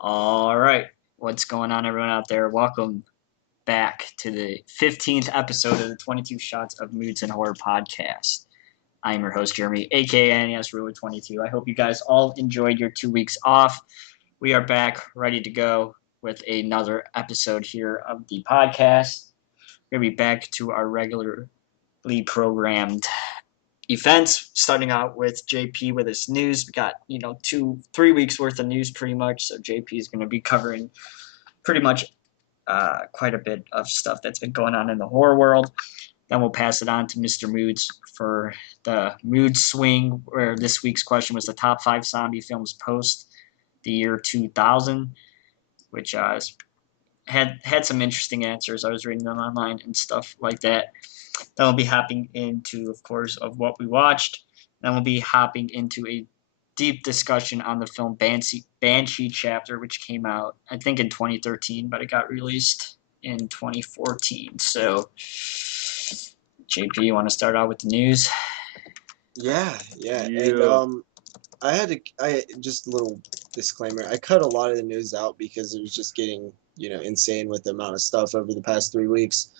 All right. What's going on, everyone out there? Welcome back to the 15th episode of the 22 Shots of Moods and Horror podcast. I'm your host, Jeremy, aka NES Ruler 22. I hope you guys all enjoyed your 2 weeks off. We are back, ready to go with another episode here of the podcast. We're going to be back to our regularly programmed events, starting out with JP with his news. We got 3 weeks worth of news pretty much, so JP is going to be covering pretty much quite a bit of stuff that's been going on in the horror world. Then we'll pass it on to Mr. Moodz for the Mood Swing, where this week's question was the top 5 zombie films post the year 2000, which had some interesting answers. I was reading them online and stuff like that. Then we'll be hopping into, of course, of what we watched. Then we'll be hopping into a deep discussion on the film Banshee Chapter, which came out, I think, in 2013, but it got released in 2014. So, JP, you want to start out with the news? Yeah. And I just a little disclaimer. I cut a lot of the news out because it was just getting insane with the amount of stuff over the past 3 weeks.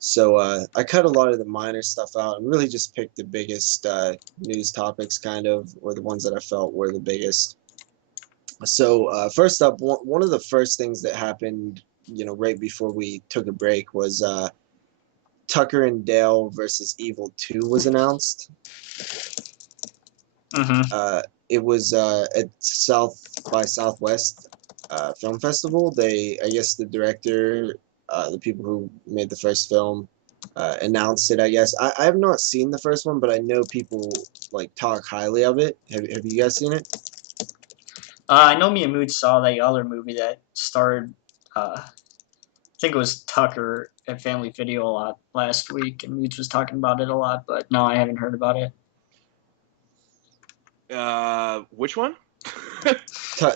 So I cut a lot of the minor stuff out and really just picked the biggest news topics, kind of, or the ones that I felt were the biggest. So first up, one of the first things that happened, right before we took a break was Tucker and Dale versus Evil 2 was announced. Mm-hmm. It was at South by Southwest Film Festival. I guess the director, the people who made the first film, announced it. I guess I have not seen the first one, but I know people talk highly of it. Have you guys seen it? I know me and Mood saw the other movie that starred, I think it was Tucker at Family Video a lot last week, and Moods was talking about it a lot, but no, I haven't heard about it. Which one?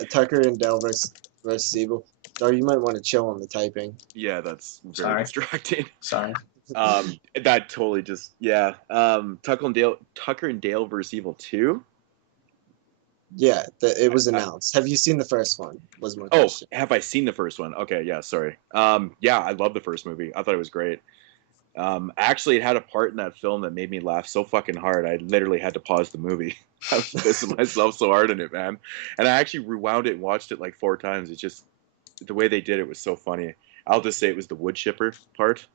Tucker and Dale versus Evil. Or you might want to chill on the typing. Yeah, that's very distracting. Sorry. That totally just Tucker and Dale versus Evil 2. Yeah, it was announced. Have you seen the first one? Was my question. Have I seen the first one? Okay, yeah, sorry. Yeah, I love the first movie. I thought it was great. Actually, it had a part in that film that made me laugh so fucking hard. I literally had to pause the movie. I was pissing myself so hard in it, man. And I actually rewound it and watched it like 4 times. It's just the way they did it was so funny. I'll just say it was the wood chipper part.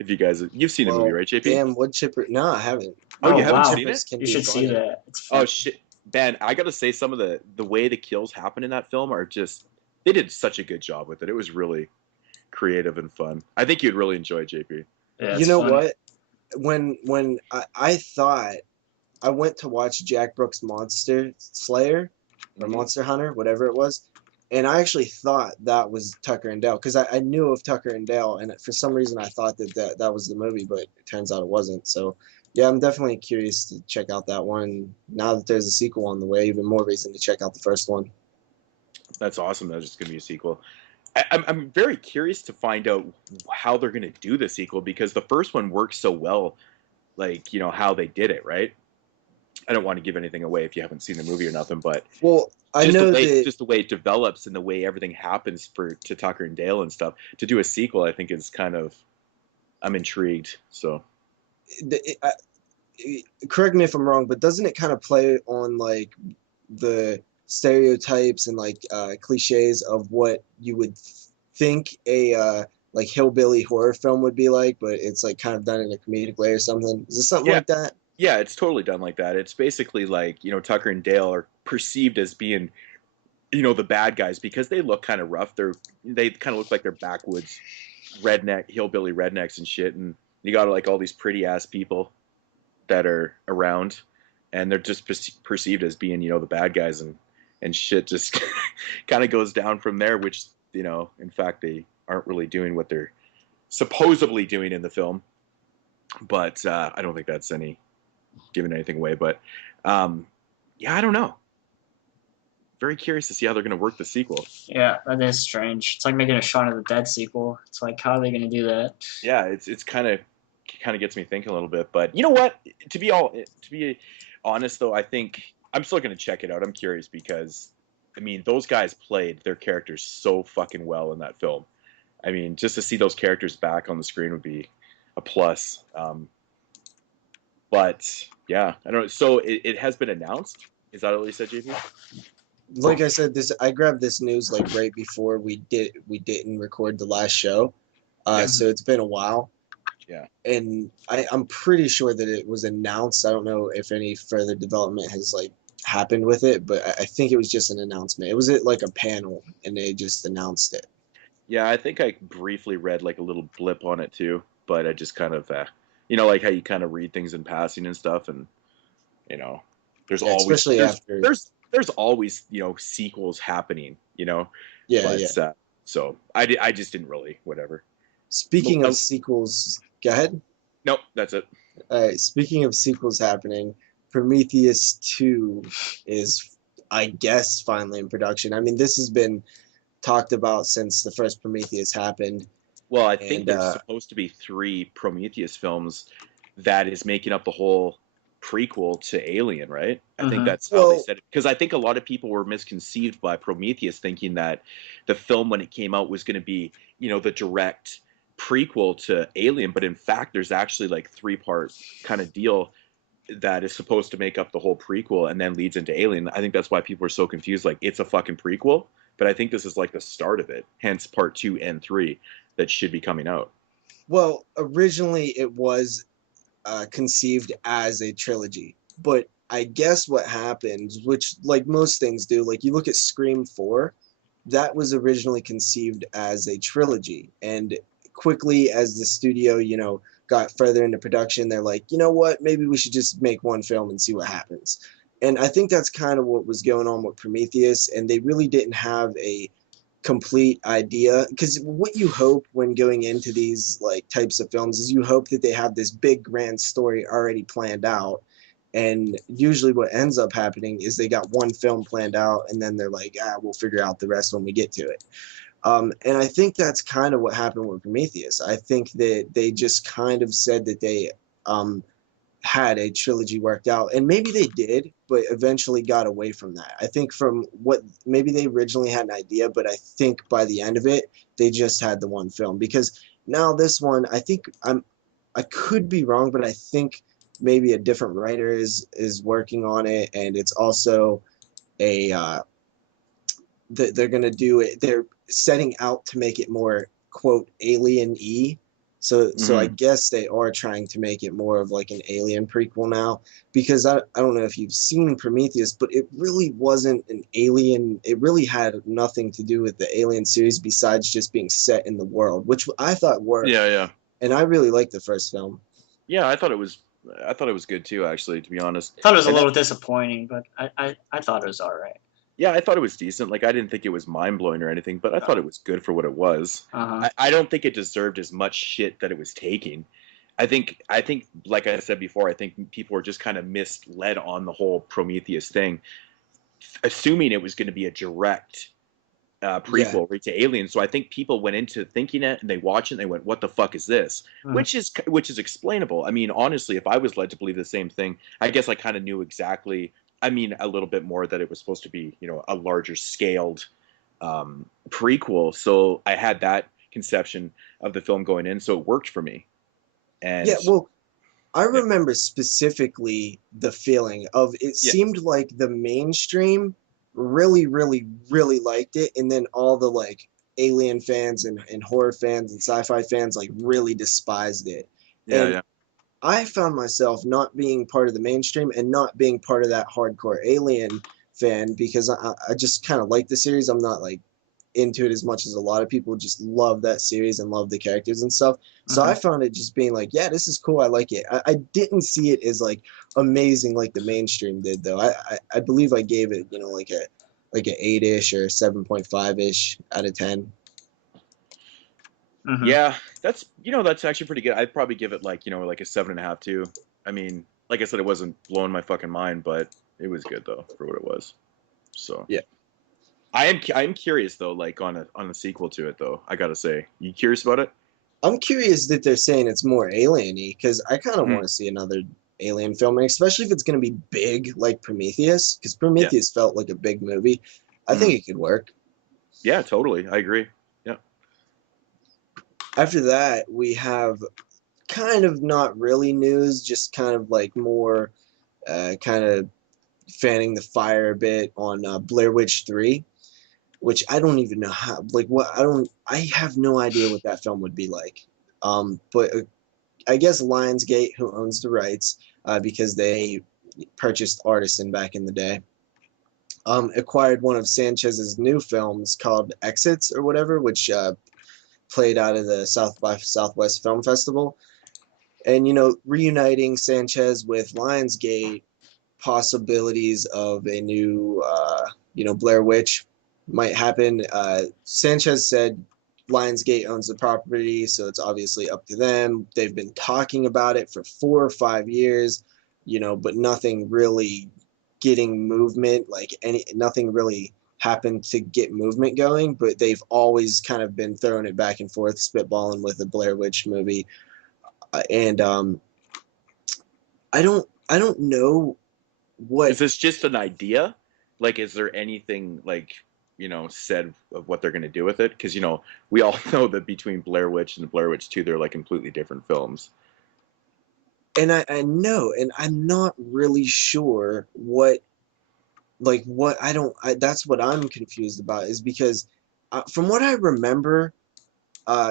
If you've seen the movie, right, JP? Damn, wood chipper. No, I haven't. Oh, you haven't seen it? You should see that. Oh shit, man! I gotta say, some of the way the kills happen in that film are just, they did such a good job with it. It was really creative and fun. I think you'd really enjoy it, JP. Yeah, you know what? When I thought I went to watch Jack Brooks' Monster Slayer or Monster Hunter, whatever it was, and I actually thought that was Tucker and Dale because I knew of Tucker and Dale, and for some reason I thought that was the movie, but it turns out it wasn't. So yeah, I'm definitely curious to check out that one. Now that there's a sequel on the way, even more reason to check out the first one. That's awesome. There's just gonna be a sequel. I'm very curious to find out how they're gonna do the sequel because the first one worked so well, how they did it, right? I don't want to give anything away if you haven't seen the movie or nothing, but I know just the way it develops and the way everything happens to Tucker and Dale and stuff. To do a sequel, I think is kind of, I'm intrigued. So, correct me if I'm wrong, but doesn't it kind of play on the stereotypes and cliches of what you would think a hillbilly horror film would be like, but it's kind of done in a comedic way or something? Is it something like that? Yeah, it's totally done like that. It's basically Tucker and Dale are perceived as being, the bad guys because they look kind of rough. They kind of look like they're backwoods hillbilly rednecks and shit. And you got all these pretty ass people that are around, and they're just perceived as being, the bad guys, and shit just kind of goes down from there. Which in fact, they aren't really doing what they're supposedly doing in the film. But I don't think that's giving anything away, but yeah, I don't know. Very curious to see how they're going to work the sequel. Yeah, that is strange. It's like making a Shaun of the Dead sequel. It's like, how are they going to do that? Yeah, it's kind of gets me thinking a little bit. But you know what? To be honest, though, I think I'm still going to check it out. I'm curious because I mean, those guys played their characters so fucking well in that film. I mean, just to see those characters back on the screen would be a plus. But yeah, I don't know. So it has been announced. Is that what you said, JP? Like I said, I grabbed this news like right before we didn't record the last show. Yeah. So it's been a while. Yeah. And I'm pretty sure that it was announced. I don't know if any further development has like happened with it, but I think it was just an announcement. It was at like a panel and they just announced it. Yeah, I think I briefly read like a little blip on it too, but I just kind of, like how you kind of read things in passing and stuff, and there's Yeah, always especially after there's always sequels happening, Yeah, but, yeah. So I just didn't really whatever. Speaking of sequels, go ahead. Nope, that's it. All right. Speaking of sequels happening, Prometheus 2 is, I guess, finally in production. I mean, this has been talked about since the first Prometheus happened. Well, I think there's supposed to be 3 Prometheus films that is making up the whole prequel to Alien, right? I think that's how they said it. Because I think a lot of people were misconceived by Prometheus, thinking that the film, when it came out, was going to be, the direct prequel to Alien. But in fact, there's actually like 3-part kind of deal that is supposed to make up the whole prequel and then leads into Alien. I think that's why people are so confused. Like, it's a fucking prequel. But I think this is like the start of it. Hence part 2 and 3 that should be coming out. Well, originally it was conceived as a trilogy, but I guess what happened, which like most things do, like you look at Scream 4, that was originally conceived as a trilogy, and quickly as the studio, got further into production, they're like, you know what, maybe we should just make one film and see what happens. And I think that's kind of what was going on with Prometheus, and they really didn't have a complete idea, because what you hope when going into these like types of films is you hope that they have this big grand story already planned out, and usually what ends up happening is they got one film planned out and then they're like, we'll figure out the rest when we get to it. And I think that's kind of what happened with Prometheus. I think that they just kind of said that they had a trilogy worked out, and maybe they did, but eventually got away from that. I think from what maybe they originally had an idea, but I think by the end of it, they just had the one film, because now this one, I think I could be wrong, but I think maybe a different writer is working on it, and it's also a they're going to do it. They're setting out to make it more quote alien-y. So I guess they are trying to make it more of like an Alien prequel now, because I don't know if you've seen Prometheus, but it really wasn't an Alien. It really had nothing to do with the Alien series besides just being set in the world, which I thought worked. Yeah. And I really liked the first film. Yeah, I thought it was good too, actually, to be honest. I thought it was a little disappointing, but I thought it was all right. Yeah, I thought it was decent. Like, I didn't think it was mind-blowing or anything, but I thought it was good for what it was. I don't think it deserved as much shit that it was taking. I think, like I said before, I think people were just kind of misled on the whole Prometheus thing, assuming it was going to be a direct prequel right to Alien. So I think people went into thinking it, and they watched it, and they went, "What the fuck is this?" Which is explainable. I mean, honestly, if I was led to believe the same thing, I guess I kind of knew exactly. I mean, a little bit more that it was supposed to be, a larger scaled prequel. So I had that conception of the film going in, so it worked for me. And yeah, well, I remember specifically the feeling of it seemed like the mainstream really, really, really liked it, and then all the like Alien fans and horror fans and sci-fi fans like really despised it. Yeah. I found myself not being part of the mainstream and not being part of that hardcore Alien fan, because I just kind of like the series. I'm not like into it as much as a lot of people just love that series and love the characters and stuff. So I found it just being like, yeah, this is cool. I like it. I didn't see it as like amazing like the mainstream did, though. I believe I gave it, like an 8-ish or 7.5-ish out of 10. Yeah, that's actually pretty good. I'd probably give it like a 7.5 too. I mean, like I said, it wasn't blowing my fucking mind, but it was good though for what it was. So yeah, I am curious though, like on a sequel to it though. I gotta say, you curious about it? I'm curious that they're saying it's more alien-y, because I kind of want to see another Alien film, and especially if it's going to be big like Prometheus, because Prometheus felt like a big movie. I think it could work. Yeah, totally. I agree. Yeah. After that, we have kind of not really news, just kind of like more kind of fanning the fire a bit on Blair Witch 3, which I don't even know how, like, I have no idea what that film would be like. But I guess Lionsgate, who owns the rights, because they purchased Artisan back in the day, acquired one of Sanchez's new films called Exits or whatever, which played out of the South by Southwest Film Festival. And, reuniting Sanchez with Lionsgate, possibilities of a new, Blair Witch might happen. Sanchez said Lionsgate owns the property, so it's obviously up to them. They've been talking about it for 4 or 5 years, but nothing really getting movement, nothing really happened to get movement going, but they've always kind of been throwing it back and forth, spitballing with the Blair Witch movie. And I don't know what. Is this just an idea? Like, is there anything said of what they're going to do with it? Because we all know that between Blair Witch and Blair Witch 2, they're like completely different films. And I know, and I'm not really sure what that's what I'm confused about, is because from what I remember,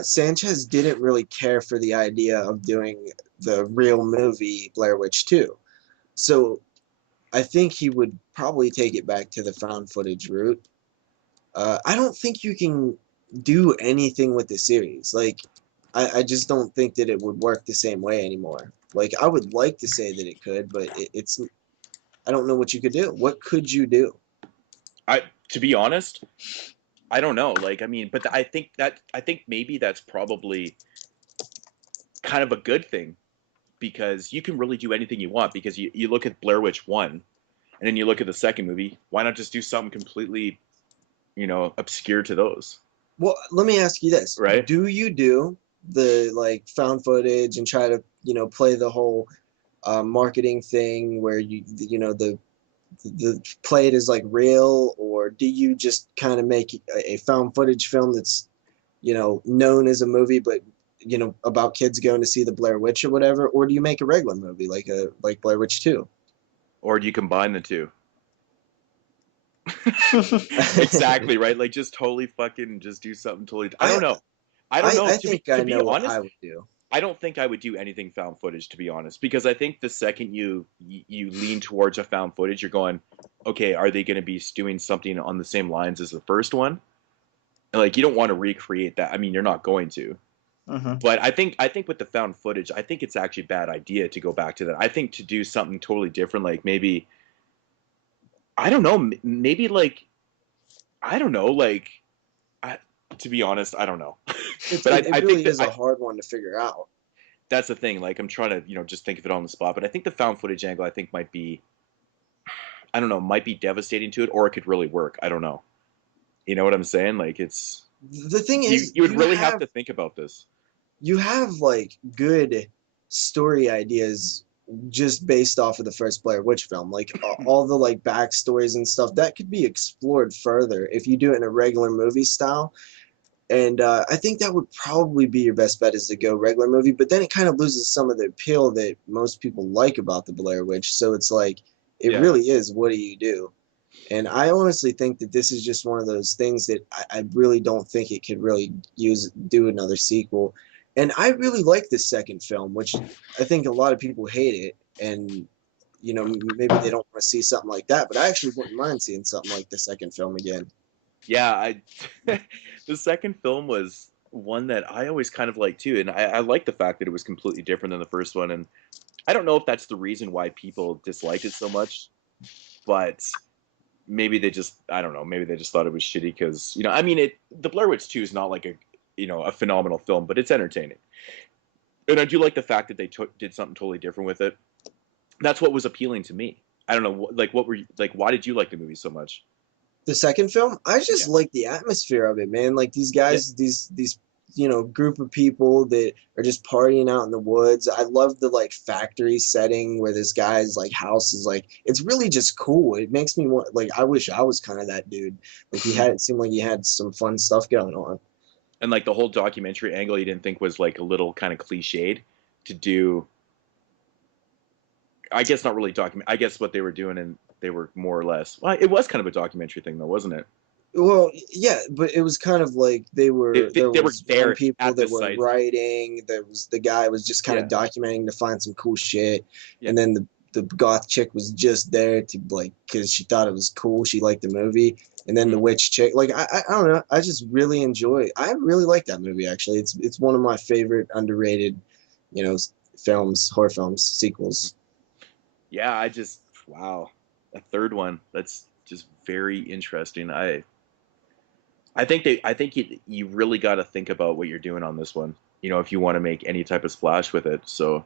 Sanchez didn't really care for the idea of doing the real movie Blair Witch 2. So I think he would probably take it back to the found footage route. I don't think you can do anything with the series. I just don't think that it would work the same way anymore. I would like to say that it could, but it's. I don't know what you could do. What could you do? To be honest, I don't know. But I think maybe that's probably kind of a good thing, because you can really do anything you want. Because you look at Blair Witch 1, and then you look at the second movie. Why not just do something completely, obscure to those? Well, let me ask you this. Right? Do you do the found footage and try to, play the whole marketing thing where the play it as real, or do you just kind of make a found footage film that's, known as a movie, but about kids going to see the Blair Witch or whatever, or do you make a regular movie like Blair Witch 2? Or do you combine the two? Exactly, right? Just totally fucking just do something totally. I don't know. I don't know. I think I know what honest, I would do. I don't think I would do anything found footage, to be honest, because I think the second you lean towards a found footage, you're going, okay, are they going to be doing something on the same lines as the first one? You don't want to recreate that. I mean, you're not going to. But I think with the found footage, I think it's actually a bad idea to go back to that. I think to do something totally different, maybe, I don't know, maybe I don't know, to be honest, I don't know. But I really think is a hard one to figure out. That's the thing. I'm trying to, just think of it on the spot. But I think the found footage angle, I think might be, I don't know, might be devastating to it, or it could really work. I don't know. You know what I'm saying? It's the thing is, you would really have to think about this. You have good story ideas just based off of the first Blair Witch film, all the backstories and stuff that could be explored further if you do it in a regular movie style. And I think that would probably be your best bet, is to go regular movie, but then it kind of loses some of the appeal that most people like about the Blair Witch. So it's really is, what do you do? And I honestly think that this is just one of those things that I really don't think it could really do another sequel. And I really like this second film, which I think a lot of people hate it, and maybe they don't want to see something like that, but I actually wouldn't mind seeing something like the second film again. Yeah, the second film was one that I always kind of liked too, and I like the fact that it was completely different than the first one. And I don't know if that's the reason why people disliked it so much, but maybe they just, I don't know, maybe they just thought it was shitty because, the Blair Witch 2 is not a phenomenal film, but it's entertaining. And I do like the fact that they did something totally different with it. That's what was appealing to me. I don't know, what were you, why did you like the movie so much? The second film, I just like the atmosphere of it, man. These guys, these group of people that are just partying out in the woods. I love the like factory setting where this guy's like house is like, it's really just cool. It makes me want, like, I wish I was kind of that dude. Like it seemed like he had some fun stuff going on. And like the whole documentary angle, you didn't think was like a little kind of cliched to do. I guess not really document. I guess what they were doing, and they were more or less. Well, it was kind of a documentary thing, though, wasn't it? Well, yeah, but it was kind of like there They were was there one people at the that were site. writing. There was the guy was just kind of documenting to find some cool shit, Yeah. and then the goth chick was just there to like because she thought it was cool. She liked the movie, and then the witch chick. Like I don't know. I just really enjoy. I really like that movie actually. It's one of my favorite underrated, films, horror films, sequels. Yeah, wow, a third one. That's just very interesting. I think you really got to think about what you're doing on this one. If you want to make any type of splash with it. So,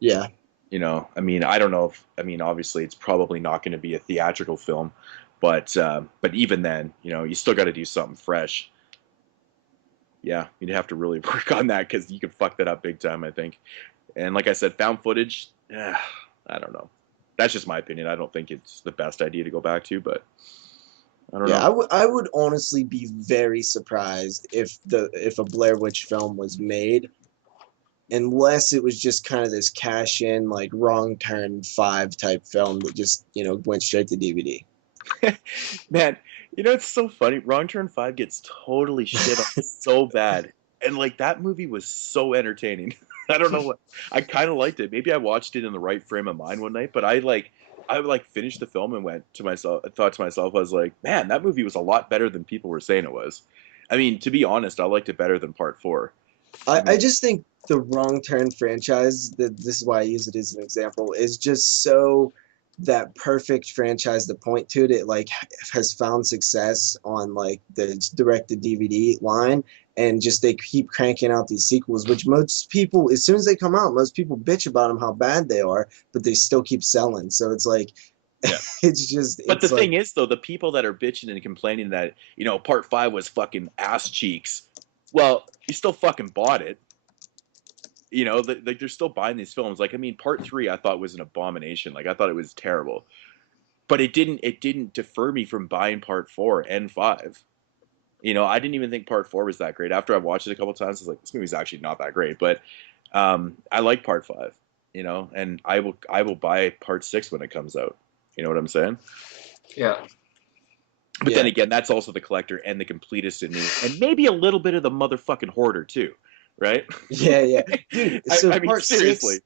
yeah. I mean, I don't know obviously it's probably not going to be a theatrical film, but even then, you still got to do something fresh. Yeah, you'd have to really work on that because you could fuck that up big time, I think. And like I said, found footage, I don't know. That's just my opinion. I don't think it's the best idea to go back to, but I don't know. I would honestly be very surprised if a Blair Witch film was made, unless it was just kind of this cash in like Wrong Turn 5 type film that just went straight to DVD. Man, it's so funny. Wrong Turn 5 gets totally shit on so bad, and like that movie was so entertaining. I don't know what. I kind of liked it. Maybe I watched it in the right frame of mind one night, but I finished the film and thought to myself, I was like, man, that movie was a lot better than people were saying it was. I mean, to be honest, I liked it better than Part 4. I just think the Wrong Turn franchise, this is why I use it as an example, is just so that perfect franchise to point to that like has found success on like the direct to DVD line, and just they keep cranking out these sequels, which most people, as soon as they come out, most people bitch about them how bad they are, but they still keep selling. So it's like, it's just. But the thing is, though, the people that are bitching and complaining that Part 5 was fucking ass cheeks, well, you still fucking bought it. Like they're still buying these films. Like, I mean, Part 3 I thought was an abomination. Like, I thought it was terrible. But it didn't defer me from buying Part 4 and 5. I didn't even think Part 4 was that great. After I watched it a couple times, I was like, this movie's actually not that great. But I like Part 5, and I will buy Part 6 when it comes out. You know what I'm saying? Yeah. But then again, that's also the collector and the completist in me, and maybe a little bit of the motherfucking hoarder too, right? Yeah. Dude, so I mean, Part seriously. 6,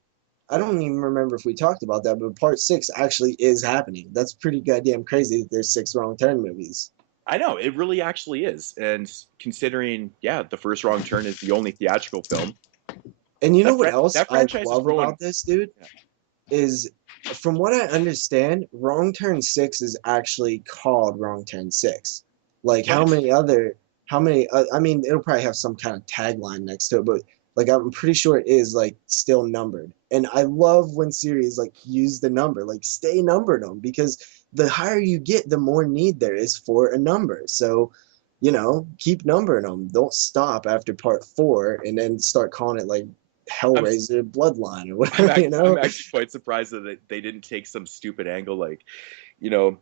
I don't even remember if we talked about that, but Part 6 actually is happening. That's pretty goddamn crazy that there's 6 Wrong Turn movies. I know, it really actually is. And considering, the first Wrong Turn is the only theatrical film. And you know what else I love about this, dude? Is, from what I understand, Wrong Turn 6 is actually called Wrong Turn 6. Like, I mean, it'll probably have some kind of tagline next to it, but like, I'm pretty sure it is like still numbered. And I love when series like use the number, like stay numbered them, because the higher you get, the more need there is for a number. So, keep numbering them. Don't stop after Part 4 and then start calling it like Hellraiser Bloodline or whatever. I'm actually quite surprised that they didn't take some stupid angle like,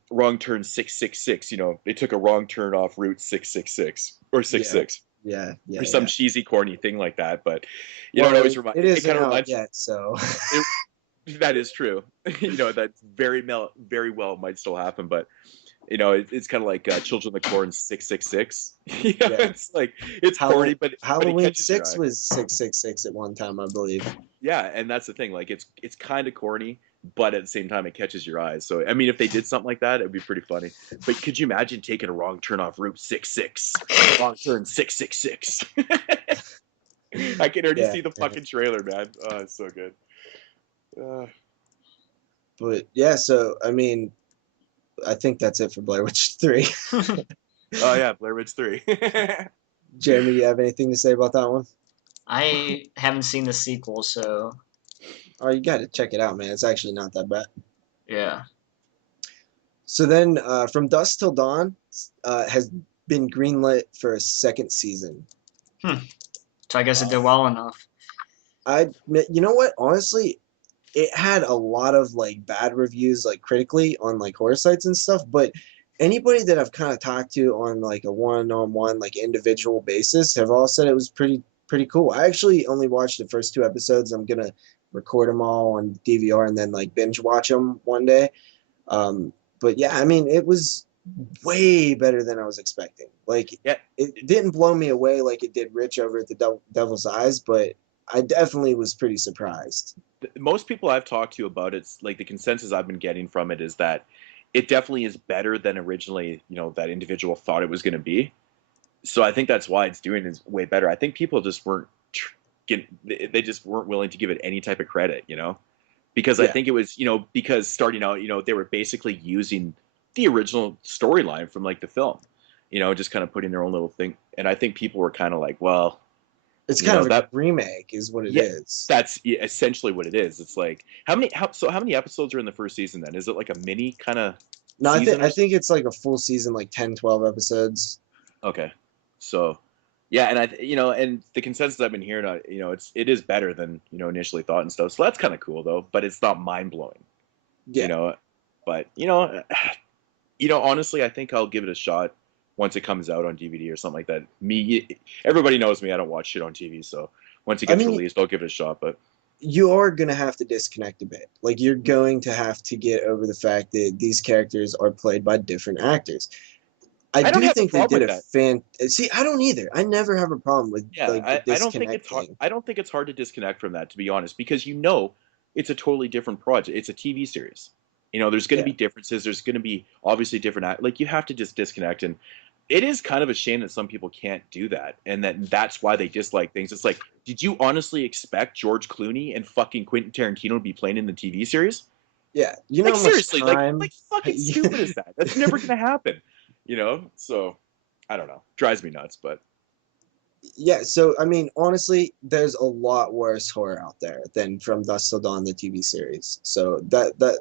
Wrong Turn 666. They took a wrong turn off Route 666 or 66. Yeah. Or some cheesy, corny thing like that. But it always reminds. It isn't out yet, so. That is true. That very well might still happen, but it's kind of like Children of the Corn 666. It's like it's corny, but Halloween 6 was 666 at one time, I believe. Yeah, and that's the thing. Like it's kind of corny, but at the same time, it catches your eyes. So I mean, if they did something like that, it'd be pretty funny. But could you imagine taking a wrong turn off Route 66, wrong turn 666? I can already see the fucking trailer, man. Oh, it's so good. But yeah, so I mean, I think that's it for Blair Witch 3. Oh yeah, Blair Witch 3. Jeremy, you have anything to say about that one? I haven't seen the sequel, so. Oh, you got to check it out, man. It's actually not that bad. Yeah. So then, From Dusk Till Dawn has been greenlit for a second season. So I guess it did well enough. You know what? Honestly, it had a lot of like bad reviews, like critically on like horror sites and stuff. But anybody that I've kind of talked to on like a one-on-one, like individual basis, have all said it was pretty cool. I actually only watched the first 2 episodes. I'm gonna record them all on DVR and then like binge watch them one day. But yeah, I mean, it was way better than I was expecting. Like, Yeah, it didn't blow me away like it did Rich over at the Devil's Eyes, but I definitely was pretty surprised. most people I've talked to about it's like the consensus I've been getting from it is that it definitely is better than originally, that individual thought it was going to be. So I think that's why it's doing is way better. I think people just weren't they just weren't willing to give it any type of credit, because I Yeah. think it was, because starting out, they were basically using the original storyline from like the film, just kind of putting their own little thing. And I think people were kind of like, well, It's kind of a that remake, is what it yeah, is. that's essentially what it is. It's like how many episodes are in the first season then? Is it like a mini kind of No, season? I think it's like a full season, like 10, 12 episodes. Okay, so yeah, and and the consensus I've been hearing, it is better than initially thought and stuff. So that's kind of cool though, but it's not mind blowing, Yeah. But honestly, I think I'll give it a shot once it comes out on DVD or something like that. Everybody knows me; I don't watch shit on TV, so once it gets released, I'll give it a shot. But you are going to have to disconnect a bit. Like, you're going to have to get over the fact that these characters are played by different actors. I don't do have a think they problem did with See, I don't either. I never have a problem with yeah, like the I don't think it's hard. disconnecting. I don't think it's hard to disconnect from that, to be honest, because it's a totally different project. It's a TV series. There's going to Yeah. be differences. There's going to be obviously different. Like you have to just disconnect, and it is kind of a shame that some people can't do that, and that's why they dislike things. It's like, did you honestly expect George Clooney and fucking Quentin Tarantino to be playing in the TV series? Yeah. You know Like how much seriously, time like fucking stupid is that? That's never going to happen. So I don't know. Drives me nuts, but. Yeah, so I mean, honestly, there's a lot worse horror out there than From Dusk Till Dawn, the TV series. So that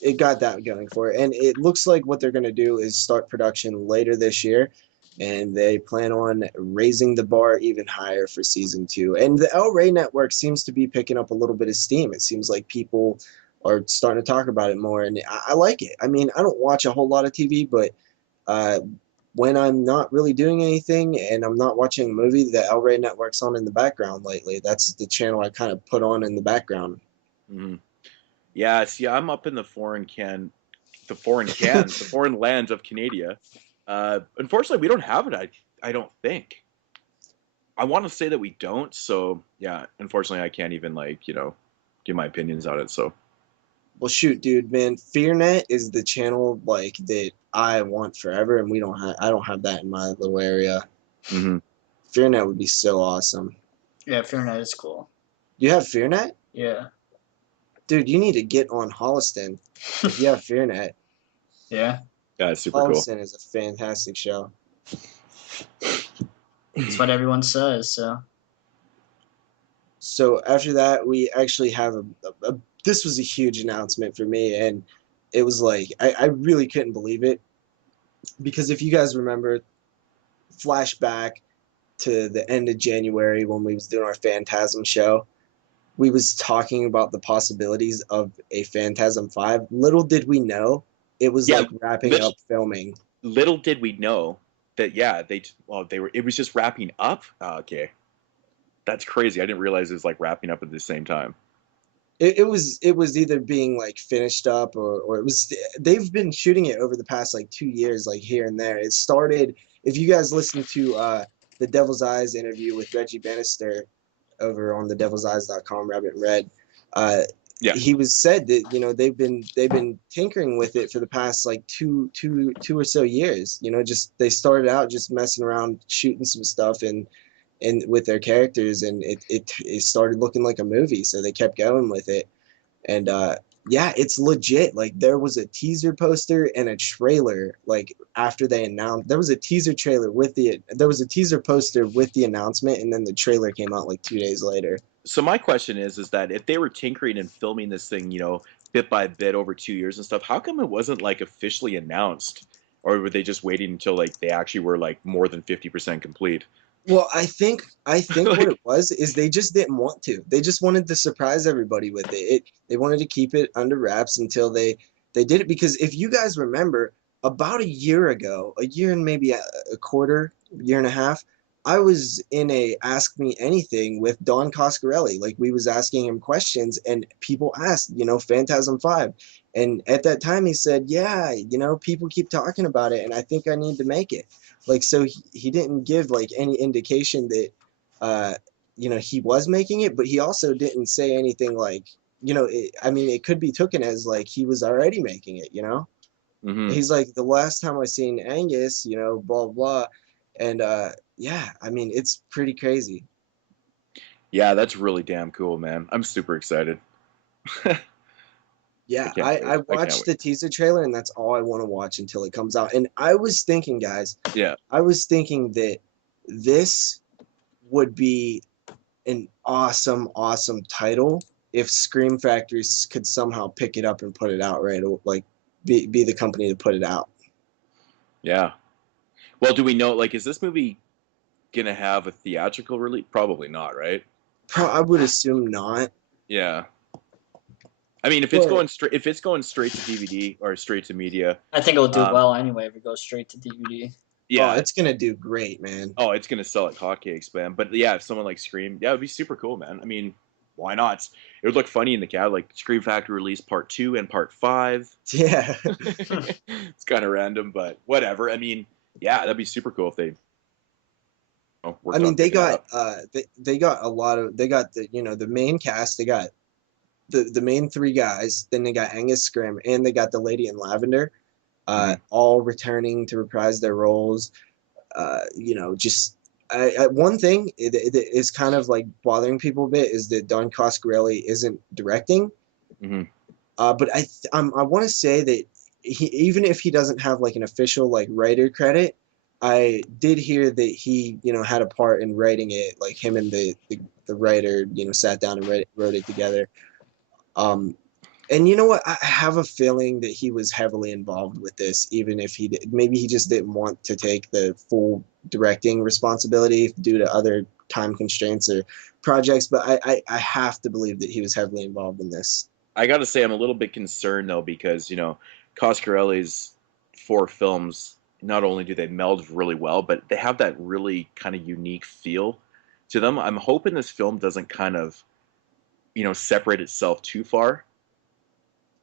it got that going for it, and it looks like what they're gonna do is start production later this year, and they plan on raising the bar even higher for season 2. And the El Rey network seems to be picking up a little bit of steam. It seems like people are starting to talk about it more, and I like it. I mean, I don't watch a whole lot of TV, but uh, when I'm not really doing anything and I'm not watching a movie, the El Rey network's on in the background lately. That's the channel I kind of put on in the background. Mhm. Yeah, see, I'm up in the the foreign lands of Canada. Unfortunately, we don't have it. I don't think. I want to say that we don't. So yeah, unfortunately, I can't even give my opinions on it. So Well, shoot, dude, man, FearNet is the channel like that I want forever, and I don't have that in my little area. mm-hmm. FearNet would be so awesome. Yeah, FearNet is cool. You have FearNet? Yeah. Dude, you need to get on Hiolliston if you have FearNet. Yeah. Yeah, it's super cool. Hiolliston is a fantastic show. That's what everyone says. So after that, we actually have this was a huge announcement for me, and it was like I really couldn't believe it, because if you guys remember, flashback to the end of January when we was doing our Phantasm show, we was talking about the possibilities of a Phantasm V. Little did we know it was like wrapping up filming. Little did we know that it was just wrapping up. Oh, okay. That's crazy. I didn't realize it was like wrapping up at the same time. It was either being like finished up, or it was, they've been shooting it over the past like 2 years, like here and there. It started, if you guys listen to the Devil's Eyes interview with Reggie Bannister over on the devilseyes.com, Rabbit Red, he was said that they've been tinkering with it for the past like two or so years. Just they started out just messing around, shooting some stuff and with their characters, and it started looking like a movie, so they kept going with it. And yeah, it's legit. Like, there was a teaser poster and a trailer, like after they announced. There was a teaser poster with the announcement, and then the trailer came out like 2 days later. So my question is that if they were tinkering and filming this thing, bit by bit over 2 years and stuff, how come it wasn't like officially announced, or were they just waiting until like they actually were like more than 50% complete? Well, I think what it was is they just didn't want to. They just wanted to surprise everybody with it. They wanted to keep it under wraps until they did it, because if you guys remember, about a year ago, a year and maybe a quarter, year and a half, I was in a Ask Me Anything with Don Coscarelli. Like, we was asking him questions and people asked, Phantasm 5. And at that time he said, "Yeah, people keep talking about it and I think I need to make it." Like, so he didn't give like any indication that uh he was making it, but he also didn't say anything like, I mean, it could be taken as like he was already making it. Mm-hmm. He's like, "The last time I seen Angus, blah blah." And yeah, I mean, it's pretty crazy. Yeah, that's really damn cool, man. I'm super excited. I Yeah, can't I wait. I can't watched wait. the teaser trailer and that's all I want to watch until it comes out. And I was thinking, guys, Yeah. I was thinking that this would be an awesome, awesome title if Scream Factory could somehow pick it up and put it out, right? Like, be the company to put it out. Yeah. Well, do we know, like, is this movie gonna have a theatrical release? Probably not, right? I would assume not. Yeah. I mean, But if it's going straight to DVD or straight to media, I think it'll do um, well anyway if it goes straight to DVD. oh, yeah. it's gonna do great, man. Oh, it's gonna sell like hotcakes, man. But yeah, if someone like Scream, yeah, it'd be super cool, man. I mean, why not? It would look funny in the cat, like Scream Factory release part 2 and part 5. Yeah. It's kind of random, but whatever. I mean, yeah, that'd be super cool if they I worked mean, on they picking it got up. they got a lot of, they got the main cast. They got the main three guys. Then they got Angus Scrim and they got the lady in lavender, Hmm. all returning to reprise their roles. Just one thing it is kind of like bothering people a bit is that Don Coscarelli isn't directing. Hmm. But I want to say that even if he doesn't have like an official like writer credit, I did hear that he had a part in writing it. Like, him and the writer sat down and wrote it together. Um, and you know what? I have a feeling that he was heavily involved with this, even if maybe he just didn't want to take the full directing responsibility due to other time constraints or projects. But I have to believe that he was heavily involved in this. I gotta say, I'm a little bit concerned though because Coscarelli's 4 films. Not only do they meld really well, but they have that really kind of unique feel to them. I'm hoping this film doesn't kind of separate itself too far.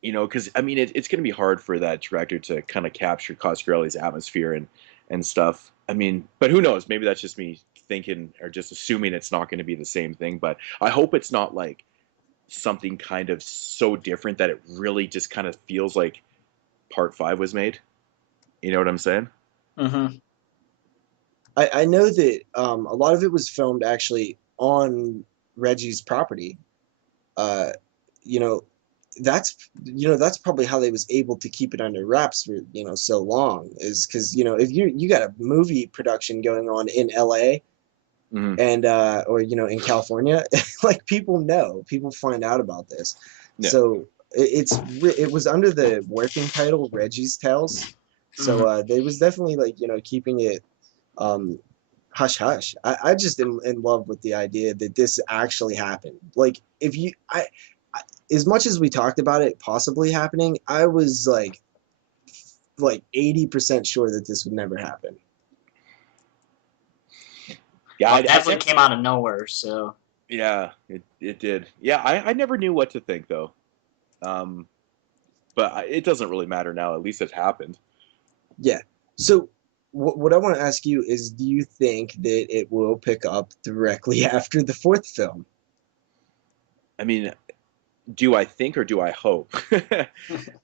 Because I mean, it's going to be hard for that director to kind of capture Coscarelli's atmosphere and stuff. I mean, but who knows? Maybe that's just me thinking or just assuming it's not going to be the same thing. But I hope it's not like something kind of so different that it really just kind of feels like Part 5 was made. You know what I'm saying? Mm-hmm. I know that a lot of it was filmed actually on Reggie's property. Uh, you know, that's probably how they was able to keep it under wraps for so long, is because if you got a movie production going on in LA Hmm. and or in California, like, people find out about this. Yeah. So it was under the working title Reggie's Tales. So Mm-hmm. they was definitely like keeping it um hush hush. I just am in love with the idea that this actually happened. Like, if I as much as we talked about it possibly happening, I was like 80% sure that this would never happen. Yeah, Well, it definitely came out of nowhere. So yeah, it did. Yeah, I never knew what to think though. Um, but it doesn't really matter now. At least it happened. Yeah. So what I want to ask you is, do you think that it will pick up directly after the fourth film? I mean, do I think or do I hope?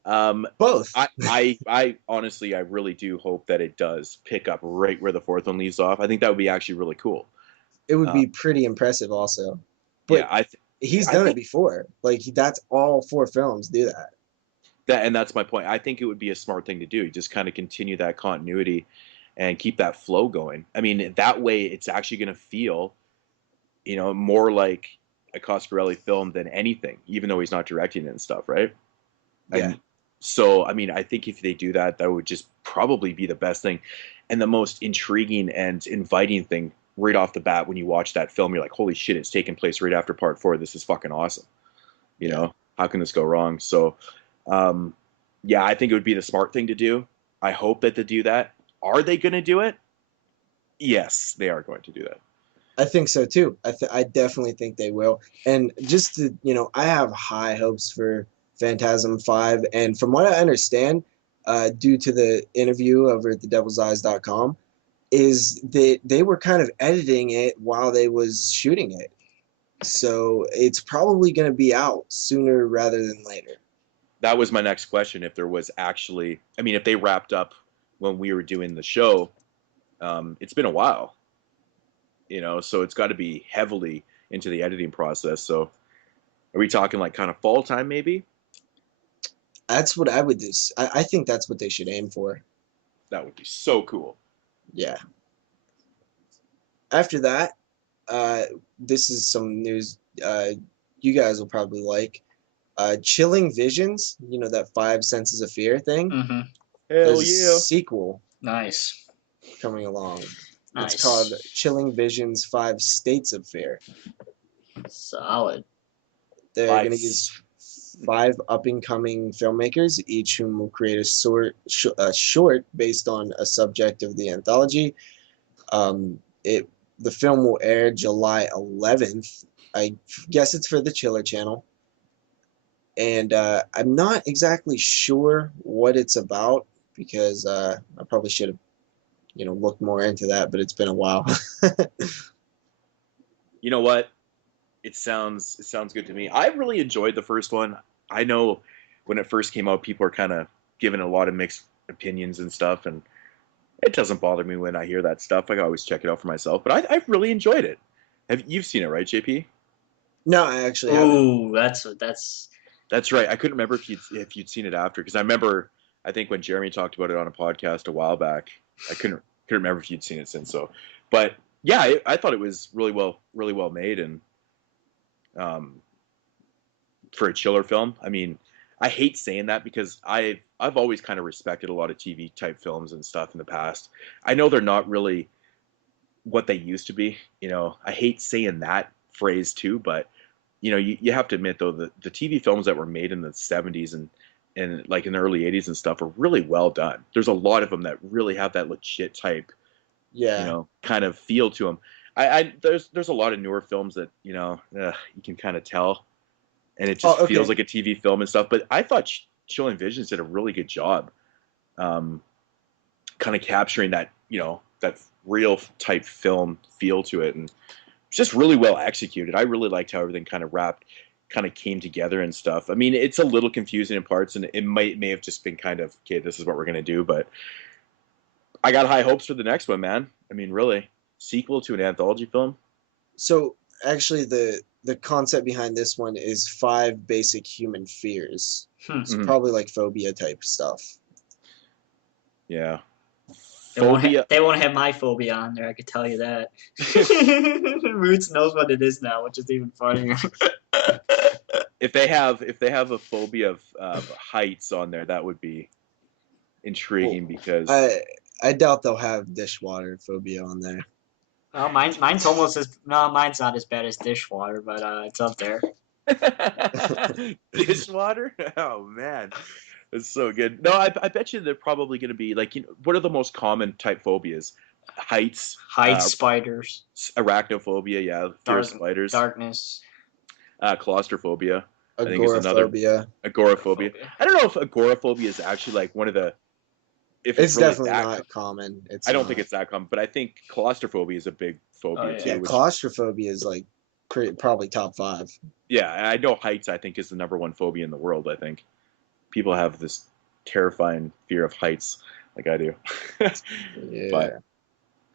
um, Both. I honestly, I really do hope that it does pick up right where the fourth one leaves off. I think that would be actually really cool. It would Uh, be pretty impressive also. yeah, But he's I done it think before. Like, that's all four films do that. and that's my point. I think it would be a smart thing to do. Just kind of continue that continuity and keep that flow going. I mean, that way it's actually going to feel, more like a Coscarelli film than anything, even though he's not directing it and stuff, right? Yeah. And so, I mean, I think if they do that, that would just probably be the best thing and the most intriguing and inviting thing right off the bat when you watch that film, you're like, holy shit, it's taking place right after part 4. This is fucking awesome. You know, how can this go wrong? So, yeah, I think it would be the smart thing to do. I hope that they do that. Are they going to do it? Yes, they are going to do that. I think so too. I definitely think they will. And just to, I have high hopes for Phantasm V. And from what I understand, due to the interview over at thedevilseyes.com, is that they were kind of editing it while they was shooting it. So it's probably going to be out sooner rather than later. That was my next question. If there was actually, I mean, if they wrapped up when we were doing the show, it's been a while, so it's got to be heavily into the editing process. So are we talking like kind of fall time maybe? That's what I would do. I think that's what they should aim for. That would be so cool. Yeah. After that, this is some news you guys will probably like. Chilling Visions, that 5 Senses of Fear thing. Mm-hmm. Hell There's yeah. a sequel Nice. coming along. Nice. It's called Chilling Visions 5 States of Fear. Solid. They're going to use 5 up-and-coming filmmakers, each whom will create a short based on a subject of the anthology. The film will air July 11th. I guess it's for the Chiller channel. And I'm not exactly sure what it's about because I probably should have, looked more into that, but it's been a while. You know what? It sounds good to me. I really enjoyed the first one. I know when it first came out, people are kind of giving a lot of mixed opinions and stuff, and it doesn't bother me when I hear that stuff. I always check it out for myself. But I really enjoyed it. You've seen it, right, JP? No, I actually haven't. Ooh, that's right. I couldn't remember if you'd seen it after, because I remember, I think when Jeremy talked about it on a podcast a while back, I couldn't remember if you'd seen it since. So, but yeah, I thought it was really well made, and for a Chiller film. I mean, I hate saying that because I've always kind of respected a lot of TV type films and stuff in the past. I know they're not really what they used to be. I hate saying that phrase too, but you have to admit though the TV films that were made in the 70s and like in the early 80s and stuff are really well done. There's a lot of them that really have that legit type, kind of feel to them. There's a lot of newer films that you can kind of tell, and it just feels like a TV film and stuff. But I thought Chilling Visions did a really good job, kind of capturing that that real type film feel to it, and it's just really well executed. I really liked how everything kind of came together and stuff. I mean, it's a little confusing in parts, and it may have just been kind of, okay, this is what we're gonna do. But I got high hopes for the next one, man. I mean, really, sequel to an anthology film. So actually, the concept behind this one is 5 basic human fears. So probably like phobia type stuff. Yeah. They won't have my phobia on there, I could tell you that. Moodz knows what it is now, which is even funnier. If they have a phobia of heights on there, that would be intriguing, because I doubt they'll have dishwater phobia on there. Well, mine's mine's not as bad as dishwater, but it's up there. Dishwater? Oh man. It's so good. No, I bet you they're probably going to be like, what are the most common type phobias? Heights, spiders, arachnophobia, yeah, fear of spiders, darkness, claustrophobia, agoraphobia. Agoraphobia. I don't know if agoraphobia is actually like one of the. If it's really definitely not common. I don't think it's that common, but I think claustrophobia is a big phobia too. Yeah, claustrophobia is like probably top 5. Yeah, I know heights, I think, is the number 1 phobia in the world. I think people have this terrifying fear of heights, like I do. Yeah. But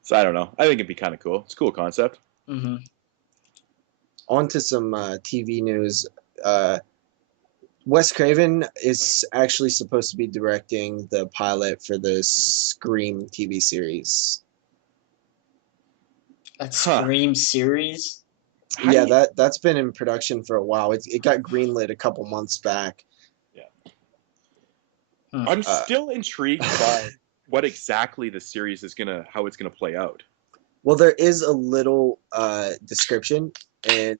so I don't know. I think it'd be kind of cool. It's a cool concept. Mm-hmm. On to some TV news. Wes Craven is actually supposed to be directing the pilot for the Scream TV series. That Scream series? Yeah, that's been in production for a while. It got greenlit a couple months back. Yeah. I'm still intrigued by what exactly the series is how it's gonna play out. Well, there is a little description, and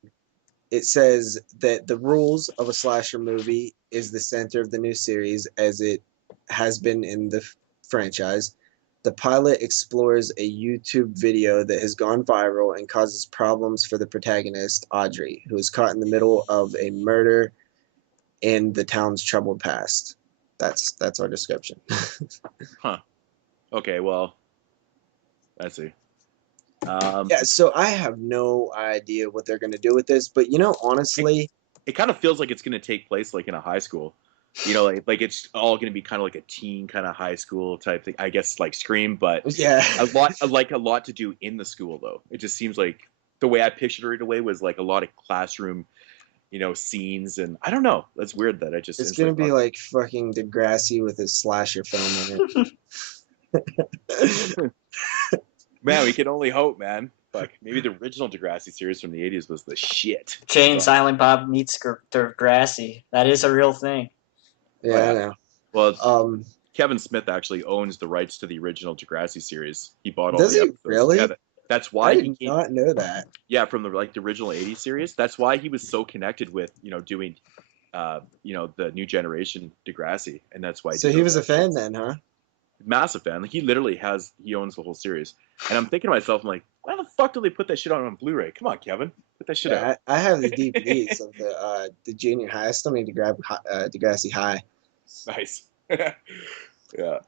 it says that the rules of a slasher movie is the center of the new series, as it has been in the franchise. The pilot explores a YouTube video that has gone viral and causes problems for the protagonist, Audrey, who is caught in the middle of a murder in the town's troubled past. That's our description. Huh. Okay, well, I see. Yeah, so I have no idea what they're going to do with this, but honestly, it kind of feels like it's going to take place like in a high school. Like it's all going to be kind of like a teen kind of high school type thing. I guess like Scream, but yeah, a lot to do in the school though. It just seems like the way I pictured it away was like a lot of classroom, scenes, and I don't know. That's weird that I just. it's going to be like fucking Degrassi with his slasher film in it. Man, we can only hope, man. Fuck, maybe the original Degrassi series from the '80s was the shit. Jane Silent Bob meets Degrassi. That is a real thing. Yeah, I know. Well, Kevin Smith actually owns the rights to the original Degrassi series. He bought all does the he episodes. really? Yeah, that's why I did not know that. Yeah, from the original '80s series. That's why he was so connected with doing the new generation Degrassi, and that's why. So he was a fan then, huh? Massive fan. Like he owns the whole series. And I'm thinking to myself, I'm like, why the fuck do they put that shit on Blu-ray? Come on, Kevin, put that shit out. I have the DVDs of the junior high. I still need to grab Degrassi High. Nice. Yeah.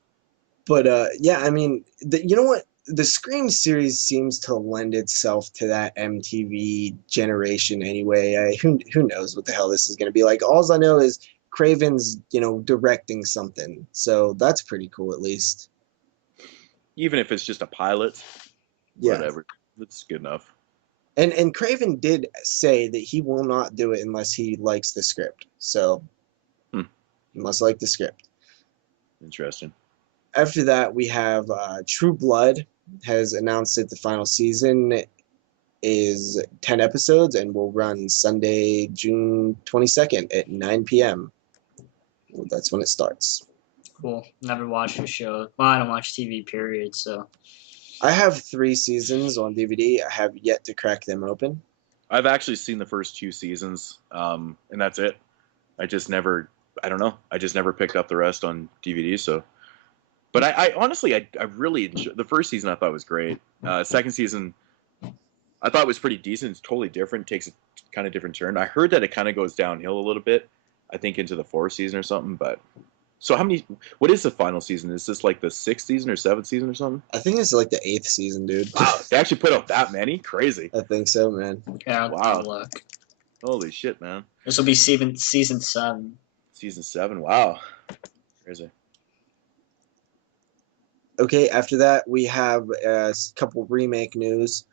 But yeah, I mean, you know what? The Scream series seems to lend itself to that MTV generation anyway. Who knows what the hell this is going to be like? All I know is Craven's, directing something. So that's pretty cool, at least. Even if it's just a pilot, whatever. That's good enough. And Craven did say that he will not do it unless he likes the script. So he must like the script. Interesting. After that, we have True Blood has announced that the final season is 10 episodes and will run Sunday, June 22nd at 9 p.m. Well, that's when it starts. Cool. Never watched the show. Well, I don't watch TV, period, so. I have 3 seasons on DVD. I have yet to crack them open. I've actually seen the first 2 seasons, and that's it. I just never picked up the rest on DVD, so. But I honestly, I really enjoyed the first season. I thought was great. Second season, I thought was pretty decent. It's totally different. Takes a kind of different turn. I heard that it kind of goes downhill a little bit. I think into the 4th season or something. But so what is the final season? Is this like the 6th season or 7th season or something? I think it's like the 8th season, dude. Wow, they actually put out that many? Crazy. I think so, man. Yeah, wow. Look. Holy shit, man. This will be season 7. Season 7. Wow. Crazy. Okay, after that, we have a couple remake news.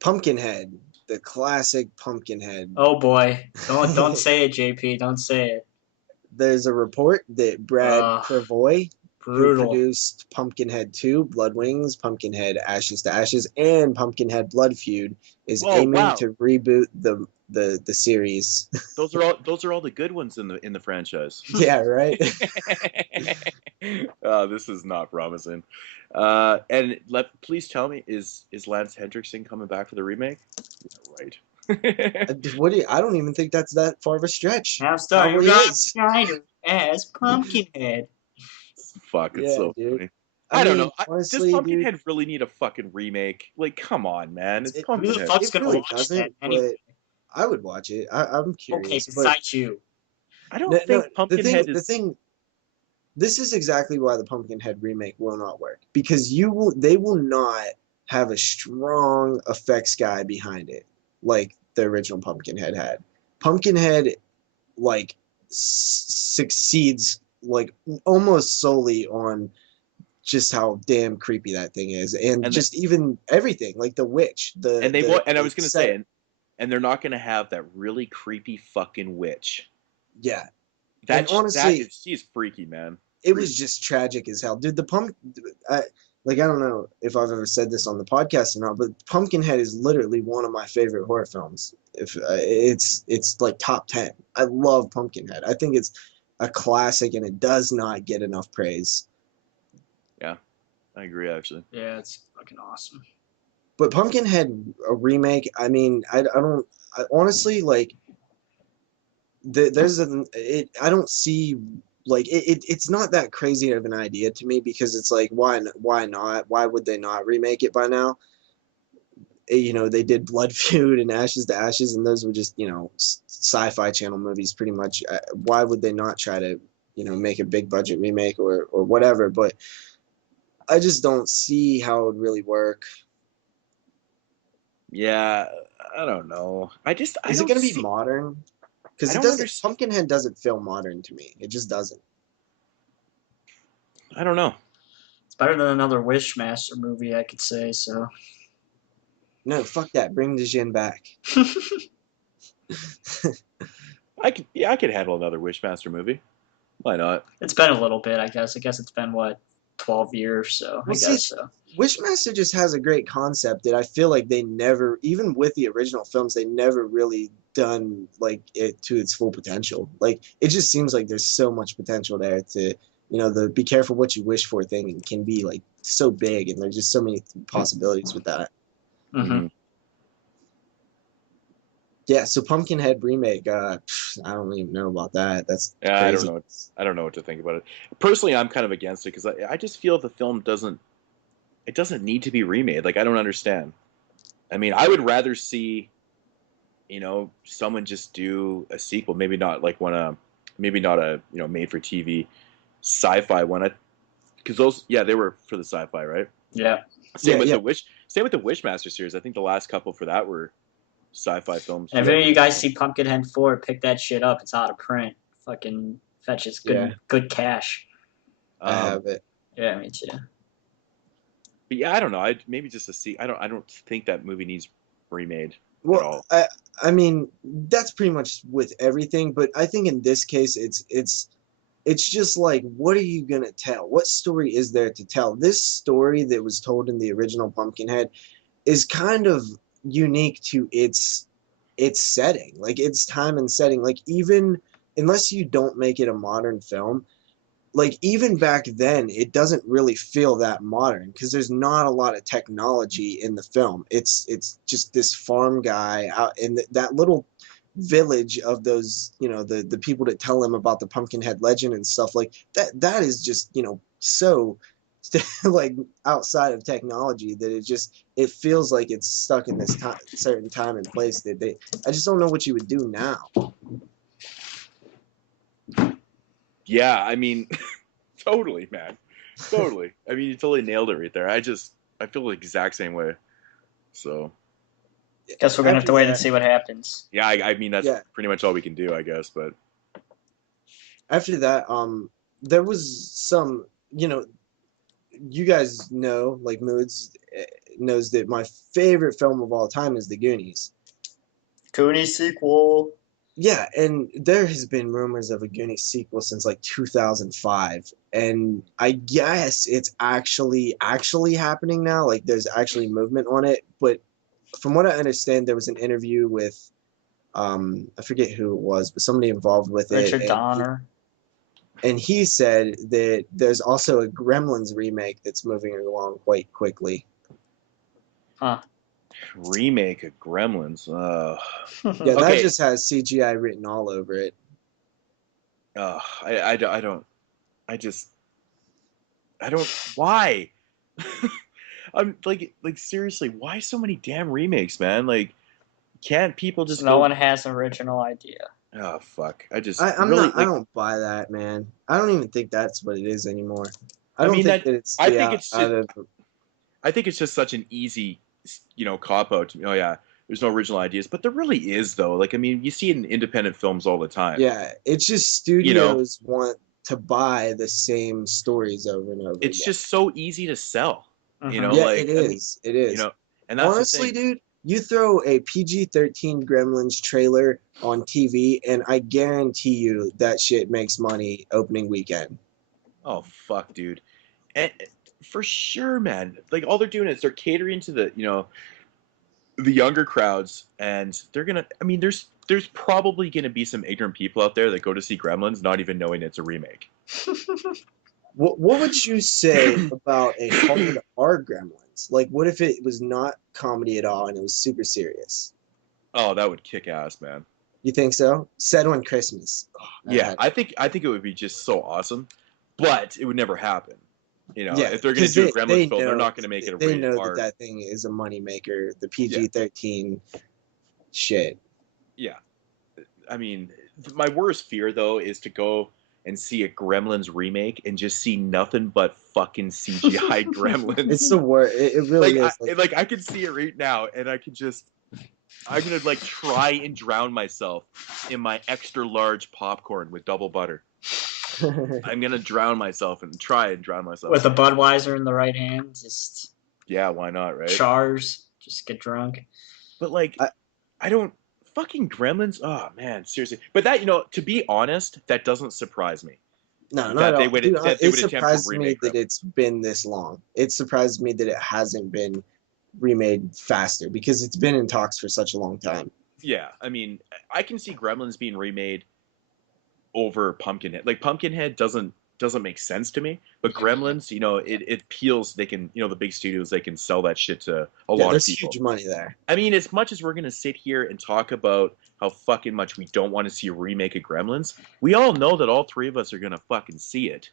Pumpkinhead, the classic Pumpkinhead. Oh boy, don't say it, JP. Don't say it. There's a report that Brad Prevoy, who produced Pumpkinhead 2, Blood Wings, Pumpkinhead Ashes to Ashes, and Pumpkinhead Blood Feud, is aiming to reboot the series. Those are all the good ones in the franchise. Yeah, right. This is not promising. Please tell me, is Lance Hendrickson coming back for the remake? Yeah, right. I don't even think that's that far of a stretch. Now starring Rob Schneider as Pumpkinhead. Fuck, it's so funny. I don't know. Honestly, does Pumpkinhead really need a fucking remake? Like, come on, man. It's Pumpkinhead. Who the fuck's gonna watch that anyway? I would watch it. I'm curious. Okay, besides you. I don't think Pumpkinhead is... The thing... This is exactly why the Pumpkinhead remake will not work. Because they will not have a strong effects guy behind it. Like the original Pumpkinhead had. Pumpkinhead, like, succeeds, like, almost solely on just how damn creepy that thing is. And just even everything. Like the witch. And I was going to say... And they're not going to have that really creepy fucking witch. Yeah. Honestly, she's freaky, man. It was just tragic as hell. Dude, I don't know if I've ever said this on the podcast or not, but Pumpkinhead is literally one of my favorite horror films. It's like top 10. I love Pumpkinhead. I think it's a classic and it does not get enough praise. Yeah, I agree, actually. Yeah, it's fucking awesome. But Pumpkinhead a remake, I mean, I don't honestly like. I don't see like it's not that crazy of an idea to me because it's like why not? Why would they not remake it by now? You know, they did Blood Feud and Ashes to Ashes, and those were just, you know, sci-fi channel movies pretty much. Why would they not try to, you know, make a big budget remake or whatever? But I just don't see how it would really work. Yeah, I don't know. I Is it don't going to be see. modern? Because I it don't doesn't. understand. Pumpkinhead doesn't feel modern to me. It just doesn't. I don't know. It's better than another Wishmaster movie, I could say. So. No, fuck that. Bring the Jin back. I could handle another Wishmaster movie. Why not? It's been a little bit, I guess. I guess it's been what, 12 years, so Well, I see, guess so. Wishmaster just has a great concept that I feel like they never, even with the original films, they never really done like it to its full potential. Like it just seems like there's so much potential there to, you know, the be careful what you wish for thing can be like so big, and there's just so many possibilities with that. Mm-hmm. Yeah, so Pumpkinhead remake, I don't even know about that. That's Yeah, crazy. I don't know. I don't know what to think about it. Personally, I'm kind of against it because I just feel the film doesn't need to be remade. Like I don't understand. I mean, I would rather see, you know, someone just do a sequel. Maybe not like maybe not a, you know, made for TV sci-fi one. Because those, yeah, they were for the sci-fi, right? Yeah. Same with the Wishmaster series. I think the last couple for that were sci-fi films. And if any of you guys see Pumpkinhead 4, pick that shit up. It's out of print. Fucking fetches good cash. I have it. Yeah, me too. But yeah, I don't know. Maybe just a see. I don't think that movie needs remade Well, at all. I mean, that's pretty much with everything, but I think in this case, it's just like, what are you gonna tell? What story is there to tell? This story that was told in the original Pumpkinhead is kind of unique to its setting, like its time and setting. Like even unless you don't make it a modern film, like even back then it doesn't really feel that modern because there's not a lot of technology in the film. It's just this farm guy out in that little village of those, you know, the people that tell him about the Pumpkinhead legend and stuff like that is just, you know, so like outside of technology that it feels like it's stuck in this certain time and place that I just don't know what you would do now. Yeah, I mean, totally, man. Totally. I mean, you totally nailed it right there. I feel the exact same way. So. Guess we're going to have to wait and see what happens. Yeah, I mean, that's pretty much all we can do, I guess. But. After that, there was some, you know, you guys know, like Moodz knows that my favorite film of all time is The Goonies. Goonies sequel. Yeah, and there has been rumors of a Goonies sequel since like 2005, and I guess it's actually happening now. Like there's actually movement on it, but from what I understand, there was an interview with I forget who it was, but somebody involved with Richard it. Donner. And he said that there's also a Gremlins remake that's moving along quite quickly. Huh. Remake of Gremlins. Yeah, that just has CGI written all over it. I don't. Why? I'm like seriously, why so many damn remakes, man? Like, can't people just? No one has an original idea. Oh fuck! I don't buy that, man. I don't even think that's what it is anymore. I think it's just such an easy, you know, cop out. Oh yeah, there's no original ideas, but there really is though. Like I mean, you see it in independent films all the time. Yeah, it's just studios want to buy the same stories over and over. It's just so easy to sell. You know, yeah, like, it is. It is. You know, and that's honestly, dude. You throw a PG-13 Gremlins trailer on TV, and I guarantee you that shit makes money opening weekend. Oh fuck, dude! And for sure, man. Like all they're doing is they're catering to the, you know, the younger crowds, and they're gonna. I mean, there's probably gonna be some ignorant people out there that go to see Gremlins not even knowing it's a remake. What would you say about a hard R Gremlins? Gremlins? Like, what if it was not comedy at all and it was super serious? Oh, that would kick ass, man. You think so? Set on Christmas. Oh, Yeah, I think it would be just so awesome, but it would never happen. You know, yeah, if they're going to do a Gremlins film, they're not going to make it a They rated know R. that thing is a moneymaker. The PG-13 shit. Yeah, I mean, my worst fear though is to go and see a Gremlins remake and just see nothing but fucking CGI Gremlins. It's the worst. It really is. I can see it right now, and I'm gonna like try and drown myself in my extra large popcorn with double butter. I'm gonna drown myself and try and drown myself with a Budweiser in the right hand. Just why not, right? Chars, just get drunk. But like, I don't fucking Gremlins. Oh man, seriously. But that, to be honest, that doesn't surprise me. No, not at all. It surprised me that it's been this long. It surprised me that it hasn't been remade faster because it's been in talks for such a long time. Yeah, I mean, I can see Gremlins being remade over Pumpkinhead. Like Pumpkinhead doesn't make sense to me, but Gremlins, it appeals. They can, the big studios, they can sell that shit to a lot of people. There's huge money there. I mean, as much as we're gonna sit here and talk about how fucking much we don't want to see a remake of Gremlins, we all know that all three of us are gonna fucking see it.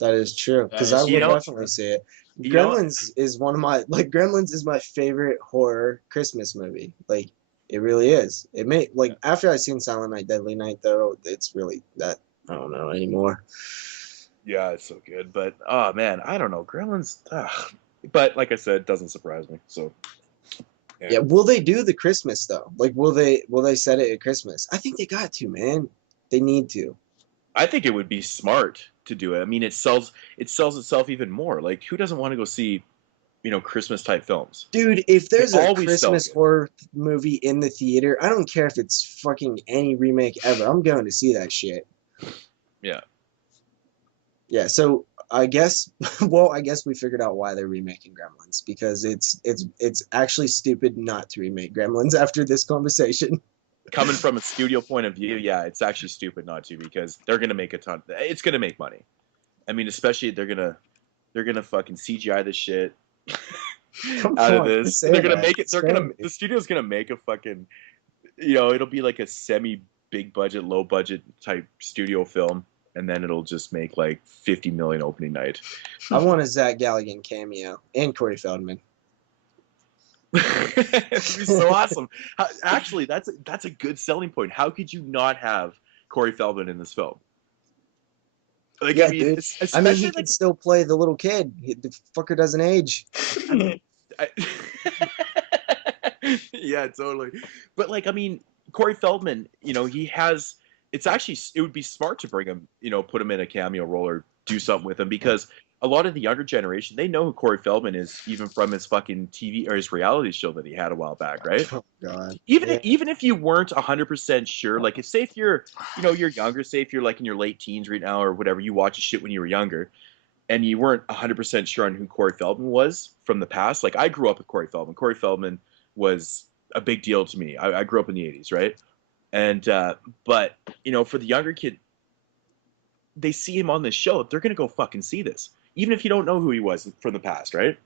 That is true, because I would definitely see it. Gremlins is Gremlins is my favorite horror Christmas movie. Like, it really is. It may after I've seen Silent Night, Deadly Night, though, it's really that I don't know anymore. Yeah, it's so good, but oh man, I don't know, Gremlins. But like I said, it doesn't surprise me. So yeah, will they do the Christmas though? Like, will they set it at Christmas? I think they got to, man. They need to. I think it would be smart to do it. I mean, it sells itself even more. Like, who doesn't want to go see, Christmas type films? Dude, if there's a Christmas horror movie in the theater, I don't care if it's fucking any remake ever. I'm going to see that shit. Yeah. Yeah, so I guess we figured out why they're remaking Gremlins, because it's actually stupid not to remake Gremlins after this conversation. Coming from a studio point of view, yeah, it's actually stupid not to, because they're gonna make a ton. It's gonna make money. I mean, especially they're gonna fucking CGI the shit out of this. They're gonna make it. The studio's gonna make a fucking, it'll be like a semi big budget, low budget type studio film, and then it'll just make like 50 million opening night. I want a Zach Galligan cameo and Corey Feldman. It'd be so awesome. Actually, that's a good selling point. How could you not have Corey Feldman in this film? Like, yeah, dude. I mean, he could still play the little kid. The fucker doesn't age. Yeah, totally. But like, I mean, Corey Feldman, he has. It would be smart to bring him, put him in a cameo role or do something with him, because a lot of the younger generation, they know who Corey Feldman is, even from his fucking TV or his reality show that he had a while back, right? Oh God. Even if you weren't 100% sure, like if you're, you're younger, say if you're like in your late teens right now or whatever, you watch a shit when you were younger, and you weren't 100% sure on who Corey Feldman was from the past. Like, I grew up with Corey Feldman. Corey Feldman was a big deal to me. I grew up in the 80s, right? And but for the younger kid, they see him on this show, they're gonna go fucking see this, even if you don't know who he was from the past, right?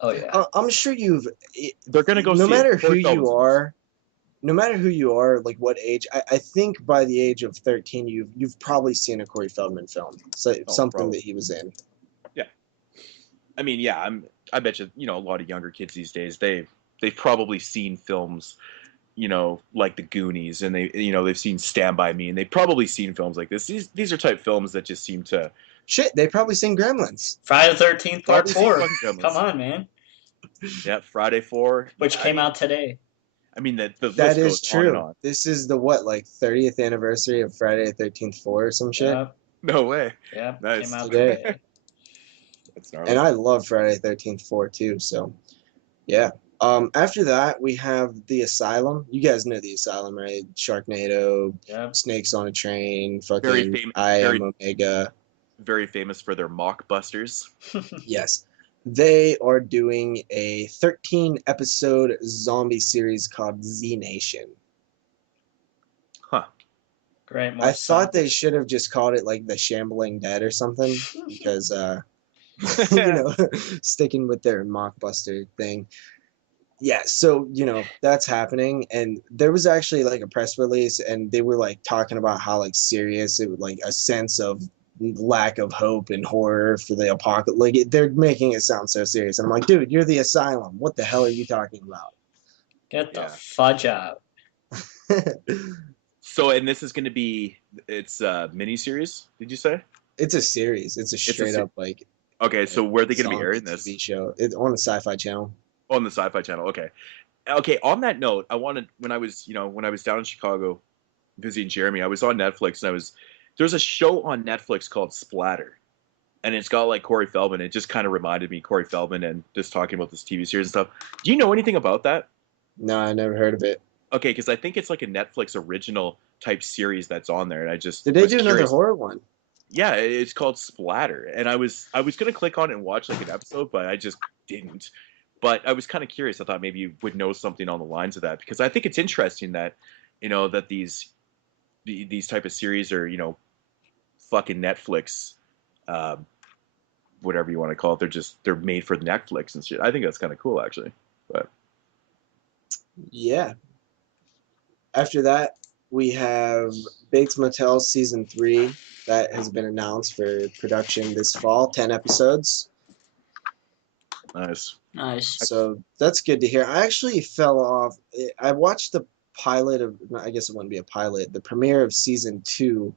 Oh yeah. I'm sure they're gonna go. No matter who you are, like what age, I think by the age of 13, you've probably seen a Corey Feldman film, so something probably that he was in. Yeah, I mean, yeah, I bet you, a lot of younger kids these days, they've probably seen films, like The Goonies, and they've seen Stand By Me, and they've probably seen films like this. These are type films that just seem to. Shit, they probably seen Gremlins. Friday the 13th Part 4. Come on, man. Yeah, Friday 4. Which came out today. I mean, that is goes true. On and on. This is the 30th anniversary of Friday the 13th 4 or some shit? Yeah. No way. Yeah, nice. Came out today. That's gnarly. And I love Friday the 13th 4 too, so yeah. After that, we have The Asylum. You guys know The Asylum, right? Sharknado, Snakes on a Train, fucking I Am Omega. Very famous for their mockbusters. Yes. They are doing a 13-episode zombie series called Z Nation. Huh. Great. I thought they should have just called it like The Shambling Dead or something, because you know, sticking with their mockbuster thing. Yeah, so that's happening, and there was actually like a press release, and they were like talking about how like serious it was, like a sense of lack of hope and horror for the apocalypse. Like they're making it sound so serious, and I'm like, dude, you're the Asylum. What the hell are you talking about? Get the fudge out. So, and this is going to be it's a miniseries. Did you say? It's a series. It's a straight up like. Okay, so where are they going to be airing this? TV show. It's on the Sci-Fi Channel. On the Sci-Fi Channel. Okay. Okay. On that note, I wanted when I was down in Chicago visiting Jeremy, I was on Netflix and there's a show on Netflix called Splatter, and it's got like Corey Feldman. It just kind of reminded me Corey Feldman and just talking about this TV series and stuff. Do you know anything about that? No, I never heard of it. Okay, because I think it's like a Netflix original type series that's on there, and I just did they do another horror one? Yeah, it's called Splatter, and I was gonna click on it and watch like an episode, but I just didn't. But I was kind of curious. I thought maybe you would know something on the lines of that, because I think it's interesting that that these type of series are fucking Netflix, whatever you want to call it. They're made for Netflix and shit. I think that's kind of cool actually. But yeah. After that, we have Bates Motel Season 3 that has been announced for production this fall, 10 episodes. Nice. So that's good to hear. I actually fell off. I watched the pilot of, I guess it wouldn't be a pilot, the premiere of Season 2,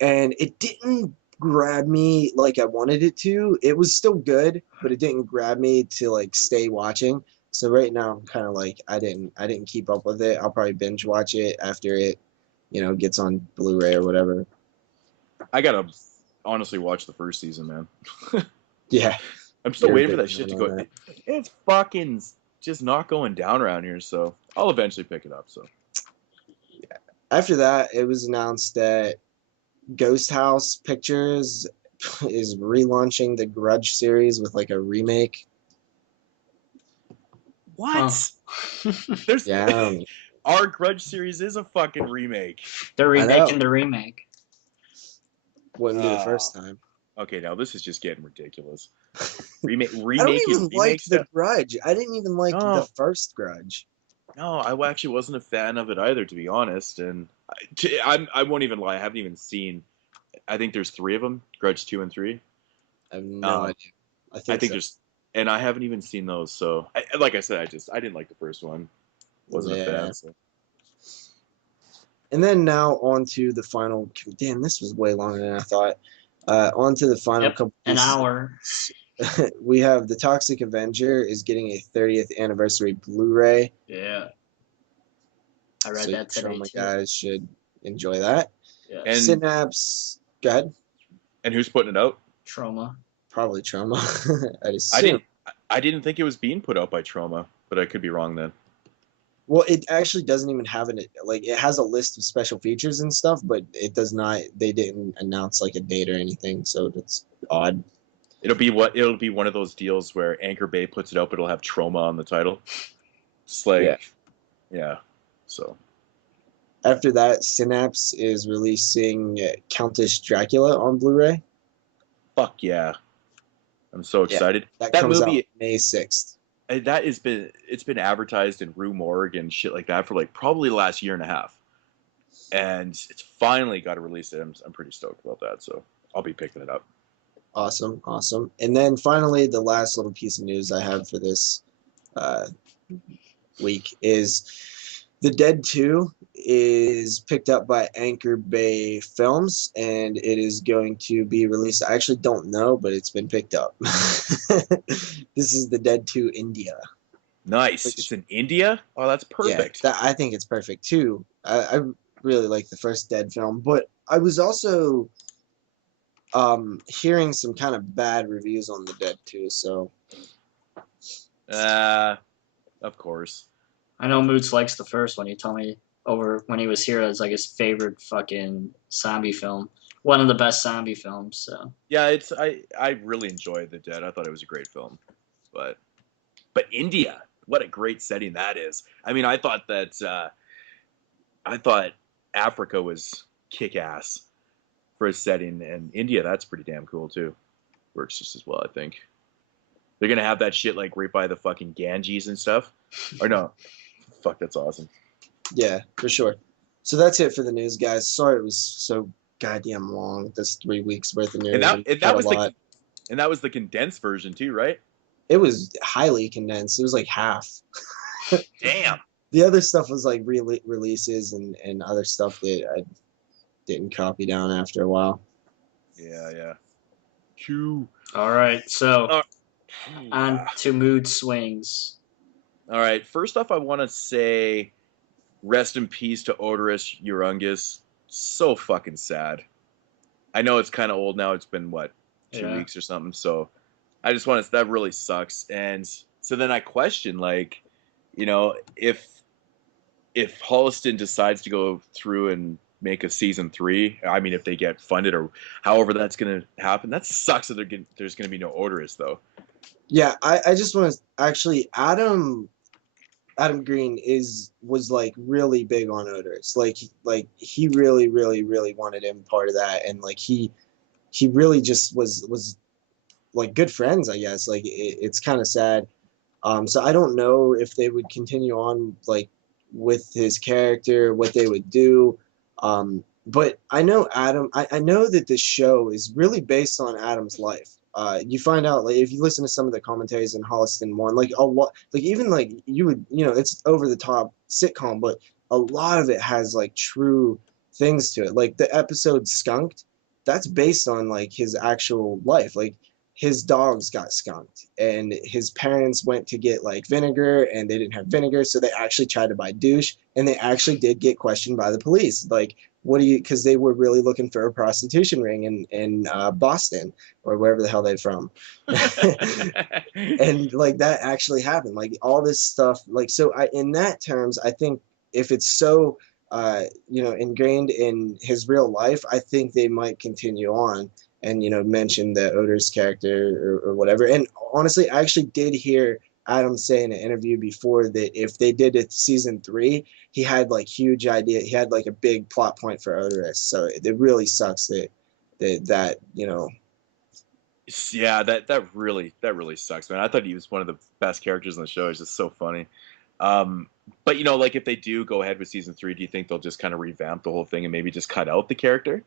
and it didn't grab me like I wanted it to. It was still good, but it didn't grab me to like stay watching. So right now I'm kind of like I didn't keep up with it. I'll probably binge watch it after it, gets on Blu-ray or whatever. I gotta honestly watch the first season, man. Yeah, I'm still waiting for that shit to go. It's fucking just not going down around here, so I'll eventually pick it up. So yeah. After that, it was announced that Ghost House Pictures is relaunching the Grudge series with like a remake. What? There's our Grudge series is a fucking remake. They're remaking the remake. Wouldn't be the first time. Okay, now this is just getting ridiculous. Remake. I don't even like the Grudge. I didn't even like the first Grudge. No, I actually wasn't a fan of it either, to be honest. And I won't even lie. I haven't even seen. I think there's 3 of them: Grudge 2 and 3. I have no idea. I think there's, and I haven't even seen those. So, like I said, I didn't like the first one. Wasn't a fan. So. And then now on to the final. Damn, this was way longer than I thought. On to the final couple. An hour. We have The Toxic Avenger is getting a 30th anniversary Blu-ray. Yeah. I read that today. Trauma guys should enjoy that. Yeah. And Synapse. Go ahead. And who's putting it out? Trauma. Probably Trauma. I didn't think it was being put out by Trauma, but I could be wrong then. Well, it actually doesn't even have it has a list of special features and stuff, but it does not. They didn't announce like a date or anything, so it's odd. It'll be one of those deals where Anchor Bay puts it out, but it'll have Trauma on the title. It's like, yeah. So after that, Synapse is releasing Countess Dracula on Blu-ray. Fuck yeah! I'm so excited. That comes movie out May 6th. It's been advertised in Rue Morgue and shit like that for like probably the last year and a half, and it's finally got a release date. I'm pretty stoked about that, so I'll be picking it up. Awesome. And then finally, the last little piece of news I have for this week is The Dead 2 is picked up by Anchor Bay Films, and it is going to be released. I actually don't know, but it's been picked up. This is The Dead 2 India. Nice. It's in India? Oh, that's perfect. Yeah, I think it's perfect too. I really like the first Dead film, but I was also hearing some kind of bad reviews on The Dead 2, so. Of course. I know Moodz likes the first one. He told me over when he was here, it's like his favorite fucking zombie film. One of the best zombie films. So yeah, I really enjoyed The Dead. I thought it was a great film, but India, what a great setting that is. I mean, I thought Africa was kick ass for a setting, and India, that's pretty damn cool too. works just as well. I think they're gonna have that shit like right by the fucking Ganges and stuff. Or no, fuck, that's awesome. Yeah, for sure. So that's it for the news, guys. Sorry it was so goddamn long. That's 3 weeks worth of news. And that was a lot. And that was the condensed version too, right? It was highly condensed. It was like half. Damn. The other stuff was like releases and other stuff that I didn't copy down after a while. Yeah. Q. All right, so on to Moodz Swingz. All right. First off, I want to say rest in peace to Oderus Urungus. So fucking sad. I know it's kind of old now. It's been, what, 2 weeks or something. So I just want to, that really sucks. And so then I question, like, you know, if Hiolliston decides to go through and make a season 3, I mean, if they get funded or however that's going to happen, that sucks that there's going to be no Oderus, though. Yeah, I just want to actually, Adam Green was like really big on Oderus. Like he really wanted him part of that, and like he really just was like good friends, I guess. Like it's kind of sad. So I don't know if they would continue on like with his character, what they would do. But I know Adam. I know that this show is really based on Adam's life. You find out, like, if you listen to some of the commentaries in Hiolliston 1, like a lot, like even like you would, you know, it's over the top sitcom, but a lot of it has like true things to it. Like the episode Skunked, that's based on like his actual life. Like his dogs got skunked, and his parents went to get like vinegar, and they didn't have vinegar, so they actually tried to buy douche, and they actually did get questioned by the police. Like, what do you? Because they were really looking for a prostitution ring in Boston or wherever the hell they're from, and like that actually happened. Like all this stuff. Like so, in that terms, I think if it's so you know, ingrained in his real life, I think they might continue on and, you know, mention the Oderus character or whatever. And honestly, I actually did hear Adam say in an interview before that if they did it season 3, he had like huge idea. He had like a big plot point for Oderus. So it really sucks that you know. Yeah, that really sucks, man. I thought he was one of the best characters on the show. It's just so funny. But you know, like if they do go ahead with season 3, do you think they'll just kind of revamp the whole thing and maybe just cut out the character?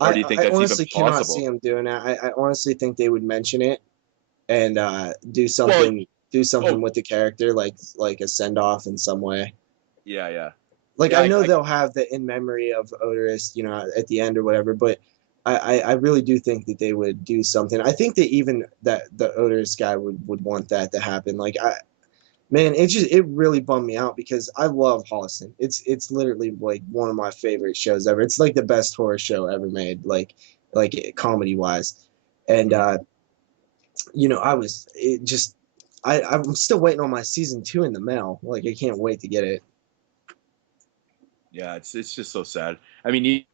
Or do you think I that's honestly even possible? cannot see him doing that. I honestly think they would mention it and do something with the character, like a send off in some way. Yeah. Like yeah, I know they'll have the in memory of Oderus, you know, at the end or whatever, but I really do think that they would do something. I think that even that the Oderus guy would want that to happen. Like man, it really bummed me out because I love Hiolliston. It's literally like one of my favorite shows ever. It's like the best horror show ever made, like comedy wise. And you know, I'm still waiting on my season 2 in the mail. Like I can't wait to get it. Yeah, it's just so sad. I mean,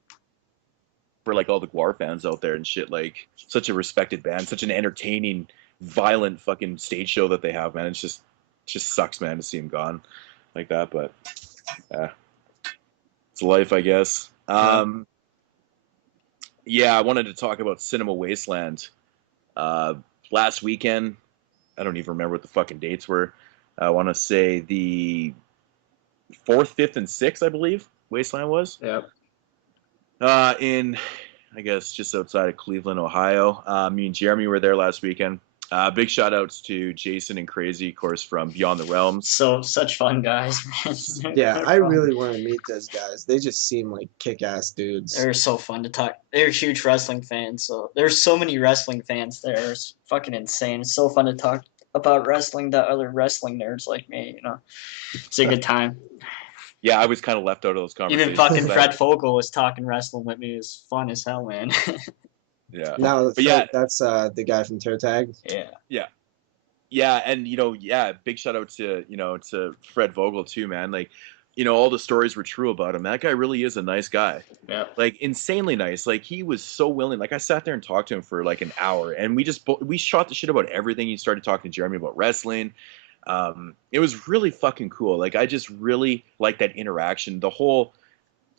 for like all the Guar fans out there and shit, like such a respected band, such an entertaining, violent fucking stage show that they have, man. It's just sucks, man, to see him gone like that. But it's life, I guess. Yeah, I wanted to talk about Cinema Wasteland. Last weekend, I don't even remember what the fucking dates were. I want to say the 4th, 5th, and 6th, I believe, Wasteland was. Yep. In, I guess, just outside of Cleveland, Ohio. Me and Jeremy were there last weekend. Big shout outs to Jason and Crazy, of course, from Beyond the Realms. So such fun guys, man. Yeah, I really want to meet those guys. They just seem like kick-ass dudes. They're so fun to talk. They're huge wrestling fans. So there's so many wrestling fans there. It's fucking insane. It's so fun to talk about wrestling to other wrestling nerds like me. You know, it's a good time. Yeah, I was kind of left out of those conversations. Even fucking Fred Fogel was talking wrestling with me. It was fun as hell, man. Yeah. No, but yeah, that's the guy from Toe Tag. Yeah, and you know, big shout out to to Fred Vogel too, man. Like, you know, all the stories were true about him. That guy really is a nice guy. Yeah. Like insanely nice. Like he was so willing. Like I sat there and talked to him for like an hour, and we shot the shit about everything. He started talking to Jeremy about wrestling. It was really fucking cool. Like I just really like that interaction. The whole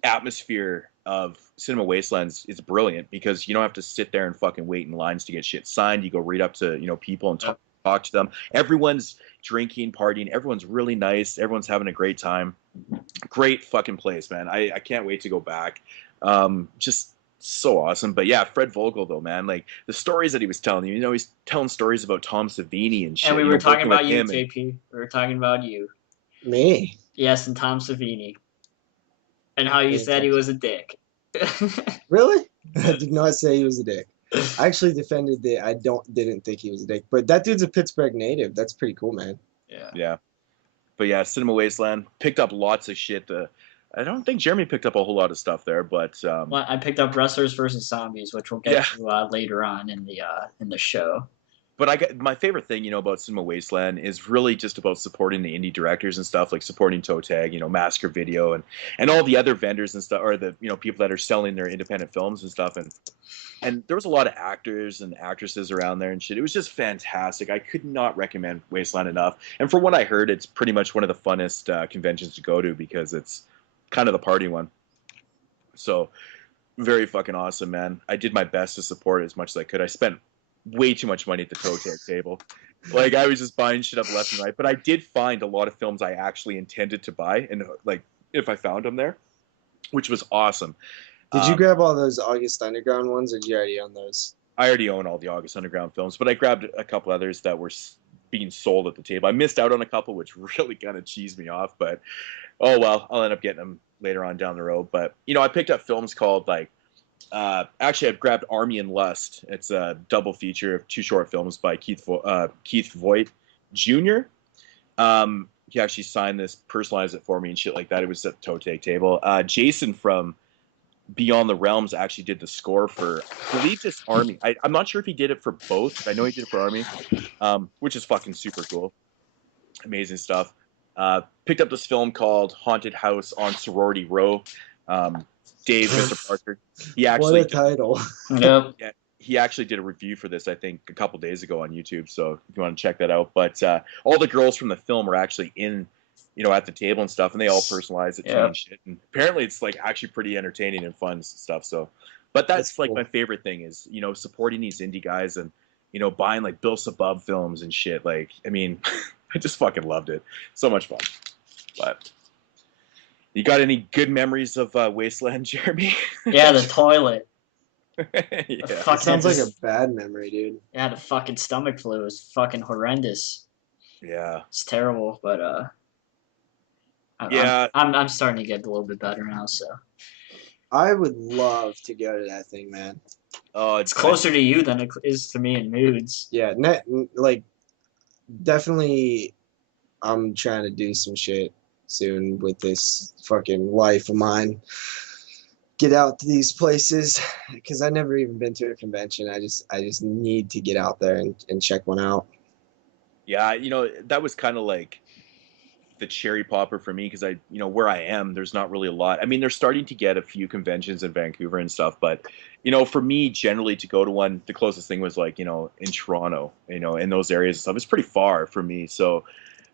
atmosphere of Cinema Wastelands is brilliant because you don't have to sit there and fucking wait in lines to get shit signed. You go right up to, people and talk to them. Everyone's drinking, partying. Everyone's really nice. Everyone's having a great time. Great fucking place, man. I can't wait to go back. Just so awesome. But yeah, Fred Vogel though, man, like the stories that he was telling he's telling stories about Tom Savini and shit. And we were talking about you, JP. We were talking about you. Me? Yes, and Tom Savini. And how you said he was a dick. Really? I did not say he was a dick. I actually defended that. Didn't think he was a dick, but that dude's a Pittsburgh native. That's pretty cool, man. Yeah. But yeah, Cinema Wasteland picked up lots of shit. I don't think Jeremy picked up a whole lot of stuff there, but well, I picked up Wrestlers versus Zombies, which we'll get to later on in the show. But my favorite thing, about Cinema Wasteland is really just about supporting the indie directors and stuff, like supporting Toe Tag, Massacre Video, and all the other vendors and stuff, or the people that are selling their independent films and stuff. And there was a lot of actors and actresses around there and shit. It was just fantastic. I could not recommend Wasteland enough. And from what I heard, it's pretty much one of the funnest conventions to go to because it's kind of the party one. So very fucking awesome, man. I did my best to support it as much as I could. I spent way too much money at the Toe Tag table. Like, I was just buying shit up left and right. But I did find a lot of films I actually intended to buy, and like if I found them there, which was awesome. Did you grab all those August Underground ones, or did you already own those? I already own all the August Underground films, but I grabbed a couple others that were being sold at the table. I missed out on a couple, which really kind of cheesed me off, but oh well, I'll end up getting them later on down the road. But I picked up films called actually I've grabbed Army and Lust. It's a double feature of 2 short films by Keith Voigt Jr. He actually signed this, personalized it for me and shit like that. It was at the Toe Tag table. Jason from Beyond the Realms actually did the score for, I believe, this Army. I'm not sure if he did it for both. I know he did it for Army, which is fucking super cool. Amazing stuff. Picked up this film called Haunted House on Sorority Row. Dave, Mr. Parker. He actually what a title. Yep. Yeah, he actually did a review for this, I think, a couple days ago on YouTube. So if you want to check that out. But all the girls from the film are actually in, at the table and stuff, and they all personalize it and shit. And apparently it's actually pretty entertaining and fun stuff. So, but that's cool. My favorite thing is, supporting these indie guys and, buying Bill Sabub films and shit. I just fucking loved it. So much fun. But you got any good memories of Wasteland, Jeremy? Yeah, the toilet. It sounds like a bad memory, dude. Yeah, the fucking stomach flu is fucking horrendous. Yeah. It's terrible, but yeah. I'm starting to get a little bit better now, so. I would love to go to that thing, man. Oh, it's closer to you than it is to me in Moodz. Yeah, definitely I'm trying to do some shit soon with this fucking life of mine. Get out to these places because I've never even been to a convention. I just need to get out there and check one out. Yeah, that was kind of the cherry popper for me because where I am, there's not really a lot. I mean, they're starting to get a few conventions in Vancouver and stuff, but for me, generally to go to one, the closest thing was in Toronto, in those areas and stuff. It's pretty far for me, so.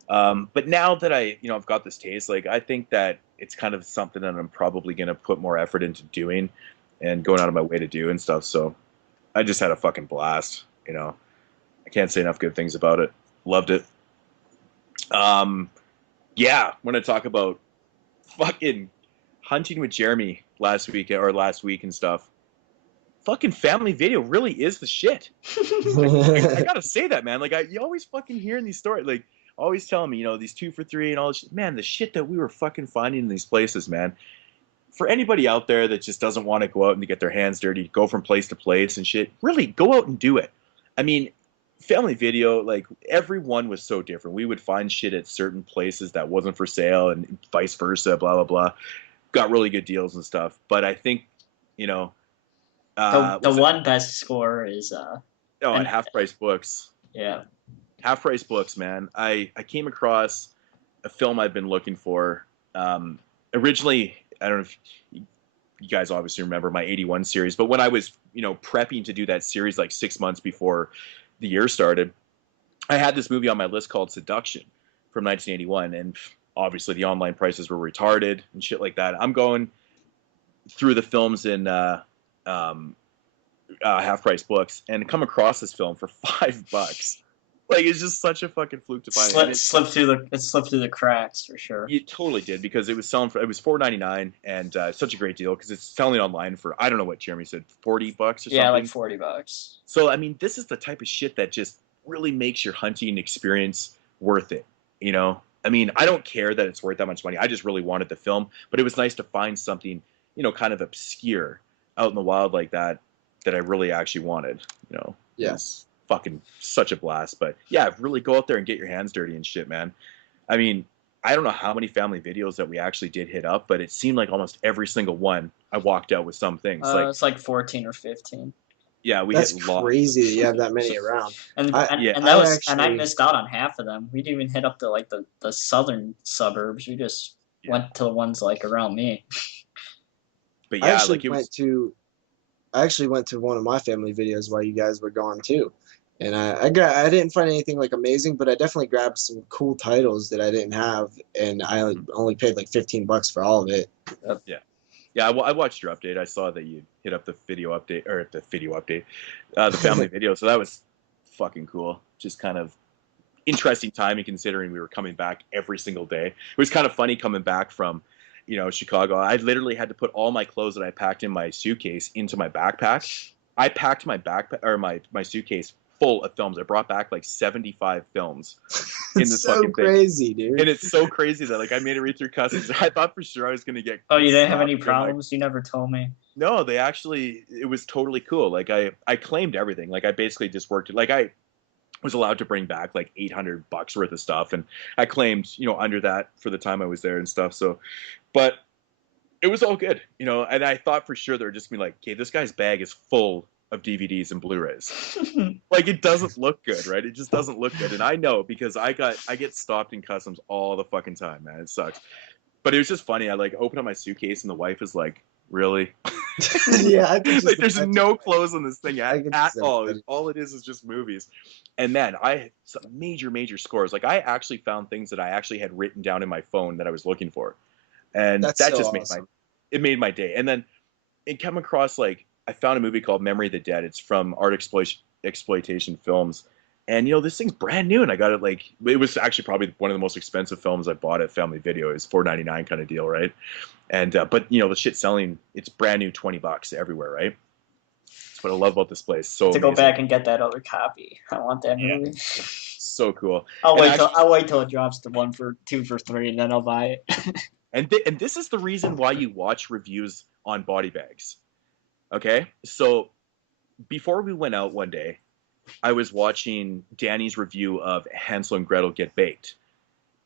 But now that I've got this taste, I think that it's kind of something that I'm probably going to put more effort into doing and going out of my way to do and stuff. So I just had a fucking blast, I can't say enough good things about it. Loved it. Yeah, I'm going to talk about fucking hunting with Jeremy last week and stuff. Fucking Family Video really is the shit. I gotta say that, man. You always fucking hear in these stories, always telling me, these 2 for $3 and all this shit. Man, the shit that we were fucking finding in these places, man. For anybody out there that just doesn't want to go out and get their hands dirty, go from place to place and shit, really go out and do it. I mean, Family Video, everyone was so different. We would find shit at certain places that wasn't for sale and vice versa, blah, blah, blah. Got really good deals and stuff. But I think, the one best score is... at Half Price Books. Yeah. Half Price Books, man. I came across a film I've been looking for. Originally, I don't know if you guys obviously remember my 81 series, but when I was, prepping to do that series 6 months before the year started, I had this movie on my list called Seduction from 1981, and obviously the online prices were retarded and shit like that. I'm going, through the films in half price books and come across this film for $5. Like, it's just such a fucking fluke to find. It slipped through the cracks for sure. It totally did, because it was selling for, it was $4.99, and such a great deal because it's selling online for, I don't know what Jeremy said, $40 or something. Yeah, like $40. So I mean, this is the type of shit that just really makes your hunting experience worth it. You know, I mean, I don't care that it's worth that much money. I just really wanted the film, but it was nice to find something, you know, kind of obscure out in the wild like that I really actually wanted. You know, yes. Fucking such a blast. But yeah, really go out there and get your hands dirty and shit, man. I mean, I don't know how many family videos that we actually did hit up, but it seemed like almost every single one I walked out with some things. It's like 14 or 15. Yeah, we That's hit crazy that you have that many around. And I missed out on half of them. We didn't even hit up the southern suburbs. We just went to the ones like around me. But yeah, I actually went to one of my family videos while you guys were gone too. And I didn't find anything like amazing, but I definitely grabbed some cool titles that I didn't have, and I only paid like $15 for all of it. Yeah, I watched your update. I saw that you hit up the family video. So that was fucking cool. Just kind of interesting timing, considering we were coming back every single day. It was kind of funny coming back from, you know, Chicago. I literally had to put all my clothes that I packed in my suitcase into my backpack. I packed my backpack or my suitcase full of films. I brought back like 75 films in this so fucking crazy, thing. dude. And it's so crazy that like I made it read through customs. I thought for sure I was gonna get. Oh, you didn't have any problems? You never told me. No, they actually. It was totally cool. Like I claimed everything. Like I basically just worked. Like I was allowed to bring back like $800 worth of stuff, and I claimed, you know, under that for the time I was there and stuff. So, but it was all good, you know. And I thought for sure they were just gonna be like, okay, this guy's bag is full of DVDs and Blu-rays. Like, it doesn't look good, right? It just doesn't look good. And I know, because I get stopped in customs all the fucking time, man. It sucks. But it was just funny. I like open up my suitcase and the wife is like, really? Yeah, I think like there's no clothes on this thing at all. Funny. All it is just movies. And man, I had some major scores. Like I actually found things that I actually had written down in my phone that I was looking for. And that just made my day. And then it came across, like, I found a movie called Memory of the Dead. It's from Art Exploitation Films. And, you know, this thing's brand new, and I got it, like, it was actually probably one of the most expensive films I bought at Family Video. It was $4.99 kind of deal, right? And, but, you know, the shit's selling, it's brand new, $20 everywhere, right? That's what I love about this place. So to go back and get that other copy. I want that movie. So cool. I'll wait till it drops to 1 for 2 for 3, and then I'll buy it. And this is the reason why you watch reviews on body bags. Okay? So before we went out one day, I was watching Danny's review of Hansel and Gretel Get Baked.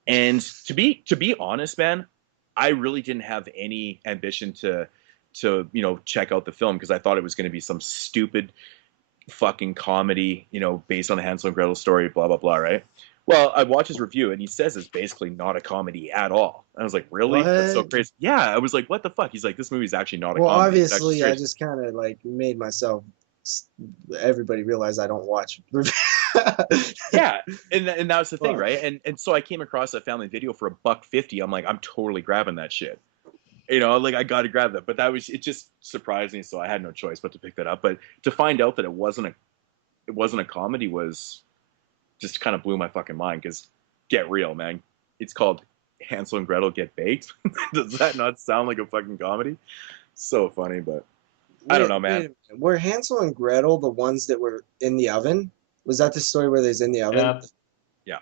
And to be honest, man, I really didn't have any ambition to you know, check out the film, because I thought it was going to be some stupid fucking comedy, you know, based on the Hansel and Gretel story, blah blah blah, right? Well, I watched his review, and he says it's basically not a comedy at all. I was like, really? What? That's so crazy. Yeah, I was like, what the fuck? He's like, this movie's actually not a comedy. Well, obviously, I just kind of like made myself. Everybody realize I don't watch. Yeah, and that was the thing, right? And so I came across that Family Video for $1.50. I'm like, I'm totally grabbing that shit. You know, like, I got to grab that. But it just surprised me, so I had no choice but to pick that up. But to find out that it wasn't a comedy was just kind of blew my fucking mind, because get real, man. It's called Hansel and Gretel Get Baked. Does that not sound like a fucking comedy? So funny, but I don't know, man. Were Hansel and Gretel the ones that were in the oven? Was that the story where they're in the oven? Yeah.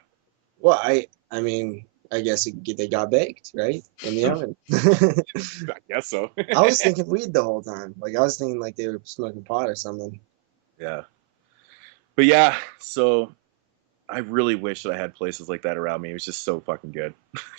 Well, I mean, I guess they got baked, right? In the oven. I guess so. I was thinking weed the whole time. Like, I was thinking like they were smoking pot or something. Yeah. But yeah, so I really wish that I had places like that around me. It was just so fucking good.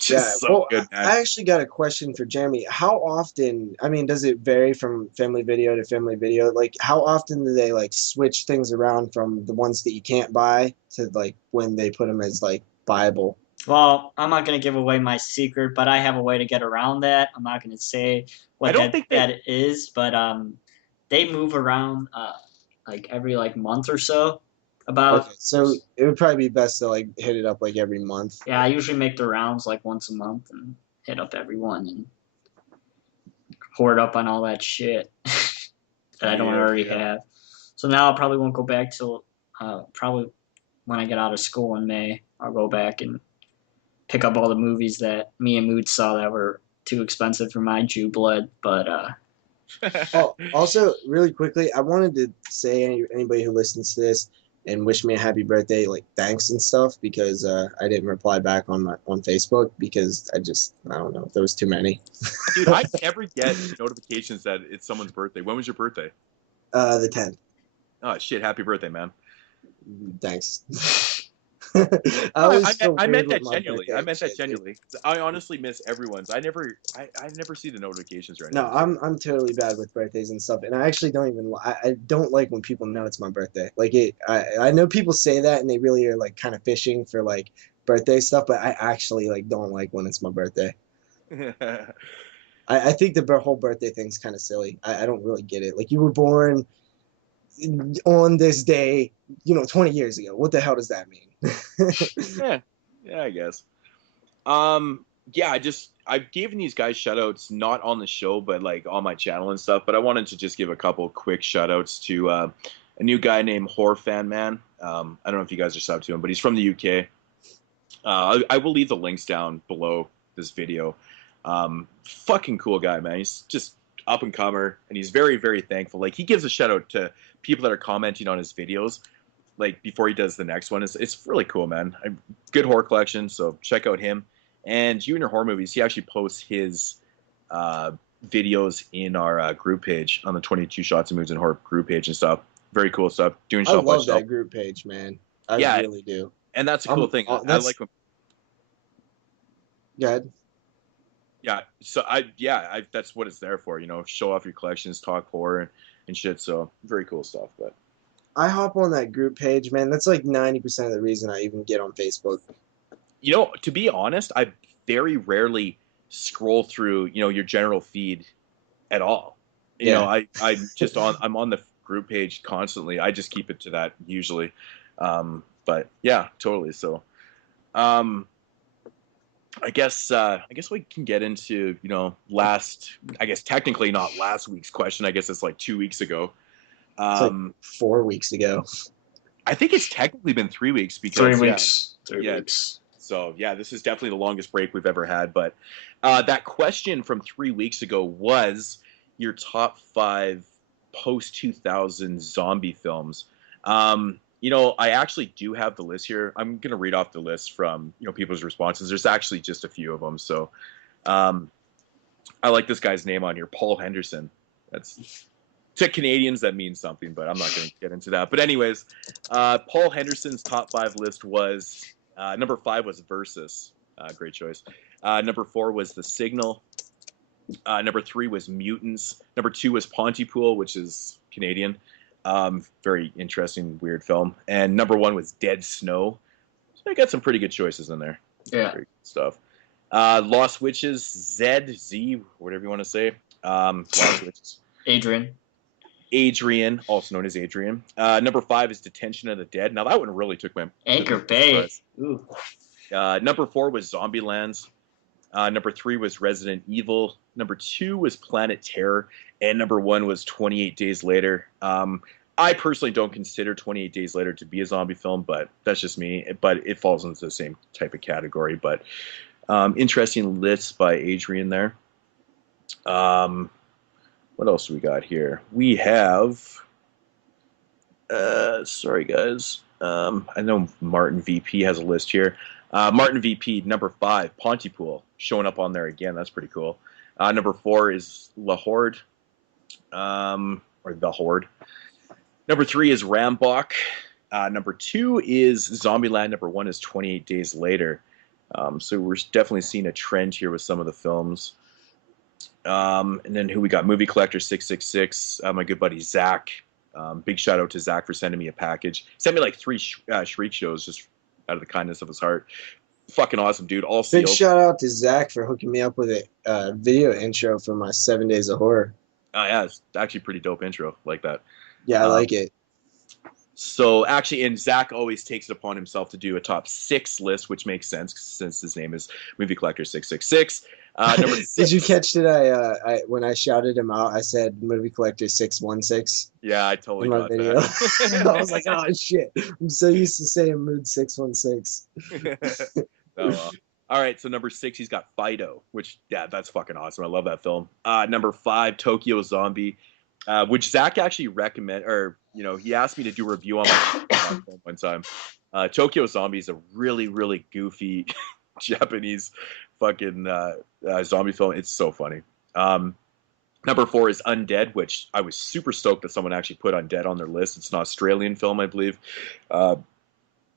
Good, man. I actually got a question for Jeremy. How often, I mean, does it vary from Family Video to Family Video? Like, how often do they, like, switch things around from the ones that you can't buy to, like, when they put them as, like, buyable? Well, I'm not going to give away my secret, but I have a way to get around that. I'm not going to say what that is, but they move around, like, every, like, month or so. Okay, so it would probably be best to like hit it up like every month. Yeah, I usually make the rounds like once a month and hit up everyone and hoard up on all that shit that I don't already have. So now I probably won't go back till probably when I get out of school in May. I'll go back and pick up all the movies that me and Moodz saw that were too expensive for my Jew blood. But Oh, also, really quickly, I wanted to say anybody who listens to this and wish me a happy birthday, like thanks and stuff, because I didn't reply back on Facebook because I don't know, there was too many. Dude, I never get notifications that it's someone's birthday. When was your birthday? The 10th. Oh shit! Happy birthday, man. Thanks. I meant that genuinely. I meant that genuinely. I honestly miss everyone's. I never see the notifications or anything. No, I'm totally bad with birthdays and stuff, and I actually don't even. I don't like when people know it's my birthday. Like I know people say that and they really are like kind of fishing for like birthday stuff, but I actually like don't like when it's my birthday. I think the whole birthday thing's kind of silly. I don't really get it. Like you were born on this day, 20 years ago. What the hell does that mean? yeah, I guess. Yeah, I've given these guys shoutouts not on the show, but like on my channel and stuff. But I wanted to just give a couple quick shoutouts to a new guy named Horror Fan Man. I don't know if you guys are sub to him, but he's from the UK. I will leave the links down below this video. Fucking cool guy, man. He's just up and comer, and he's very, very thankful. Like he gives a shout out to people that are commenting on his videos, like before he does the next one. It's really cool, man. Good horror collection, so check out him. And You and Your Horror Movies, he actually posts his videos in our group page on the 22 Shots of Moods and Horror group page and stuff. Very cool stuff. Doing I stuff love that group page, man. I really do. And that's a cool thing. I like when. Go ahead. Yeah, so that's what it's there for, show off your collections, talk horror and shit. So very cool stuff. But I hop on that group page, man. That's like 90% of the reason I even get on Facebook. To be honest, I very rarely scroll through, your general feed at all. I'm on the group page constantly. I just keep it to that usually. But yeah, totally. So, I guess we can get into, technically not last week's question. I guess it's like 2 weeks ago. It's like 4 weeks ago. I think it's technically been 3 weeks because 3 weeks. 3 weeks. So yeah, this is definitely the longest break we've ever had. But that question from 3 weeks ago was your top 5 post-2000 zombie films. I actually do have the list here. I'm going to read off the list from, people's responses. There's actually just a few of them. So I like this guy's name on here, Paul Henderson. To Canadians, that means something, but I'm not going to get into that. But anyways, Paul Henderson's top 5 list was, number 5 was Versus. Great choice. Number 4 was The Signal. Number 3 was Mutants. Number 2 was Pontypool, which is Canadian. Very interesting, weird film. And number 1 was Dead Snow. So I got some pretty good choices in there. Yeah. Very good stuff. Lost Witches, Z, whatever you want to say. Lost Witches. Adrian, also known as Adrian. Number 5 is Detention of the Dead. Now that one really took my Anchor Bay. Ooh. Number 4 was Zombielands. Number 3 was Resident Evil. Number 2 was Planet Terror. And number 1 was 28 Days Later. I personally don't consider 28 Days Later to be a zombie film, but that's just me. But it falls into the same type of category. But interesting list by Adrian there. What else do we got here? We have... sorry, guys. I know Martin VP has a list here. Martin VP, number 5, Pontypool, showing up on there again. That's pretty cool. Number 4 is La Horde, or The Horde. Number 3 is Rambach. Number 2 is Zombieland. Number 1 is 28 Days Later. So we're definitely seeing a trend here with some of the films. And then who we got? Movie Collector 666. My good buddy Zach. Big shout out to Zach for sending me a package. Sent me like 3 Shriek shows just out of the kindness of his heart. Fucking awesome, dude. All sealed. Big shout out to Zach for hooking me up with a video intro for my 7 Days of Horror. Oh yeah, it's actually a pretty dope intro like that. Yeah, I like it. So actually, and Zach always takes it upon himself to do a top 6 list, which makes sense since his name is Movie Collector 666. Number 6. Did you catch that? I when I shouted him out, I said movie collector 616. Yeah, I totally in my got video. that. I was like, oh shit! I'm so used to saying Moodz 616. Oh, well. All right, so number 6, he's got Fido, which that's fucking awesome. I love that film. Number 5, Tokyo Zombie, which Zach actually recommended, or he asked me to do a review on my film one time. Tokyo Zombie is a really, really goofy Japanese fucking zombie film. It's so funny. Number 4 is Undead, which I was super stoked that someone actually put Undead on their list. It's an Australian film, I believe. I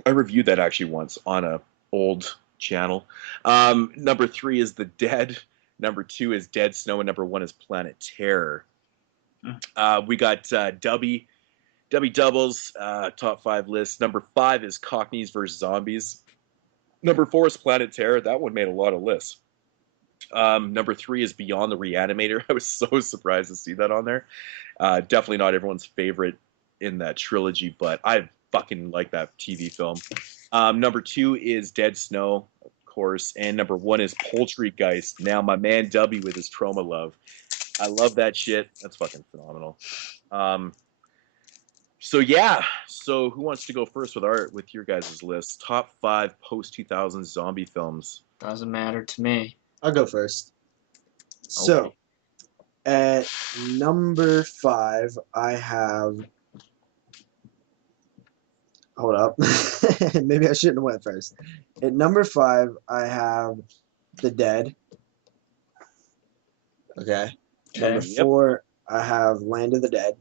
reviewed that actually once on a old channel. Number 3 is The Dead. Number 2 is Dead Snow, and number 1 is Planet Terror. We got Dubby Doubles, top 5 list. Number 5 is Cockneys vs. Zombies. Number 4 is Planet Terror. That one made a lot of lists. Number 3 is Beyond the Reanimator. I was so surprised to see that on there. Definitely not everyone's favorite in that trilogy, but I fucking like that TV film. Number 2 is Dead Snow, of course, and number 1 is Poultrygeist. Now, my man W with his trauma love. I love that shit. That's fucking phenomenal. So who wants to go first with your guys' list? Top 5 post-2000 zombie films. Doesn't matter to me. I'll go first. So, at number 5, I have. Hold up. Maybe I shouldn't have went first. At number 5, I have The Dead. Okay. Number 4, I have Land of the Dead.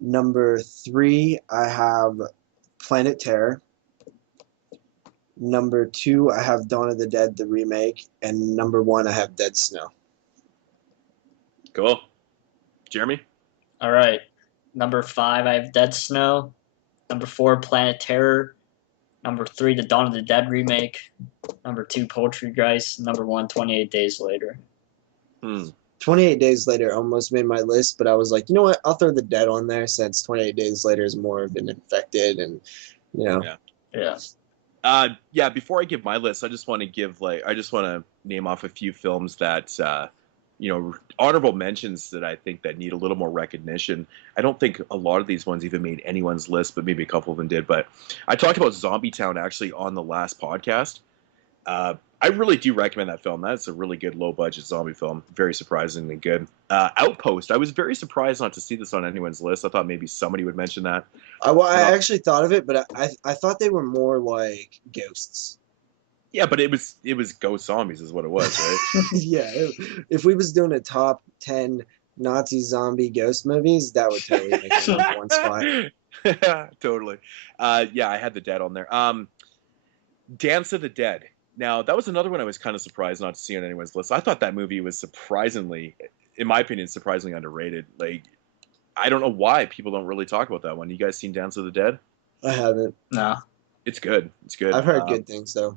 Number 3, I have Planet Terror. Number 2, I have Dawn of the Dead, the remake. And number 1, I have Dead Snow. Cool. Jeremy? All right. Number 5, I have Dead Snow. Number 4, Planet Terror. Number 3, the Dawn of the Dead remake. Number 2, Poultrygeist. Number 1, 28 Days Later. 28 Days Later almost made my list, but I was like, you know what? I'll throw The Dead on there since 28 Days Later is more of an infected and, Yeah. Before I give my list, I just want to name off a few films that honorable mentions that I think that need a little more recognition. I don't think a lot of these ones even made anyone's list, but maybe a couple of them did. But I talked about Zombie Town actually on the last podcast. I really do recommend that film. That's a really good low-budget zombie film. Very surprisingly good. Outpost. I was very surprised not to see this on anyone's list. I thought maybe somebody would mention that. I actually thought of it, but I thought they were more like ghosts. Yeah, but it was ghost zombies is what it was, right? Yeah. If we was doing a top 10 Nazi zombie ghost movies, that would totally make it number 1 spot. Totally. I had The Dead on there. Dance of the Dead. Now, that was another one I was kind of surprised not to see on anyone's list. I thought that movie was surprisingly, in my opinion, surprisingly underrated. Like, I don't know why people don't really talk about that one. You guys seen Dance of the Dead? I haven't. No. It's good. It's good. I've heard good things, though.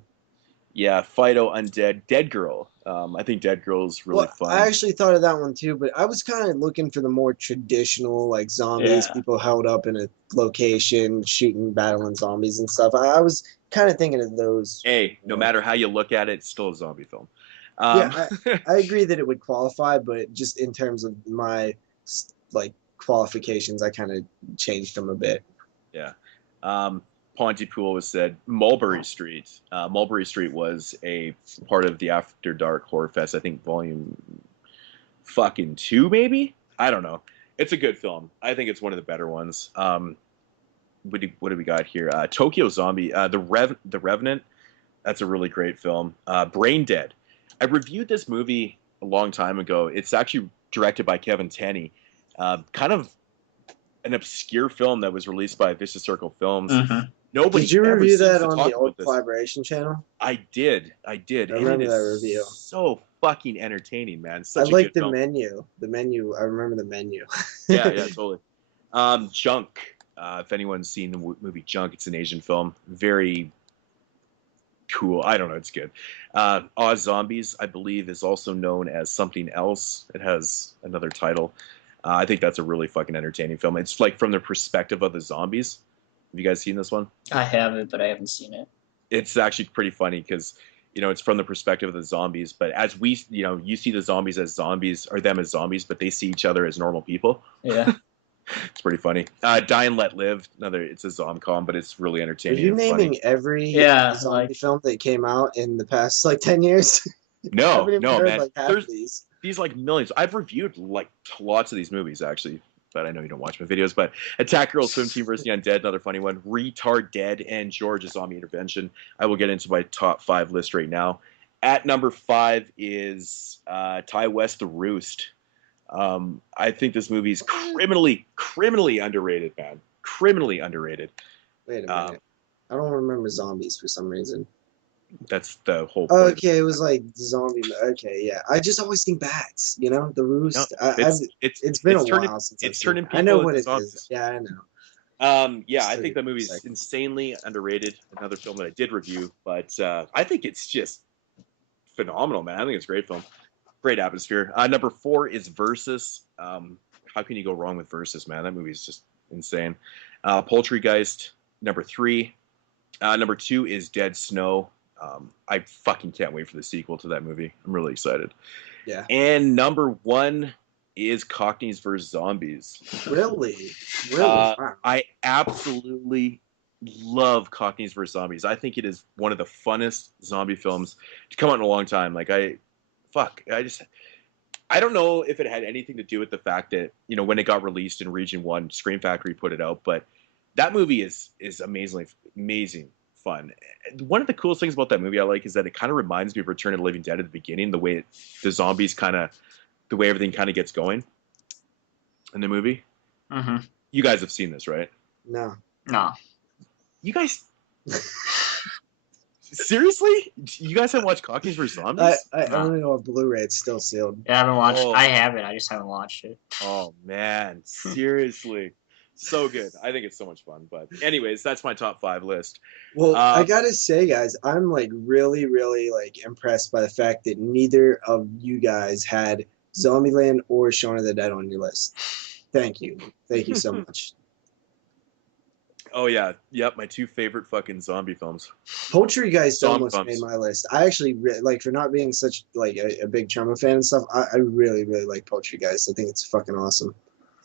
Yeah, Fido, Undead, Dead Girl. I think Dead Girl is really fun. I actually thought of that one, too, but I was kind of looking for the more traditional, like, zombies, people held up in a location, shooting, battling zombies and stuff. I was kind of thinking of those. Hey, no matter how you look at it, it's still a zombie film. I agree that it would qualify, but just in terms of my qualifications, I kind of changed them a bit. Yeah. Pontypool was said Mulberry Street. Mulberry Street was a part of the After Dark Horror Fest, I think volume 2 maybe? I don't know. It's a good film. I think it's one of the better ones. What do we got here? Tokyo Zombie, The Revenant. That's a really great film. Brain Dead. I reviewed this movie a long time ago. It's actually directed by Kevin Tenney. Kind of an obscure film that was released by Vicious Circle Films. Mm-hmm. Nobody. Did you review that on the old Collaboration channel? I did. I remember that review. So fucking entertaining, man. I like the menu. The menu. I remember the menu. yeah, totally. Junk. If anyone's seen the movie Junk, it's an Asian film. Very cool. I don't know. It's good. Oz Zombies, I believe, is also known as something else. It has another title. I think that's a really fucking entertaining film. It's like from the perspective of the zombies. Have you guys seen this one? I haven't, but I haven't seen it. It's actually pretty funny because You know, it's from the perspective of the zombies, but as we, you know, you see the zombies as zombies, or them as zombies, but they see each other as normal people. Yeah. It's pretty funny. Die and Let Live. It's a zom-com, but it's really Are entertaining you and naming funny. every zombie like film that came out in the past like 10 years? I No, haven't even heard man. like half of these. These like millions. I've reviewed like lots of these movies actually, but I know you don't watch my videos. But Attack Girl Swim Team vs. the Undead, another funny one. Retard Dead and George: A Zombie Intervention. I will get into my top 5 list right now. At number 5 is Ty West: The Roost. I think this movie is criminally underrated, man. Criminally underrated. Wait a minute. I don't remember zombies for some reason. That's the whole point. Okay, it was like zombie. Okay, yeah. I just always think bats. You know, The Roost. No, it's been a while since I've seen it. I know what it is. Yeah, I know. Yeah, I think that movie's insanely underrated. Another film that I did review, but I think it's just phenomenal, man. I think it's a great film. Great atmosphere. Number 4 is Versus. How can you go wrong with Versus, man? That movie is just insane. Poultrygeist. Number 3. Number 2 is Dead Snow. I fucking can't wait for the sequel to that movie. I'm really excited. Yeah. And number 1 is Cockneys vs. Zombies. Really? Wow. I absolutely love Cockneys vs. Zombies. I think it is one of the funnest zombie films to come out in a long time. Like, I don't know if it had anything to do with the fact that, you know, when it got released in Region 1, Scream Factory put it out, but that movie is amazing fun. One of the coolest things about that movie I like is that it kind of reminds me of Return of the Living Dead at the beginning, the way the zombies the way everything kind of gets going in the movie. Mm-hmm. You guys have seen this, right? No. You guys... Seriously? You guys haven't watched Cockneys vs. Zombies? I only know a Blu-ray. It's still sealed. Yeah, I haven't watched. I haven't. I just haven't watched it. Oh man, seriously, so good. I think it's so much fun. But anyways, that's my top 5 list. Well, I gotta say, guys, I'm like really, really like impressed by the fact that neither of you guys had Zombieland or Shaun of the Dead on your list. Thank you so much. Oh yeah, yep, my 2 favorite fucking zombie films. Poultrygeist almost made my list. I actually like, for not being such like a big Troma fan and stuff. I really, really like Poultrygeist. I think it's fucking awesome.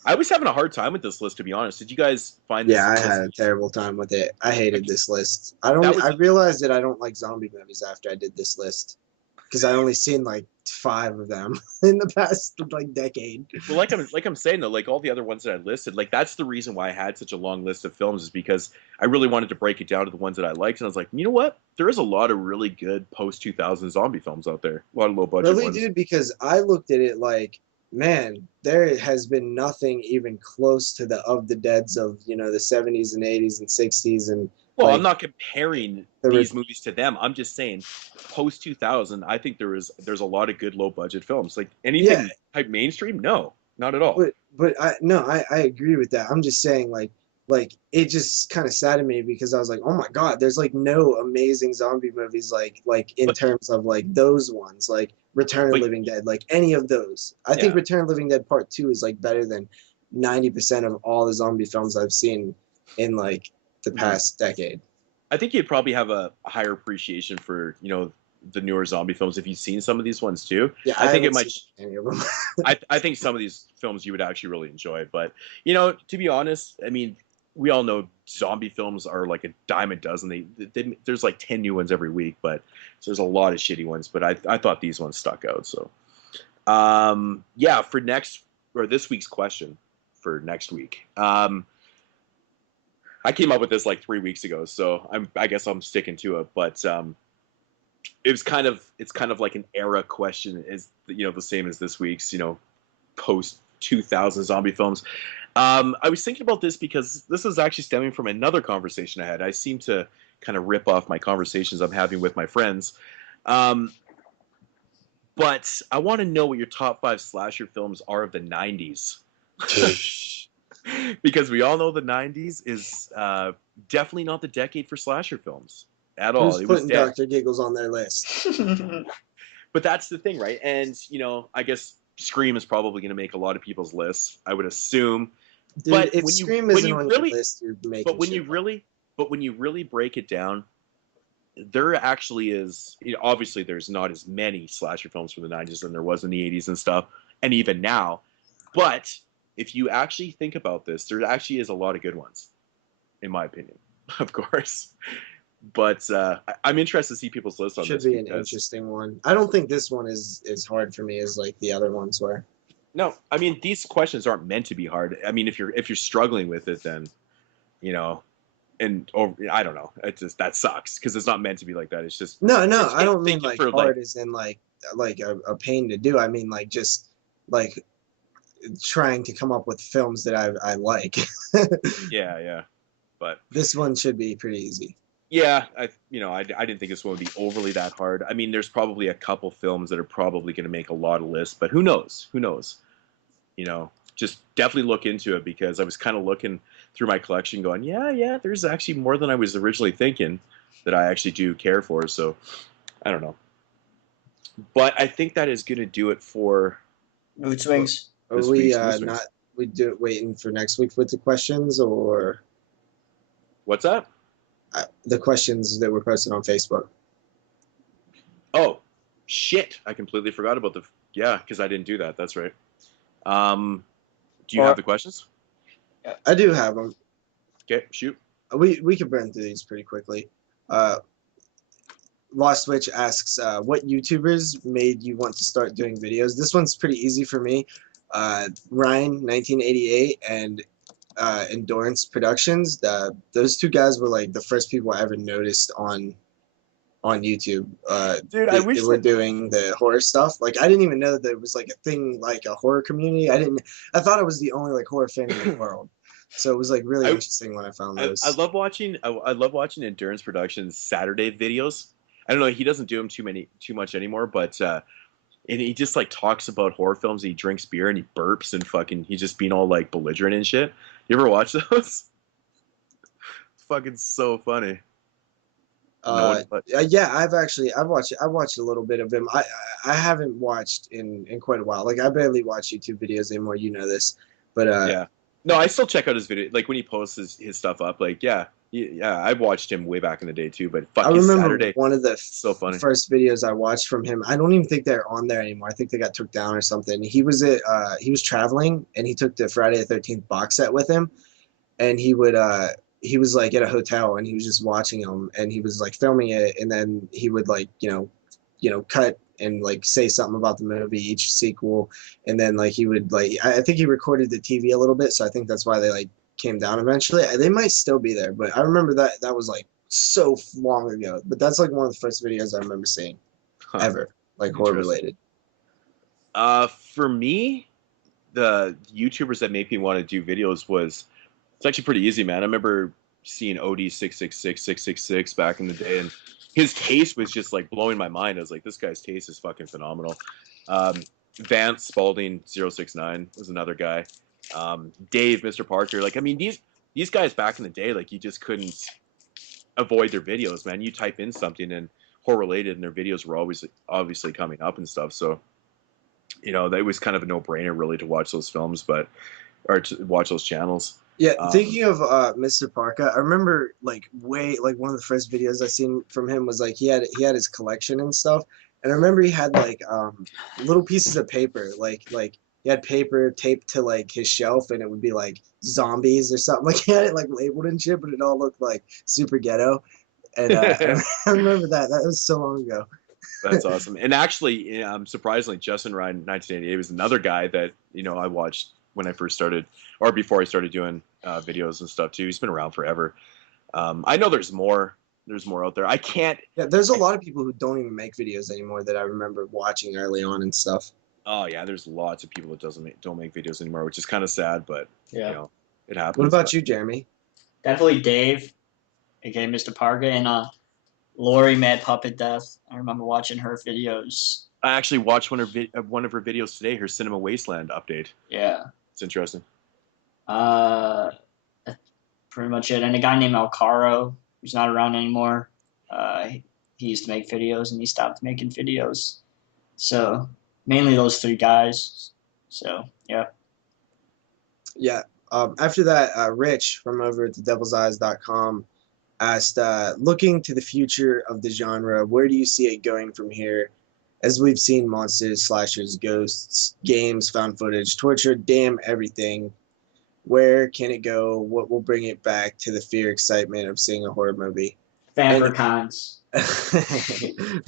I was having a hard time with this list, to be honest. Did you guys find this? Yeah, I had a terrible time with it. I hated this list. I realized that I don't like zombie movies after I did this list, because I only seen like 5 of them in the past like decade. Well, like I'm saying though, like all the other ones that I listed, like that's the reason why I had such a long list of films, is because I really wanted to break it down to the ones that I liked, and I was like, you know what? There is a lot of really good post 2000 zombie films out there. A lot of low budget ones. Really, dude, because I looked at it like, man, there has been nothing even close to the Deads of, you know, the 70s and 80s and 60s and. Well, like, I'm not comparing these movies to them. I'm just saying, post 2000, I think there's a lot of good low budget films. Like anything type mainstream, no, not at all. But I agree with that. I'm just saying, like it just kind of saddened me, because I was like, oh my god, there's like no amazing zombie movies like in terms of like those ones, like Return of the Living Dead, like any of those. I think Return of the Living Dead Part 2 is like better than 90% of all the zombie films I've seen in like the past decade. I think you'd probably have a higher appreciation for, you know, the newer zombie films if you've seen some of these ones too. Yeah, I think it might. Any of them. I think some of these films you would actually really enjoy, but you know, to be honest, I mean, we all know zombie films are like a dime a dozen. There's like 10 new ones every week, but so there's a lot of shitty ones. But I thought these ones stuck out. So, yeah, for this week's question for next week. I came up with this like 3 weeks ago, so I guess I'm sticking to it. But it's kind of like an era question, is, you know, the same as this week's, you know, post 2000 zombie films. I was thinking about this because this is actually stemming from another conversation I had. I seem to kind of rip off my conversations I'm having with my friends. But I want to know what your top 5 slasher films are of the 90s. Because we all know the 90s is definitely not the decade for slasher films at all. Who's putting Dr. Giggles on their list? But that's the thing, right? And, you know, I guess Scream is probably going to make a lot of people's lists, I would assume. Dude, but if Scream isn't on your list, you're making But when you really break it down, there actually is, obviously there's not as many slasher films from the 90s than there was in the 80s and stuff, and even now. But if you actually think about this, there actually is a lot of good ones, in my opinion, of course. But I'm interested to see people's lists on Should this. Be an interesting one. I don't think this one is as hard for me as like the other ones were. No, I mean, these questions aren't meant to be hard. I mean, if you're struggling with it, then, and I don't know. It just, that sucks because it's not meant to be like that. It's just no. I don't mean like hard like, as in like a pain to do. I mean like just like trying to come up with films that I like. yeah, but this one should be pretty easy. Yeah, I didn't think this one would be overly that hard. I mean, there's probably a couple films that are probably going to make a lot of lists, but who knows? Who knows? Just definitely look into it because I was kind of looking through my collection going, yeah, there's actually more than I was originally thinking that I actually do care for. So I don't know. But I think that is going to do it for Mood Swings. Are we we do it waiting for next week with the questions or what's that? The questions that were posted on Facebook. Oh, shit. I completely forgot about because I didn't do that. That's right. Do you have the questions? I do have them. Okay, shoot. We can burn through these pretty quickly. Lost Switch asks, what YouTubers made you want to start doing videos? This one's pretty easy for me. Ryan, 1988, and Endurance Productions. Those two guys were like the first people I ever noticed on YouTube. Dude, I wish they were doing the horror stuff. Like I didn't even know that there was like a thing like a horror community. I thought I was the only like horror fan in the world. So it was like really interesting when I found those. I love watching Endurance Productions Saturday videos. I don't know, he doesn't do them too much anymore, but and he just like talks about horror films. And he drinks beer and he burps and fucking he's just being all like belligerent and shit. You ever watch those? Fucking so funny. Yeah, I've watched a little bit of him. I haven't watched in quite a while. Like I barely watch YouTube videos anymore. You know this, but yeah. No, I still check out his video. Like when he posts his stuff up. Like yeah, I watched him way back in the day too. But fuck, I remember Saturday, one of the so funny. First videos I watched from him. I don't even think they're on there anymore. I think they got took down or something. He was he was traveling and he took the Friday the 13th box set with him, and he was like at a hotel and he was just watching them and he was like filming it and then he would like cut and like say something about the movie each sequel and then like he would like I think he recorded the TV a little bit, so I think that's why they like came down eventually. They might still be there, but I remember that was like so long ago. But that's like one of the first videos I remember seeing ever, like horror related. For me, the YouTubers that made me want to do videos it's actually pretty easy, man. I remember seeing OD666666 back in the day, and his taste was just like blowing my mind. I was like, this guy's taste is fucking phenomenal. Vance Spalding 069 was another guy. Dave, Mr. Parker. Like, I mean, these guys back in the day, like, you just couldn't avoid their videos, man. You type in something and horror related, and their videos were always obviously coming up and stuff. So, that was kind of a no brainer really to watch those films, or to watch those channels. Yeah, thinking of Mr. Parka, I remember like one of the first videos I seen from him was like he had his collection and stuff, and I remember he had like little pieces of paper, like he had paper taped to like his shelf, and it would be like zombies or something. Like he had it like labeled and shit, but it all looked like super ghetto. And I remember that was so long ago. That's awesome. And actually, surprisingly, Justin Ryan 1988 was another guy that I watched when I first started, or before I started doing videos and stuff too. He's been around forever. I know there's more out there. I can't. Yeah, there's a lot of people who don't even make videos anymore that I remember watching early on and stuff. Oh yeah, there's lots of people that don't make videos anymore, which is kind of sad, but it happens. What about you, Jeremy? Definitely Dave, aka Mr. Parga, and Lori Mad Puppet Death. I remember watching her videos. I actually watched one of her videos today, her Cinema Wasteland update. Yeah. It's interesting. That's pretty much it. And a guy named Alcaro, who's not around anymore. He used to make videos and he stopped making videos. So mainly those three guys. So yeah. Yeah. After that, Rich from over at thedevilseyes.com asked, looking to the future of the genre, where do you see it going from here? As we've seen monsters, slashers, ghosts, games, found footage, torture, damn everything. Where can it go? What will bring it back to the fear, excitement of seeing a horror movie? And Vampircons.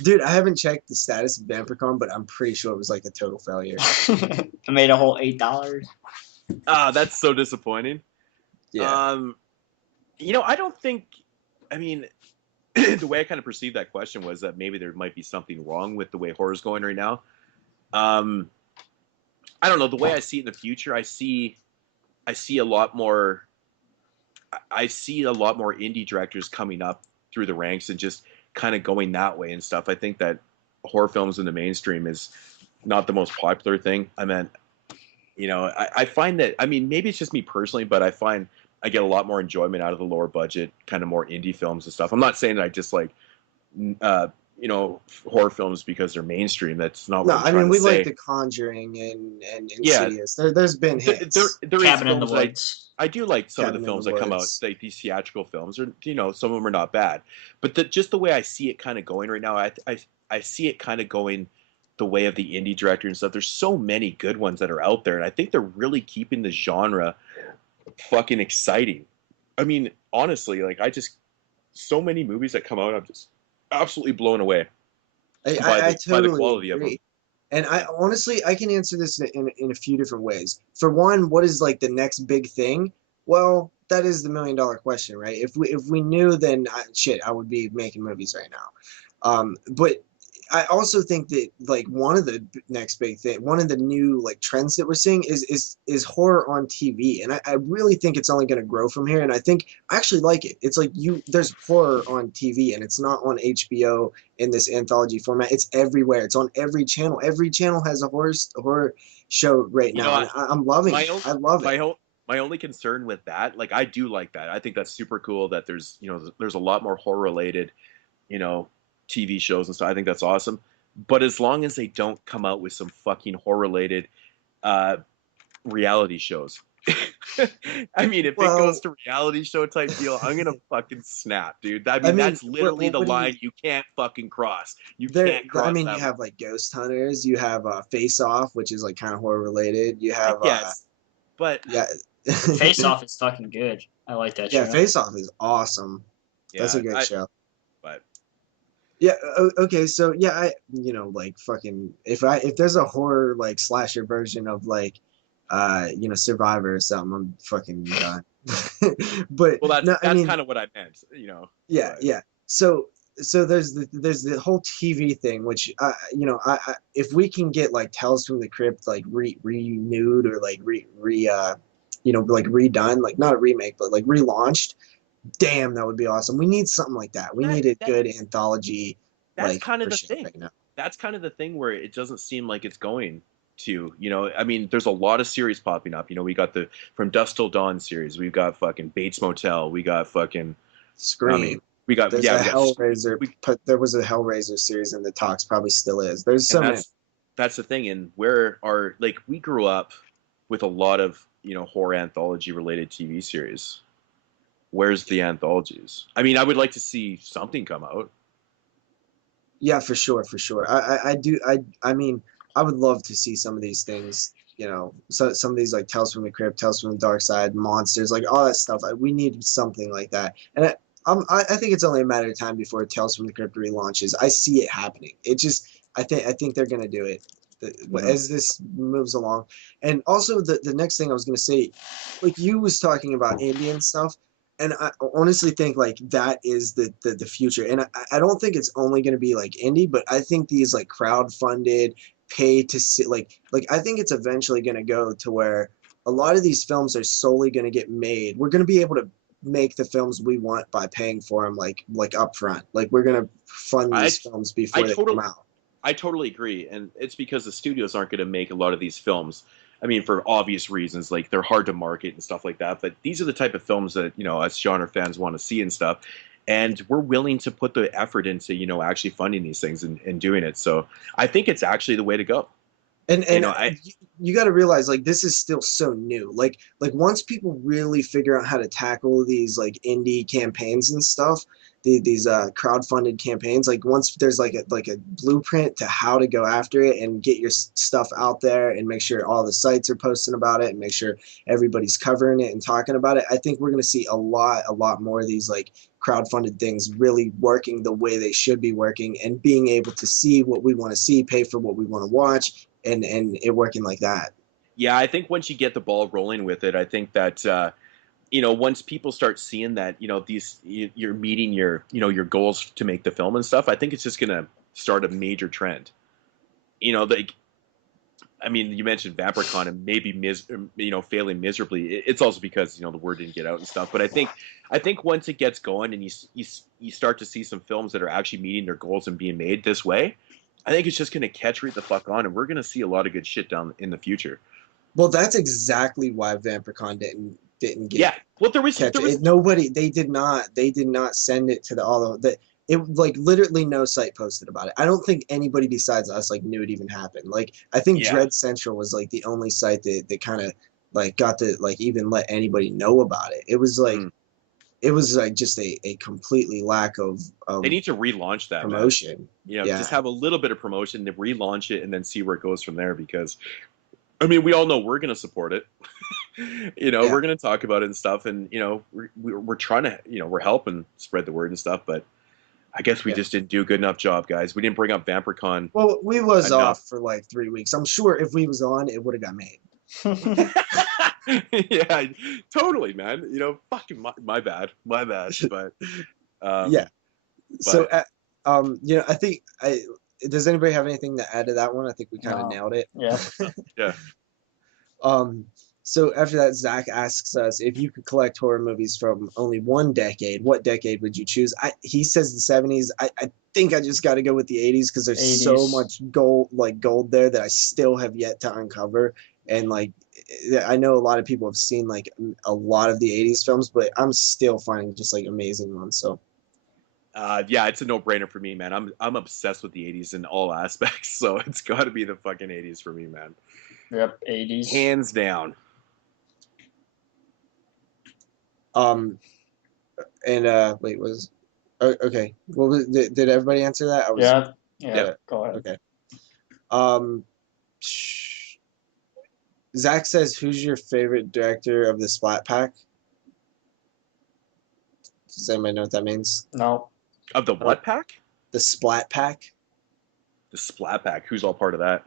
dude, I haven't checked the status of Vampircon, but I'm pretty sure it was like a total failure. I made a whole $8. Ah, that's so disappointing. Yeah. I don't think. I mean, the way I kind of perceived that question was that maybe there might be something wrong with the way horror's going right now. I don't know. The way I see it in the future, I see a lot more. I see a lot more indie directors coming up through the ranks and just kind of going that way and stuff. I think that horror films in the mainstream is not the most popular thing. I mean, I find that, I mean, maybe it's just me personally, but I find I get a lot more enjoyment out of the lower budget, kind of more indie films and stuff. I'm not saying that I dislike, horror films because they're mainstream. That's not what I'm trying to say. Like The Conjuring and Insidious. There's been hits. There Cabin in the films Woods. I do like some of the films that come out, like these theatrical films, or some of them are not bad. But just the way I see it kind of going right now, I see it kind of going the way of the indie director and stuff. There's so many good ones that are out there, and I think they're really keeping the genre fucking exciting. I mean, honestly, like so many movies that come out, I'm just absolutely blown away I totally by the quality agree. of them. And I honestly, I can answer this in a few different ways. For one, what is like the next big thing? Well, that is the $1,000,000 question, right? If we knew, then I would be making movies right now. But I also think that like one of the next big thing, one of the new like trends that we're seeing is horror on TV, and I really think it's only going to grow from here. And I think I actually like it. It's like there's horror on TV, and it's not on HBO in this anthology format. It's everywhere. It's on every channel. Every channel has a horror show right now. And I'm loving it. I love it. My only concern with that, like I do like that. I think that's super cool that there's a lot more horror related, TV shows and stuff. I think that's awesome. But as long as they don't come out with some fucking horror related reality shows. I mean, if it goes to reality show type deal, I'm gonna fucking snap, dude. I mean that's literally the line you can't fucking cross. You can't cross. I mean, you have like Ghost Hunters, you have Face Off, which is like kind of horror related. You have but yeah, Face Off is fucking good. I like that show. Yeah, Face Off is awesome. That's a great show. But yeah, okay, so yeah, like fucking if there's a horror like slasher version of like Survivor or something, I'm fucking done. But well, that's kind of what I meant, Yeah, but. Yeah. So there's the whole TV thing, which I if we can get like Tales from the Crypt like renewed or like like redone, like not a remake but like relaunched, damn, that would be awesome. We need something like that. We need a good anthology. That's kind of the thing. Right now. That's kind of the thing where it doesn't seem like it's going to. I mean, there's a lot of series popping up. We got the From Dusk Till Dawn series. We've got fucking Bates Motel. We got fucking Scream. I mean, we got Hellraiser. There was a Hellraiser series in the talks. Probably still is. There's so many. That's the thing. And we grew up with a lot of horror anthology related TV series. Where's the anthologies? I mean, I would like to see something come out. Yeah, for sure. I do. I mean, I would love to see some of these things. So some of these like Tales from the Crypt, Tales from the Dark Side, Monsters, like all that stuff. We need something like that. And I think it's only a matter of time before Tales from the Crypt relaunches. I see it happening. I think they're gonna do it as this moves along. And also the next thing I was gonna say, like you was talking about Indian stuff. And I honestly think like that is the future. And I don't think it's only going to be like indie, but I think these like crowd-funded, pay to see, like I think it's eventually going to go to where a lot of these films are solely going to get made. We're going to be able to make the films we want by paying for them like upfront. Like we're going to fund these films before they come out. I totally agree. And it's because the studios aren't going to make a lot of these films. I mean, for obvious reasons, like they're hard to market and stuff like that. But these are the type of films that, us genre fans want to see and stuff. And we're willing to put the effort into, actually funding these things and doing it. So I think it's actually the way to go. And You know, I you got to realize like this is still so new. Like once people really figure out how to tackle these like indie campaigns and stuff, these crowdfunded campaigns, like once there's like a blueprint to how to go after it and get your stuff out there and make sure all the sites are posting about it and make sure everybody's covering it and talking about it, I think we're going to see a lot more of these like crowdfunded things really working the way they should be working and being able to see what we want to see, pay for what we want to watch, and it working like that. yeah, I think once you get the ball rolling with it, I think that you know, once people start seeing that, you know, you're meeting your, you know, your goals to make the film and stuff, I think it's just gonna start a major trend. You know, like, I mean, you mentioned VampireCon and maybe you know, failing miserably. It's also because, you know, the word didn't get out and stuff. But I think once it gets going and you start to see some films that are actually meeting their goals and being made this way, I think it's just gonna catch right the fuck on, and we're gonna see a lot of good shit down in the future. Well, that's exactly why VampireCon didn't Yeah, get well, catch it. Nobody, they did not send it to the all of the. It like literally no site posted about it. I don't think anybody besides us like knew it even happened. Like I think yeah. Dread Central was like the only site that kind of like got to like even let anybody know about it. It was like it was like just a completely lack of They need to relaunch that, man. promotion. You know, Yeah. just have a little bit of promotion to relaunch it and then see where it goes from there. Because, I mean, we all know we're going to support it. You know, Yeah. we're going to talk about it and stuff. And, you know, we're trying to, you know, we're helping spread the word and stuff. But I guess we just didn't do a good enough job, guys. We didn't bring up VampireCon. Well, we was enough. off for like 3 weeks. I'm sure if we was on, it would have got made. Yeah, totally, man. You know, fucking my bad. But Yeah. but So, you know, I think does anybody have anything to add to that one? I think we kind of nailed it. Yeah. yeah. So after that, Zach asks us if you could collect horror movies from only one decade, what decade would you choose? He says the 70s. I think I just got to go with the 80s because there's 80s. so much gold there that I still have yet to uncover. And like, I know a lot of people have seen like a lot of the 80s films, but I'm still finding just like amazing ones. So. Yeah, it's a no-brainer for me, man. I'm obsessed with the 80s in all aspects, so it's got to be the fucking 80s for me, man. Yep, 80s. Hands down. And wait, okay. Well, did everybody answer that? Yeah. Go ahead. Okay. Zach says, "Who's your favorite director of the Splat Pack?" Does anybody know what that means? No. Of the what pack? The Splat Pack. The Splat Pack. Who's all part of that?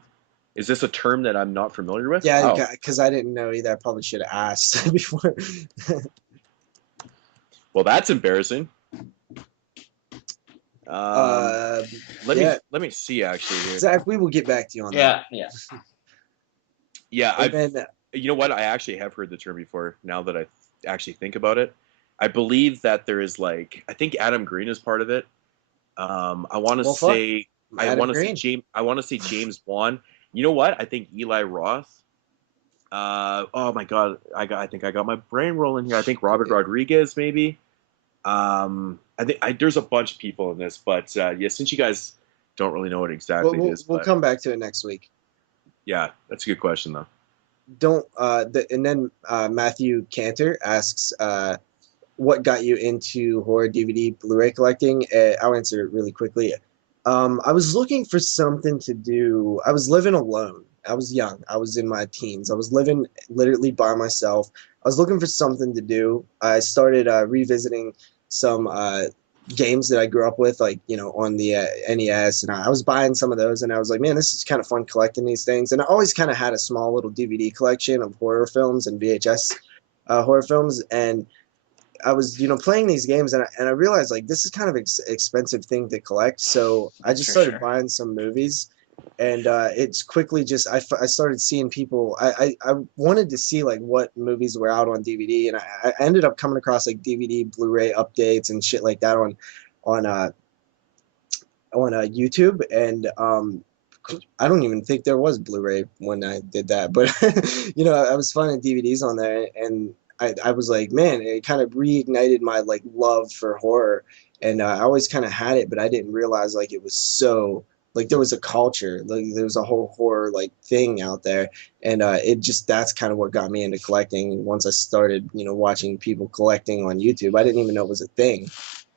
Is this a term that I'm not familiar with? Yeah, because I didn't know either. I probably should have asked before. Well, that's embarrassing. Let me see actually here. Zach, we will get back to you on that. Yeah. Yeah, you know what? I actually have heard the term before. Now that I actually think about it, I believe that there is like I think Adam Green is part of it. I want to say James Wan. You know what? I think Eli Roth. Oh my God, I think I got my brain rolling here. I think Robert Rodriguez maybe. I think there's a bunch of people in this, but yeah, since you guys don't really know what exactly it is, we'll come back to it next week. Yeah, that's a good question though. And then Matthew Cantor asks, what got you into horror DVD Blu-ray collecting? I'll answer it really quickly. I was looking for something to do. I was living alone. I was young. I was in my teens. I was living literally by myself. I was looking for something to do. I started revisiting some games that I grew up with, like, you know, on the NES, and I was buying some of those, and I was like, man, this is kind of fun collecting these things. And I always kind of had a small little DVD collection of horror films and VHS horror films, and I was, you know, playing these games, and I realized like this is kind of expensive thing to collect, so I just started buying some movies, and it's quickly just I started seeing people. I wanted to see like what movies were out on DVD, and I ended up coming across like DVD Blu-ray updates and shit like that on YouTube, and I don't even think there was Blu-ray when I did that, but you know, I was finding DVDs on there, and I was like, man, it kind of reignited my like love for horror, and I always kind of had it, but I didn't realize like it was so like there was a culture, like there was a whole horror like thing out there, and it just that's kind of what got me into collecting. Once I started, you know, watching people collecting on YouTube, I didn't even know it was a thing.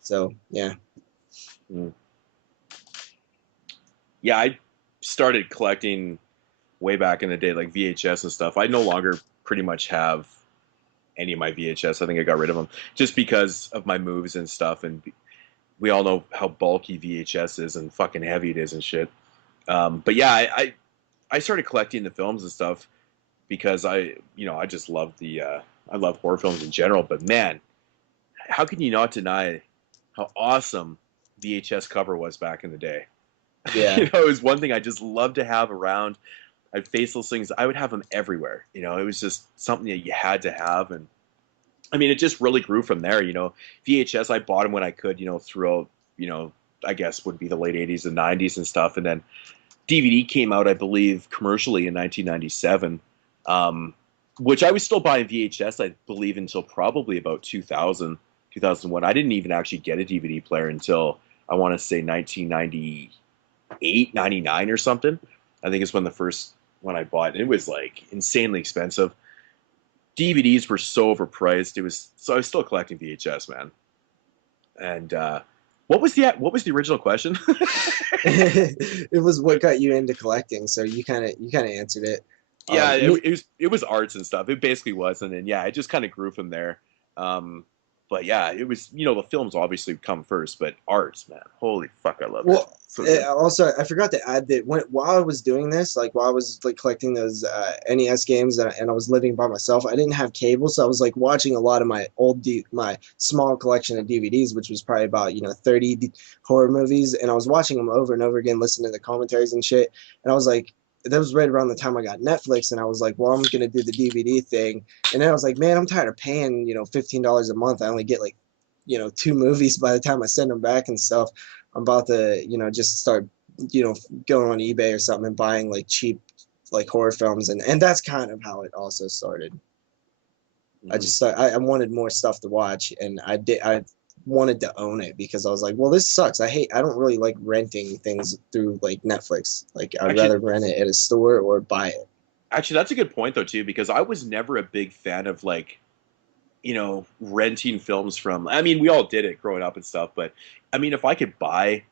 So yeah. Mm. Yeah, I started collecting way back in the day, like VHS and stuff. I no longer pretty much have any of my VHS. I think I got rid of them just because of my moves and stuff. And we all know how bulky VHS is and fucking heavy it is and shit. But yeah, I started collecting the films and stuff because I just love I love horror films in general. But man, how can you not deny how awesome VHS cover was back in the day? Yeah. It was one thing I just loved to have around. I'd Faceless things. I would have them everywhere. It was just something that you had to have, and I mean, it just really grew from there. VHS. I bought them when I could. Throughout. I guess would be the late '80s and '90s and stuff, and then DVD came out, I believe, commercially in 1997, which I was still buying VHS, I believe, until probably about 2000, 2001. I didn't even actually get a DVD player until I want to say 1998, 99 or something. I think is when the first one I bought, and it was like insanely expensive. DVDs were so overpriced. So I was still collecting VHS, man. And what was the original question? It was what got you into collecting, so you kind of answered it. Yeah, it was arts and stuff. It basically was, and then yeah, it just kind of grew from there. But yeah, it was the films obviously come first, but arts, man, holy fuck, I love it. So also, I forgot to add that while I was doing this, like while I was like collecting those NES games, and I was living by myself, I didn't have cable, so I was like watching a lot of my my small collection of DVDs, which was probably about 30 horror movies, and I was watching them over and over again, listening to the commentaries and shit, and I was like. That was right around the time I got Netflix, and I was like, well, I'm gonna do the DVD thing. And then I was like, man, I'm tired of paying, $15 a month. I only get like, 2 movies by the time I send them back and stuff. I'm about to, just start, going on eBay or something and buying like cheap, like horror films, and that's kind of how it also started. Mm-hmm. I wanted more stuff to watch, and I wanted to own it because I was like, well, this sucks. I don't really like renting things through like Netflix. Like I'd rather rent it at a store or buy it. Actually, that's a good point though too, because I was never a big fan of like, renting films from. I mean, we all did it growing up and stuff, but I mean, if I could buy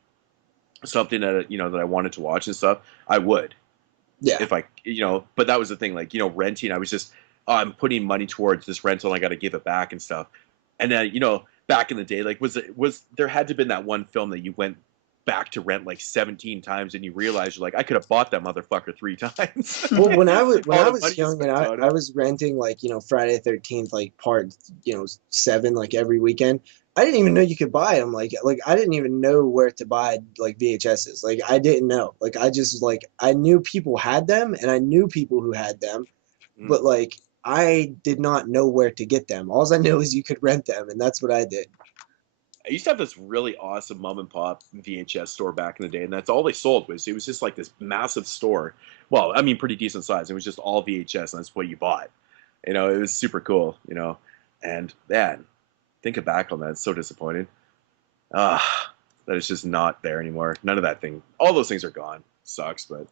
something that that I wanted to watch and stuff, I would. Yeah. If I, but that was the thing. Like, renting, I was just, oh, I'm putting money towards this rental, and I got to give it back and stuff. And then, back in the day, like, was there had to have been that one film that you went back to rent like 17 times, and you realized you're like, I could have bought that motherfucker 3 times. Well, when I was young and I was renting like Friday the 13th like part 7 like every weekend. I didn't even know you could buy them. Like I didn't even know where to buy like VHSs. Like I didn't know. Like I just like I knew people had them and I knew people who had them, but like I did not know where to get them. All I knew is you could rent them, and that's what I did. I used to have this really awesome mom and pop VHS store back in the day, and that's all they sold it was just like this massive store. Well, I mean, pretty decent size. It was just all VHS, and that's what you bought. It was super cool. And man, thinking back on that, it's so disappointing. That it's just not there anymore. None of that thing. All those things are gone. Sucks, but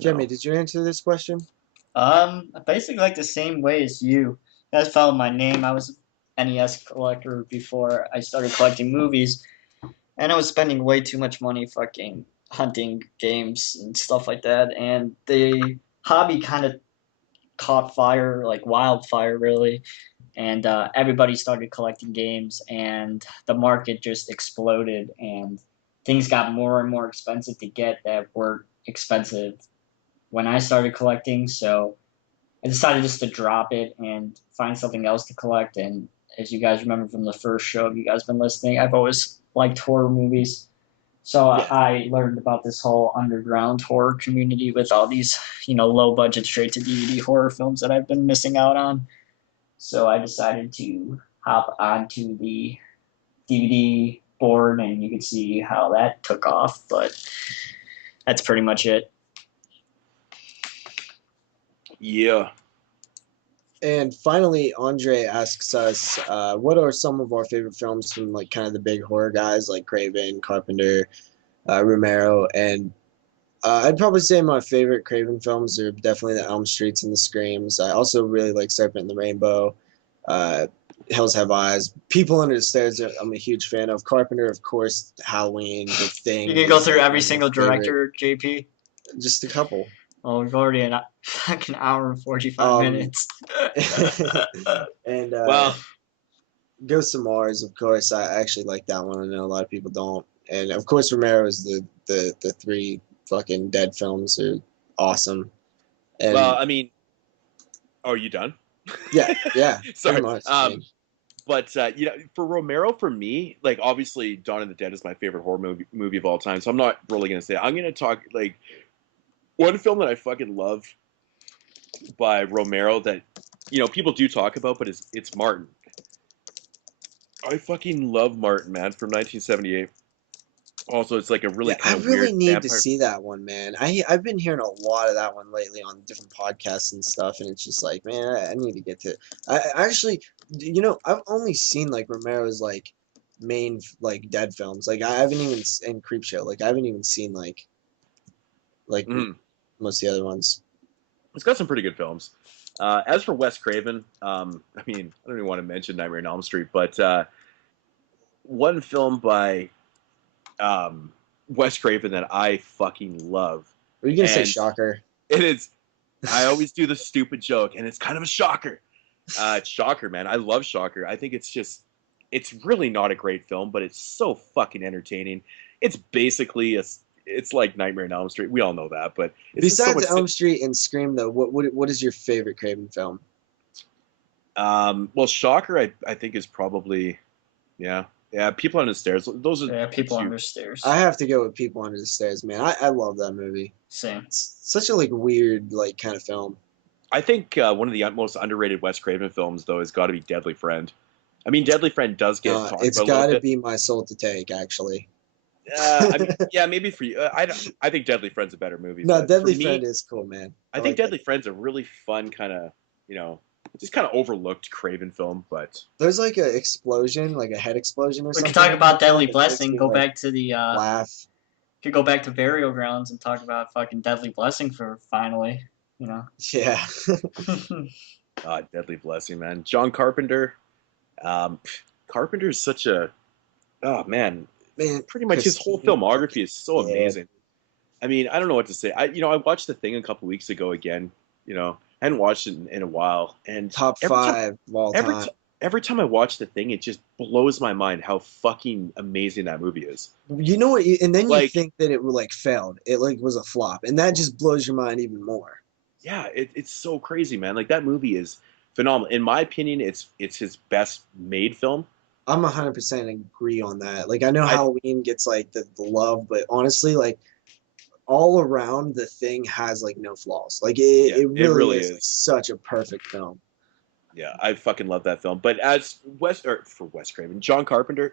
Jimmy, did you answer this question? Basically like the same way as you. You guys followed my name. I was an NES collector before I started collecting movies, and I was spending way too much money fucking hunting games and stuff like that. And the hobby kind of caught fire, like wildfire, really. And everybody started collecting games, and the market just exploded, and things got more and more expensive to get that were expensive when I started collecting. So I decided just to drop it and find something else to collect. And as you guys remember from the first show, if you guys been listening, I've always liked horror movies. So Yeah. I learned about this whole underground horror community with all these, low budget straight to DVD horror films that I've been missing out on. So I decided to hop onto the DVD board, and you can see how that took off. But that's pretty much it. Yeah. And finally, Andre asks us, what are some of our favorite films from like kind of the big horror guys like Craven, Carpenter, Romero, and I'd probably say my favorite Craven films are definitely the Elm Streets and the Screams. I also really like Serpent and the Rainbow, uh, Hills Have Eyes, People Under the Stairs. I'm a huge fan of Carpenter, of course. Halloween, The Thing. You can go is, through like, every one of my single favorite. director, JP. Just a couple. Oh, we've already an fucking hour and 45 Um, minutes. and Well, Ghosts of Mars, of course. I actually like that one. I know a lot of people don't. And of course, Romero's the three fucking Dead films are awesome. And well, I mean, are you done? yeah, Sorry. pretty much. But you know, for Romero, for me, like obviously, Dawn of the Dead is my favorite horror movie of all time. So I'm not really gonna say. I'm gonna talk like one film that I fucking love by Romero that you know people do talk about, but it's Martin. I fucking love Martin, man, from 1978. Also, it's like a really Yeah, I kind of really weird need to vampire. see that one, man. I've been hearing a lot of that one lately on different podcasts and stuff, and it's just like, man, I need to get to. I actually, I've only seen like Romero's like main like Dead films. Like I haven't even in Creepshow. Like I haven't even seen like Mhm. most of the other ones. It's got some pretty good films. As for Wes Craven, I mean, I don't even want to mention Nightmare on Elm Street, but one film by Wes Craven that I fucking love. Were you gonna say And Shocker? it is. I always do the stupid joke, and it's kind of a shocker. It's Shocker, man. I love Shocker. I think it's really not a great film, but it's so fucking entertaining. It's basically it's like Nightmare on Elm Street. We all know that, but it's just so Besides much. Elm Street and Scream, though, what is your favorite Craven film? Well, Shocker, I think is probably, yeah, People on the Stairs. Those are Yeah, People the two. Under Stairs. I have to go with People Under the Stairs, man. I love that movie. Same. It's such a like weird like kind of film. I think one of the most underrated Wes Craven films, though, has got to be Deadly Friend. I mean, Deadly Friend does get talked It's about a little got to bit. be My Soul to Take, actually. I mean, yeah, maybe for you. I think Deadly Friend's a better movie. No, But Deadly for me, Friend is cool, man. I think Deadly Friend's a really fun kind of, you know, just kind of overlooked Craven film. But there's like a explosion, like a head explosion or We something. could talk about Deadly It makes Blessing. me, Go like, back to the laugh. could go back to Burial Grounds and talk about fucking Deadly Blessing for finally, you know. Yeah. Deadly Blessing, man. John Carpenter. Carpenter's such a, oh man, pretty much his whole filmography is so amazing. I mean, I don't know what to say. I watched The Thing a couple weeks ago again. You know, I hadn't watched it in a while, and Top 5 of all time. Every time I watch The Thing, it just blows my mind how fucking amazing that movie is. You know what? And then you Like, think that it like failed. It like was a flop, and that just blows your mind even more. Yeah, it's so crazy, man. Like that movie is phenomenal. In my opinion, it's his best made film. I'm 100% agree on that. Like I know Halloween gets like the love, but honestly, like all around The Thing has like no flaws. Like it really is like, such a perfect film. Yeah, I fucking love that film. But as Wes Craven, John Carpenter,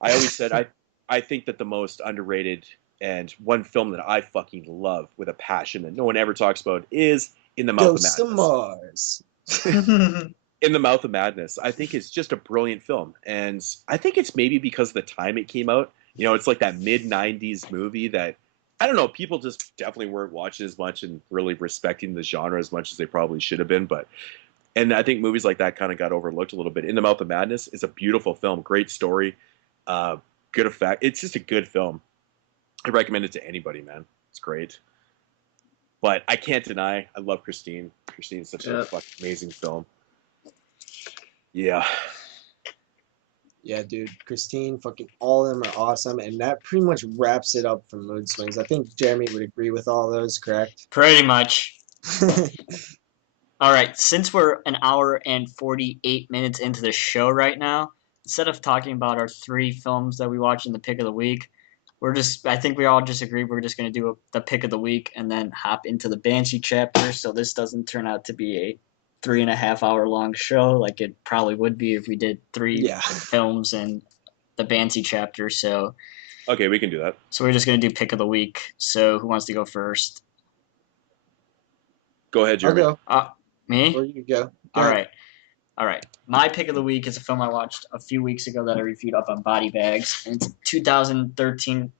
I always said I think that the most underrated and one film that I fucking love with a passion that no one ever talks about is In the Mouth of Madness. Ghost of Mars. In the Mouth of Madness, I think it's just a brilliant film, and I think it's maybe because of the time it came out. You know, it's like that mid-90s movie that I don't know, people just definitely weren't watching as much and really respecting the genre as much as they probably should have been. And I think movies like that kind of got overlooked a little bit. In the Mouth of Madness is a beautiful film, great story, good effect. It's just a good film. I recommend it to anybody, man. It's great. But I can't deny, I love Christine. Christine's such a fucking amazing film. Yeah. Yeah, dude. Christine, fucking all of them are awesome. And that pretty much wraps it up for Mood Swings. I think Jeremy would agree with all those, correct? Pretty much. All right, since we're an hour and 48 minutes into the show right now, instead of talking about our 3 films that we watched in the pick of the week, I think we all just agreed we're just going to do the pick of the week and then hop into the Banshee chapter, so this doesn't turn out to be a 3.5 hour long show like it probably would be if we did 3 films and the Banshee chapter. So okay, we can do that. So we're just going to do pick of the week. So who wants to go first? Go ahead, Jeremy. I'll go. Me? Or you go. All right. My pick of the week is a film I watched a few weeks ago that I reviewed up on Body Bags. And it's a 2013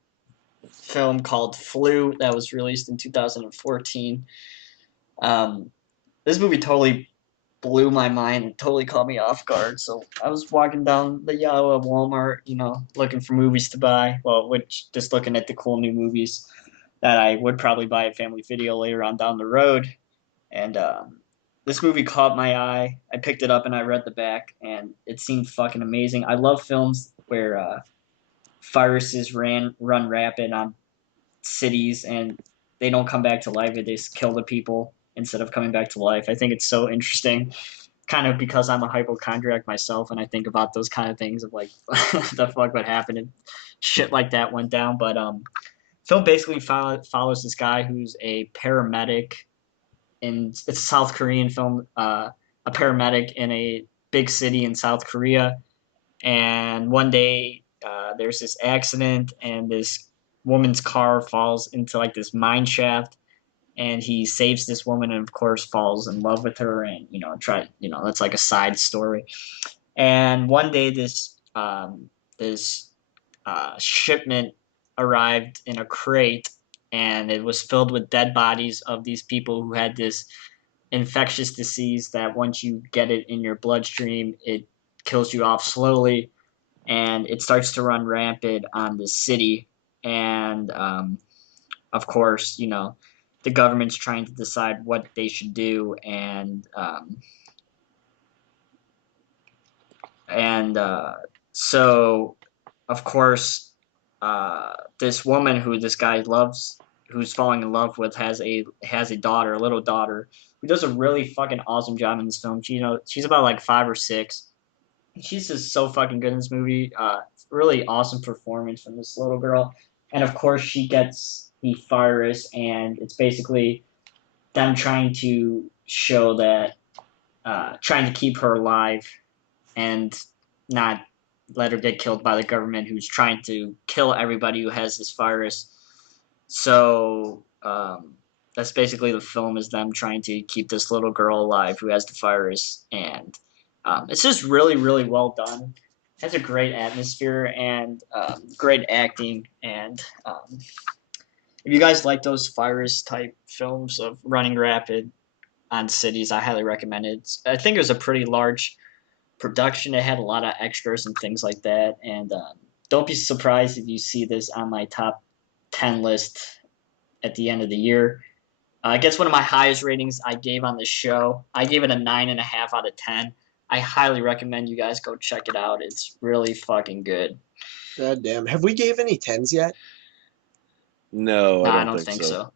film called Flu that was released in 2014. This movie totally blew my mind and totally caught me off guard. So I was walking down the aisle at Walmart, looking for movies to buy. Well, just looking at the cool new movies that I would probably buy at Family Video later on down the road. And this movie caught my eye. I picked it up and I read the back, and it seemed fucking amazing. I love films where viruses run rapid on cities and they don't come back to life. They just kill the people instead of coming back to life. I think it's so interesting, kind of because I'm a hypochondriac myself, and I think about those kind of things of like, the fuck would happen if shit like that went down. But film basically follows this guy who's a paramedic, and it's a South Korean film, a paramedic in a big city in South Korea. And one day there's this accident, and this woman's car falls into like this mine shaft, and he saves this woman, and of course falls in love with her, and that's like a side story. And one day this shipment arrived in a crate, and it was filled with dead bodies of these people who had this infectious disease that once you get it in your bloodstream, it kills you off slowly, and it starts to run rampant on the city. And of course, the government's trying to decide what they should do, and so of course, this woman who this guy loves, who's falling in love with, has a daughter, a little daughter, who does a really fucking awesome job in this film. She's about like 5 or 6. She's just so fucking good in this movie. Really awesome performance from this little girl. And of course, she gets the virus, and it's basically them trying to show that, trying to keep her alive and not let her get killed by the government, who's trying to kill everybody who has this virus. So that's basically the film, is them trying to keep this little girl alive who has the virus. And it's just really, really well done. It has a great atmosphere and great acting. And if you guys like those virus type films of running rapid on cities, I highly recommend it. I think it was a pretty large production. It had a lot of extras and things like that. And don't be surprised if you see this on my top 10 list at the end of the year. It gets one of my highest ratings I gave on the show. I gave it a 9.5 out of 10. I highly recommend you guys go check it out. It's really fucking good. God damn. Have we gave any 10s yet? No, I don't think so.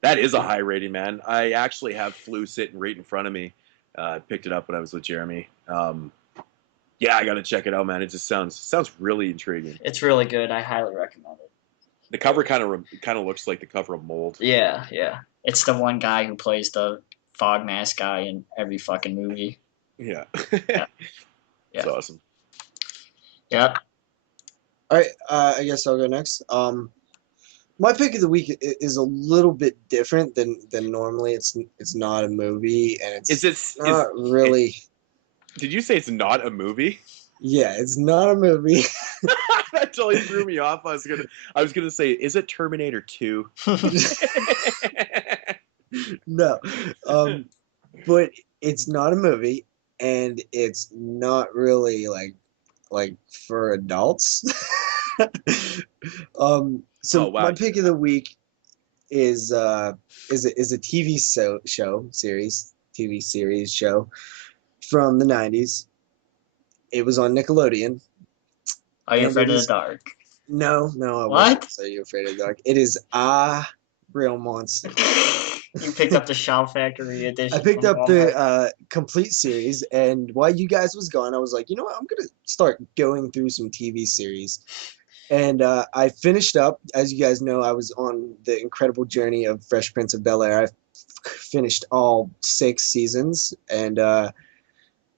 That is a high rating, man. I actually have Flu sitting right in front of me. I picked it up when I was with Jeremy. Yeah, I got to check it out, man. It just sounds really intriguing. It's really good. I highly recommend it. The cover kind of looks like the cover of Mold. Yeah. It's the one guy who plays the fog mask guy in every fucking movie. Yeah. Yeah. That's awesome. Yep. All right, I guess I'll go next. My pick of the week is a little bit different than normally. It's not a movie, and it's not really. Did you say it's not a movie? Yeah, it's not a movie. That totally threw me off. I was gonna say, is it Terminator 2? No, but it's not a movie, and it's not really like for adults. So wow. My pick of the week is a TV series show from the 90s. It was on Nickelodeon. Are You Afraid of the Dark? No, I wasn't. So You Afraid of the Dark? It is Real Monster. You picked up the Shout Factory edition. I picked up the complete series, and while you guys was gone, I was like, you know what? I'm gonna start going through some TV series. And I finished up, as you guys know, I was on the incredible journey of Fresh Prince of Bel-Air. I finished all 6 seasons, and that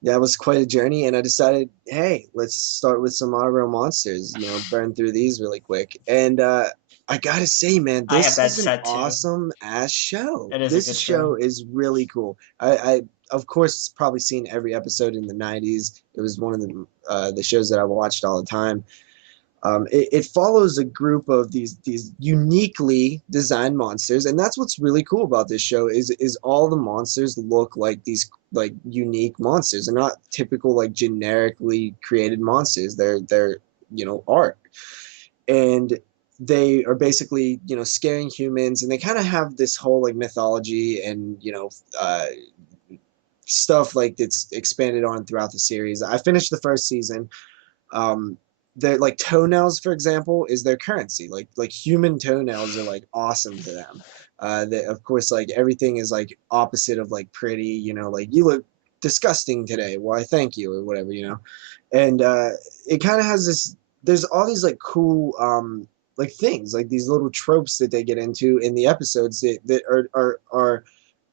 was quite a journey. And I decided, hey, let's start with some Real Monsters, burn through these really quick. And I gotta say, man, this is an awesome ass show. This show is really cool. I of course probably seen every episode in the 90s. It was one of the shows that I watched all the time. It follows a group of these uniquely designed monsters, and that's what's really cool about this show is all the monsters look like these like unique monsters. They're not typical like generically created monsters. They're art, and they are basically scaring humans, and they kind of have this whole like mythology and stuff like that's expanded on throughout the series. I finished the first season. They're like toenails, for example, is their currency. Like human toenails are like awesome to them. Of course, like everything is like opposite of like pretty. Like you look disgusting today. Why, thank you, or whatever. And it kind of has this. There's all these like cool like things, like these little tropes that they get into in the episodes that are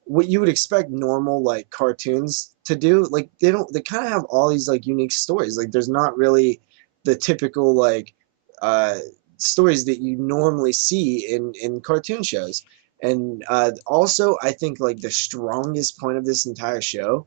what you would expect normal like cartoons to do. Like they kind of have all these like unique stories. Like there's not really the typical like uh stories that you normally see in cartoon shows. And also I think like the strongest point of this entire show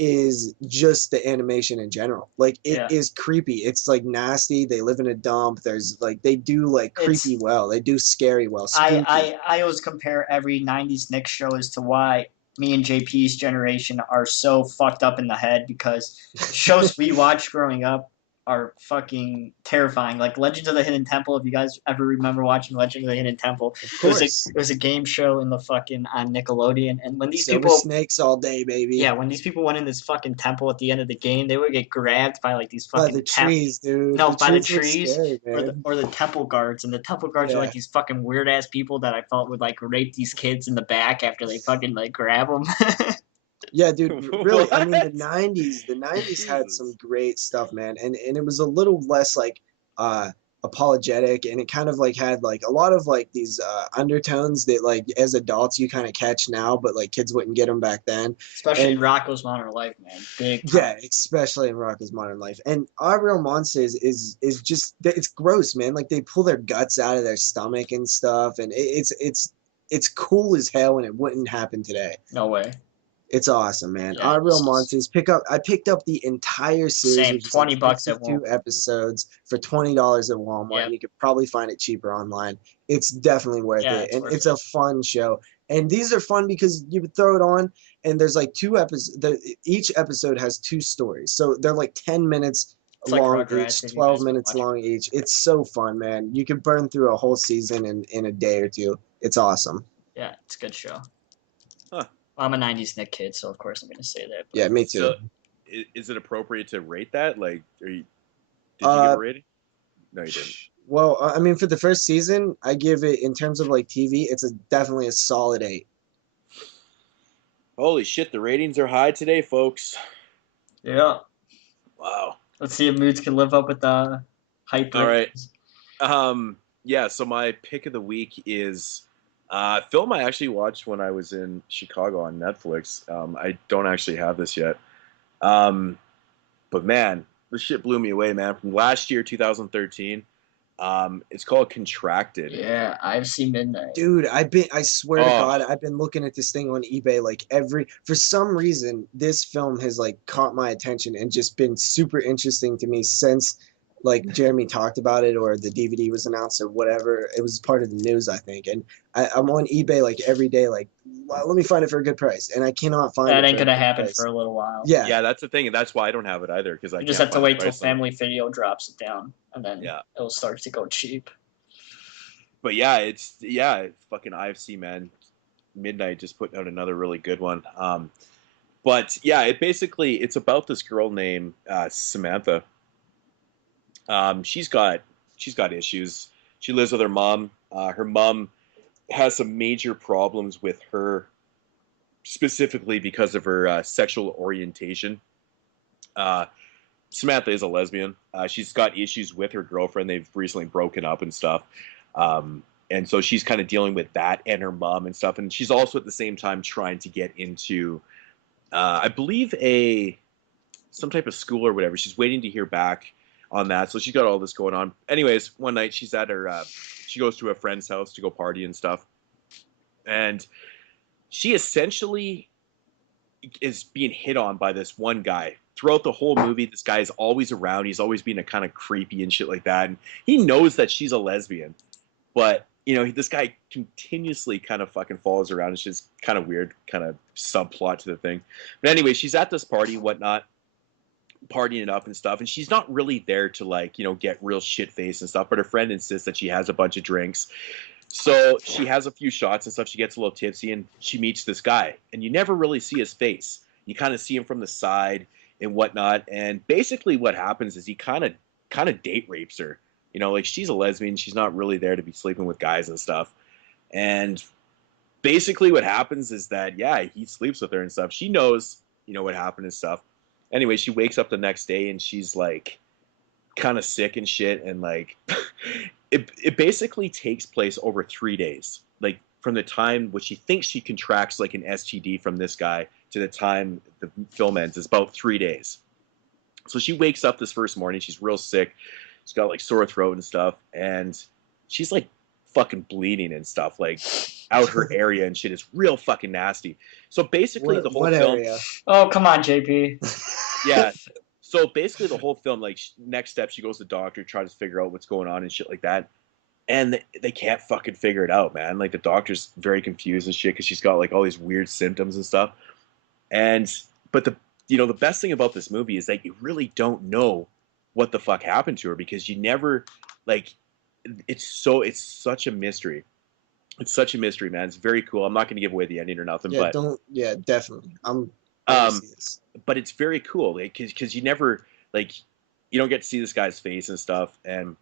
is just the animation in general. Like it is creepy. It's like nasty. They live in a dump. There's like they do like creepy well. They do scary well. Spooky. I always compare every '90s Nick show as to why me and JP's generation are so fucked up in the head, because shows we watched growing up are fucking terrifying. Like Legends of the Hidden Temple. If you guys ever remember watching Legends of the Hidden Temple, it was a game show in the fucking on Nickelodeon. And when these Silver snakes all day, baby. Yeah, when these people went in this fucking temple at the end of the game, they would get grabbed by like these fucking by the trees, dude. No, by the trees, scary, or the temple guards, and the temple guards are like these fucking weird ass people that I felt would like rape these kids in the back after they fucking like grab them. Yeah, dude, really. I mean, the '90s had some great stuff, man, and it was a little less like apologetic, and it kind of like had like a lot of like these undertones that like as adults you kind of catch now, but like kids wouldn't get them back then. Especially in Rocko's Modern Life, man. Big time. Yeah, especially in Rocko's Modern Life. And Our Real Monsters is just it's gross, man. Like they pull their guts out of their stomach and stuff, and it's cool as hell, and it wouldn't happen today. No way. It's awesome, man. Yeah, Our Real Monsters. I picked up the entire series. Same, $20 at Walmart. 2 episodes for $20 at Walmart, and you could probably find it cheaper online. It's definitely worth it, and it's a fun show. And these are fun because you would throw it on, and there's like 2 episodes. Each episode has 2 stories, so they're like 10 minutes long each, 12 minutes long each. It's so fun, man. You could burn through a whole season in a day or two. It's awesome. Yeah, it's a good show. Huh. I'm a '90s Nick kid, so of course I'm going to say that. Yeah, me too. So, is it appropriate to rate that? Like, did you give a rating? No, you didn't. Well, I mean, for the first season, I give it, in terms of like TV, it's definitely a solid 8. Holy shit, the ratings are high today, folks. Yeah. Wow. Let's see if Moodz can live up with the hype. All right. Yeah. So my pick of the week is. Film I actually watched when I was in Chicago on Netflix. I don't actually have this yet. But man, this shit blew me away, man. From last year, 2013. It's called Contracted. Yeah, I've seen Midnight. Dude, I swear to God, I've been looking at this thing on eBay like for some reason, this film has like caught my attention and just been super interesting to me since like Jeremy talked about it, or the DVD was announced, or whatever. It was part of the news, I think. And I'm on eBay like every day, like, well, let me find it for a good price, and I cannot find it. That ain't gonna happen for a little while. Yeah, that's the thing, and that's why I don't have it either, because I just have to wait till Family Video drops it down, and then it'll start to go cheap. But it's fucking IFC, man. Midnight just put out another really good one. But yeah, it's about this girl named Samantha. She's got issues. She lives with her mom. Her mom has some major problems with her, specifically because of her sexual orientation. Samantha is a lesbian. She's got issues with her girlfriend. They've recently broken up and stuff. And so she's kind of dealing with that and her mom and stuff. And she's also at the same time trying to get into, I believe, some type of school or whatever. She's waiting to hear back on that, so she's got all this going on. Anyways, one night she's at her she goes to a friend's house to go party and stuff, and she essentially is being hit on by this one guy throughout the whole movie, this guy's always around. He's always being a kind of creepy and shit like that. And he knows that she's a lesbian, but this guy continuously kind of fucking follows around. It's just kind of weird, kind of subplot to the thing. But anyway, she's at this party and whatnot, partying it up and stuff, and she's not really there to like get real shit faced and stuff. But her friend insists that she has a bunch of drinks, so she has a few shots and stuff. She gets a little tipsy and she meets this guy, and you never really see his face. You kind of see him from the side and whatnot. And basically, what happens is he kind of date rapes her. Like she's a lesbian, she's not really there to be sleeping with guys and stuff. And basically what happens is that, yeah, he sleeps with her and stuff. She knows, what happened and stuff. Anyway, she wakes up the next day and she's like kind of sick and shit. And like, it basically takes place over 3 days. Like from the time which she thinks she contracts like an STD from this guy to the time the film ends is about 3 days. So she wakes up this first morning, she's real sick. She's got like sore throat and stuff, and she's like fucking bleeding and stuff, like out her area and shit. Is real fucking nasty. So basically, the whole film. Area? Oh, come on, JP. Yeah. So basically, the whole film, like next step, she goes to the doctor, tries to figure out what's going on and shit like that, and they can't fucking figure it out, man. Like the doctor's very confused and shit because she's got like all these weird symptoms and stuff. But the best thing about this movie is that you really don't know what the fuck happened to her, because you never like it's such a mystery. It's such a mystery, man. It's very cool. I'm not going to give away the ending or nothing, but definitely. But it's very cool, like, because you never like you don't get to see this guy's face and stuff, and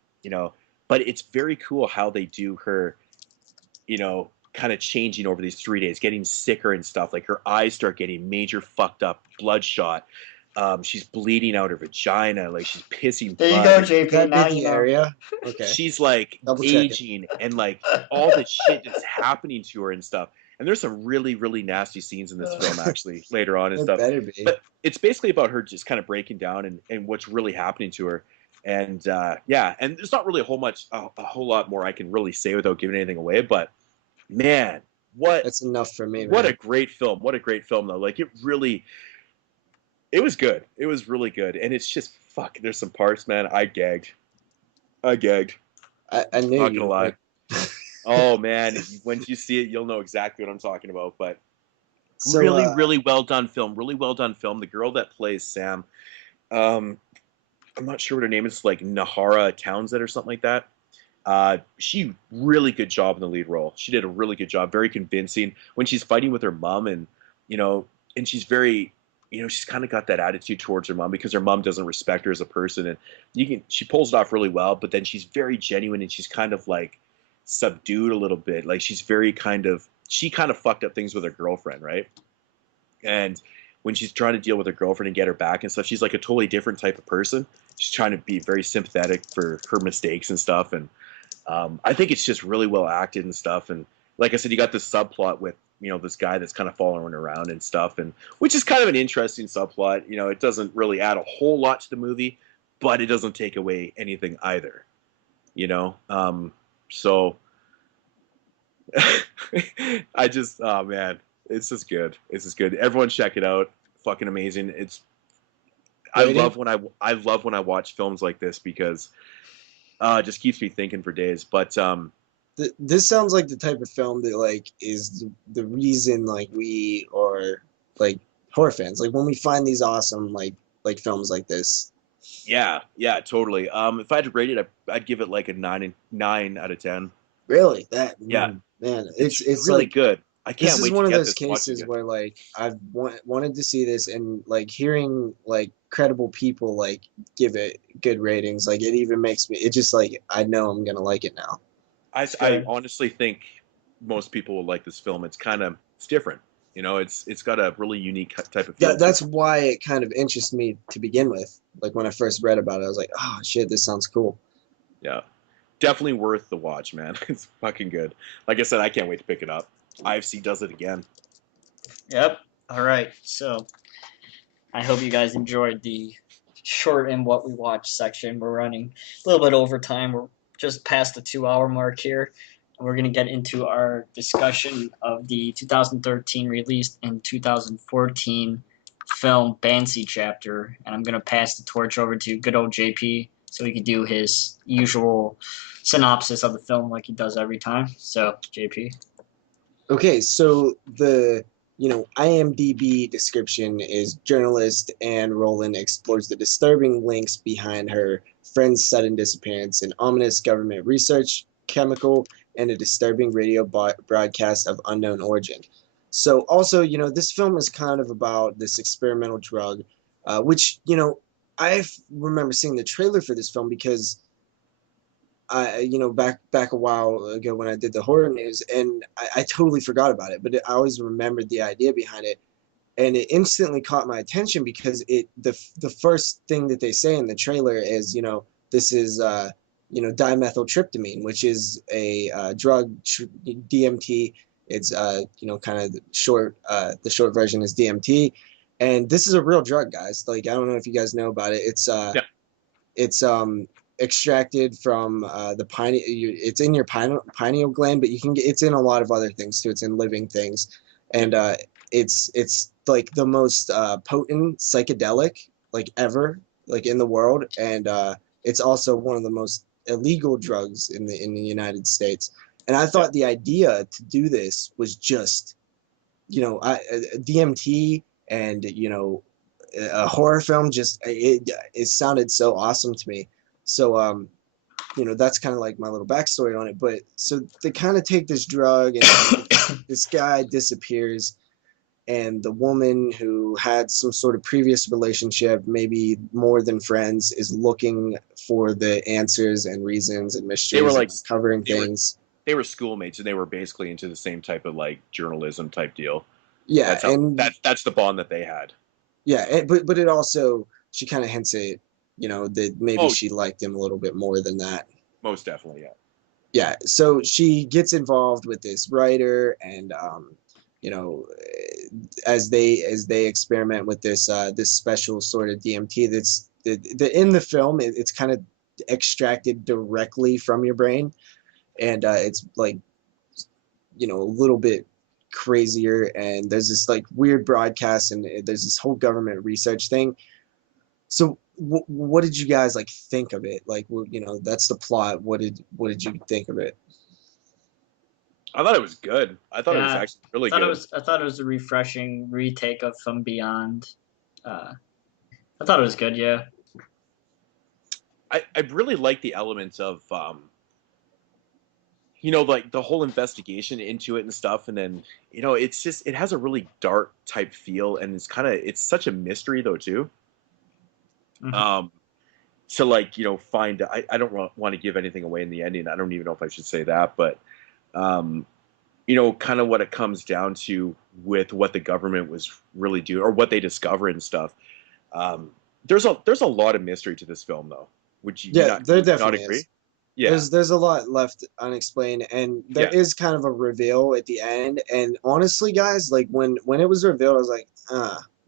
but it's very cool how they do her, kind of changing over these 3 days, getting sicker and stuff. Like her eyes start getting major fucked up, bloodshot. She's bleeding out her vagina, like she's pissing there blood. you go, JP. Now you know. Area. Okay. She's like aging and like all the shit that's happening to her and stuff. And there's some really, really nasty scenes in this film actually later on and stuff. Better be. But it's basically about her just kind of breaking down and what's really happening to her. And and there's not really a whole lot more I can really say without giving anything away. But man, that's enough for me. What a great film! What a great film though. Like it was good. It was really good. And it's just, fuck, there's some parts, man. I gagged. I knew not gonna lie. Oh, man. When you see it, you'll know exactly what I'm talking about. But so, really well done film. Really well done film. The girl that plays Sam, I'm not sure what her name is. Like Nahara Townsend or something like that. She really good job in the lead role. She did a really good job. Very convincing. When she's fighting with her mom and she's very... she's kind of got that attitude towards her mom because her mom doesn't respect her as a person, and she pulls it off really well. But then she's very genuine and she's kind of like subdued a little bit. Like she's very she kind of fucked up things with her girlfriend, right? And when she's trying to deal with her girlfriend and get her back and stuff, she's like a totally different type of person. She's trying to be very sympathetic for her mistakes and stuff. And I think it's just really well acted and stuff. And like I said, you got this subplot with this guy that's kind of following around and stuff, and which is kind of an interesting subplot. It doesn't really add a whole lot to the movie, but it doesn't take away anything either. So I just, oh man, it's just good. It's just good. Everyone check it out. Fucking amazing. I love when I watch films like this because it just keeps me thinking for days. But this sounds like the type of film that like is the reason like we are like horror fans. Like when we find these awesome like films like this. Yeah, totally. If I had to rate it, I'd give it like a 9 out of 10. Really? Yeah, man, it's really like, good. I can't wait. This is to one of get those this cases where like I've wanted to see this, and like hearing like credible people like give it good ratings, like it even makes me. It just like I know I'm gonna like it now. I honestly think most people will like this film. It's different. It's got a really unique type of feel. That's why it kind of interests me to begin with. Like when I first read about it, I was like, oh shit, this sounds cool. Yeah, definitely worth the watch, man. It's fucking good. Like I said, I can't wait to pick it up. IFC does it again. Yep. All right. So I hope you guys enjoyed the short and what we watched section. We're running a little bit over time. We're just past the 2-hour mark here. And we're going to get into our discussion of the 2013 released and 2014 film Banshee Chapter, and I'm going to pass the torch over to good old JP so he can do his usual synopsis of the film like he does every time. So, JP. Okay, so the IMDb description is journalist Anne Rowland explores the disturbing links behind her friend's sudden disappearance, an ominous government research chemical, and a disturbing radio broadcast of unknown origin. So also, this film is kind of about this experimental drug, which, I remember seeing the trailer for this film because back a while ago when I did the horror news, and I totally forgot about it, but I always remembered the idea behind it, and it instantly caught my attention because the first thing that they say in the trailer is, this is dimethyltryptamine, which is a drug, DMT. It's kind of short. The short version is DMT, and this is a real drug, guys. Like, I don't know if you guys know about it. It's extracted from the pineal. It's in your pineal gland, but it's in a lot of other things too. It's in living things, and it's like the most potent psychedelic like ever, like in the world, and it's also one of the most illegal drugs in the United States. And I thought the idea to do this was just, DMT and a horror film. Just it sounded so awesome to me. So that's kind of like my little backstory on it. But so they kind of take this drug, and this guy disappears, and the woman who had some sort of previous relationship, maybe more than friends, is looking for the answers and reasons and mysteries. They were like covering things. They were schoolmates, and they were basically into the same type of like journalism type deal. Yeah, that's the bond that they had. Yeah, but it also, she kind of hints at, that maybe she liked him a little bit more than that. Most definitely, yeah. Yeah, so she gets involved with this writer, and as they experiment with this special sort of DMT that's in the film, it's kind of extracted directly from your brain, and it's like a little bit crazier, and there's this like weird broadcast, and there's this whole government research thing. So what did you guys like think of it? Like, that's the plot. What did you think of it? I thought it was good. I thought it was actually really good. I thought it was a refreshing retake of From Beyond. I thought it was good. Yeah. I really like the elements of like the whole investigation into it and stuff, and then it's just, it has a really dark type feel, and it's such a mystery though too. Mm-hmm. To like find, I don't want to give anything away in the ending. I don't even know if I should say that, but kind of what it comes down to with what the government was really doing, or what they discover and stuff. There's a lot of mystery to this film though. Would you there definitely agree? Is. Yeah. There's a lot left unexplained, and there is kind of a reveal at the end. And honestly, guys, like when it was revealed, I was like,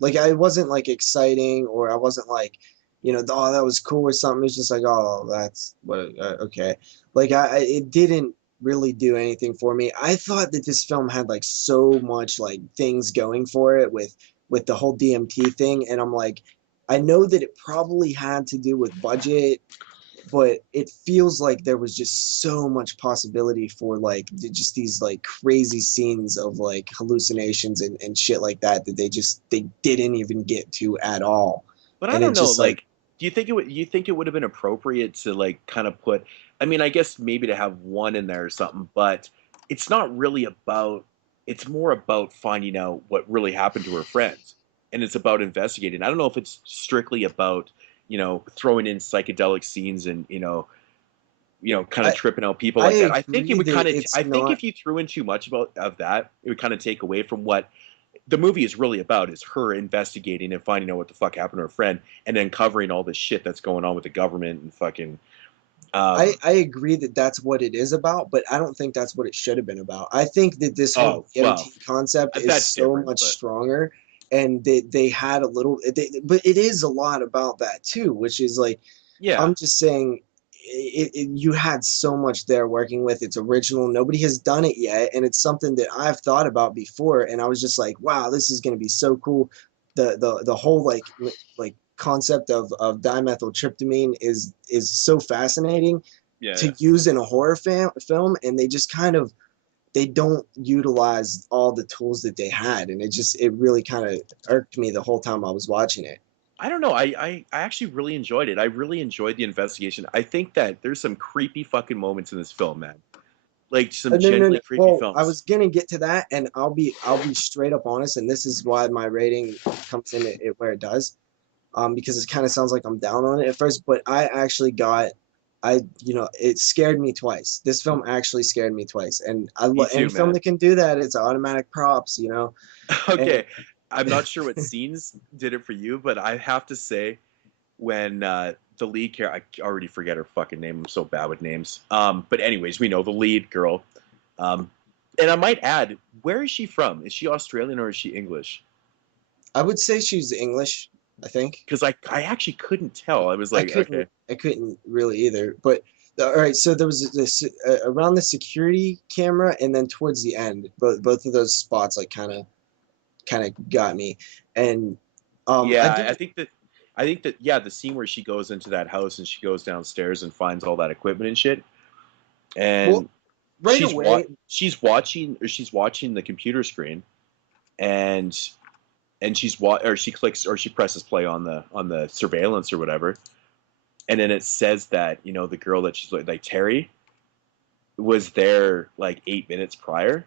like I wasn't like exciting, or I wasn't like, oh, that was cool or something. It's just like, oh, that's what, okay. Like it didn't really do anything for me. I thought that this film had like so much like things going for it with the whole DMT thing, and I'm like, I know that it probably had to do with budget, but it feels like there was just so much possibility for like just these like crazy scenes of like hallucinations and shit like that they didn't even get to at all. But I don't know, like, do you think it would have been appropriate to like kind of put, I mean, I guess maybe to have one in there or something, but it's not really about, it's more about finding out what really happened to her friends, and it's about investigating. I don't know if it's strictly about throwing in psychedelic scenes and kind of tripping out people like that. I think it would kind of. I think if you threw in too much of that, it would kind of take away from what the movie is really about: is her investigating and finding out what the fuck happened to her friend, and then covering all this shit that's going on with the government and fucking. I agree that that's what it is about, but I don't think that's what it should have been about. I think that this whole DMT concept is so much stronger. And they had a little, but it is a lot about that too, which is like, I'm just saying, you had so much there working with. It's original. Nobody has done it yet, and it's something that I've thought about before. And I was just like, wow, this is going to be so cool. the whole like concept of dimethyltryptamine is so fascinating to use in a horror film, and they just kind of they don't utilize all the tools that they had, and it really kind of irked me the whole time I was watching it. I don't know. I actually really enjoyed it. I really enjoyed the investigation. I think that there's some creepy fucking moments in this film, man. Like some genuinely creepy well, films. I was gonna get to that, and I'll be straight up honest, and this is why my rating comes in where it does, because it kind of sounds like I'm down on it at first, but I actually got, it scared me twice. This film actually scared me twice, and any film that can do that, it's automatic props, Okay, and, I'm not sure what scenes did it for you, but I have to say, when the lead character, I already forget her fucking name. I'm so bad with names. But anyways, we know the lead girl. And I might add, where is she from? Is she Australian or is she English? I would say she's English, I think. Because I actually couldn't tell. I was like, okay. I couldn't really either. But all right, so there was this around the security camera, and then towards the end, both of those spots like kind of got me. And yeah, I think that yeah, the scene where she goes into that house and she goes downstairs and finds all that equipment and shit, and she's watching the computer screen, and she clicks or she presses play on the surveillance or whatever, and then it says that the girl that she's like Terry was there like 8 minutes prior.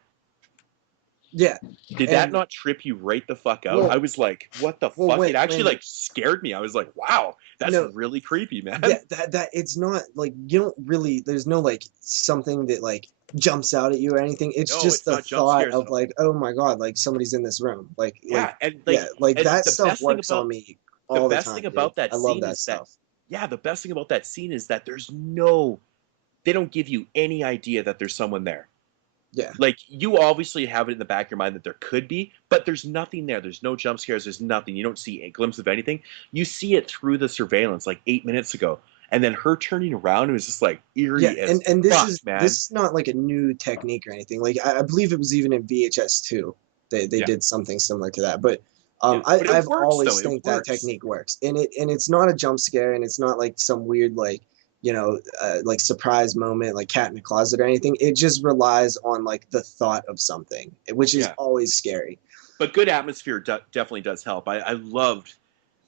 Yeah. Did that not trip you right the fuck out? I was like, what the fuck? It actually like scared me. I was like, wow, that's really creepy, man. Yeah, that it's not like you don't really. There's no like something that like jumps out at you or anything. It's just the thought of like, oh my god, like somebody's in this room. Like that stuff works on me all the time. The best thing about that scene is that the best thing about that scene is that they don't give you any idea that there's someone there. Yeah. Like, you obviously have it in the back of your mind that there could be, but there's nothing there. There's no jump scares. There's nothing. You don't see a glimpse of anything. You see it through the surveillance like 8 minutes ago. And then her turning around, it was just like eerie as and this fuck, is man. This is not like a new technique or anything. Like I believe it was even in VHS too. They did something similar to that. But I've always think that technique works. And it's not a jump scare, and it's not like some weird like like surprise moment, like cat in the closet or anything. It just relies on like the thought of something, which is always scary. But good atmosphere definitely does help. I loved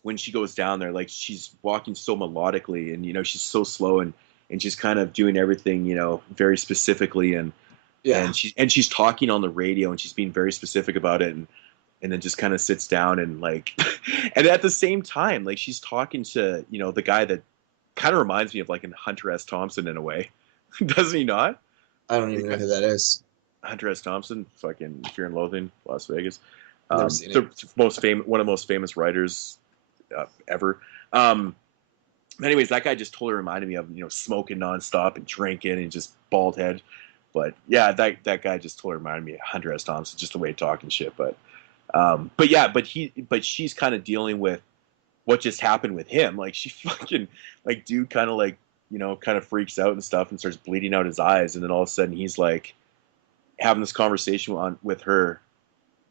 when she goes down there, like she's walking so melodically, and she's so slow, and she's kind of doing everything very specifically, and she's talking on the radio, and she's being very specific about it, and then just kind of sits down and like, and at the same time, like she's talking to the guy that kind of reminds me of like Hunter S. Thompson in a way. Doesn't he not? I don't even know who that is. Hunter S. Thompson, fucking Fear and Loathing, Las Vegas. Never seen it. One of the most famous writers ever. Anyways, that guy just totally reminded me of smoking nonstop and drinking and just bald head. But yeah, that guy just totally reminded me of Hunter S. Thompson, just the way he talked and shit. But she's kind of dealing with what just happened with him. Like, she fucking, like, dude kind of like, kind of freaks out and stuff and starts bleeding out his eyes. And then all of a sudden he's like having this conversation with her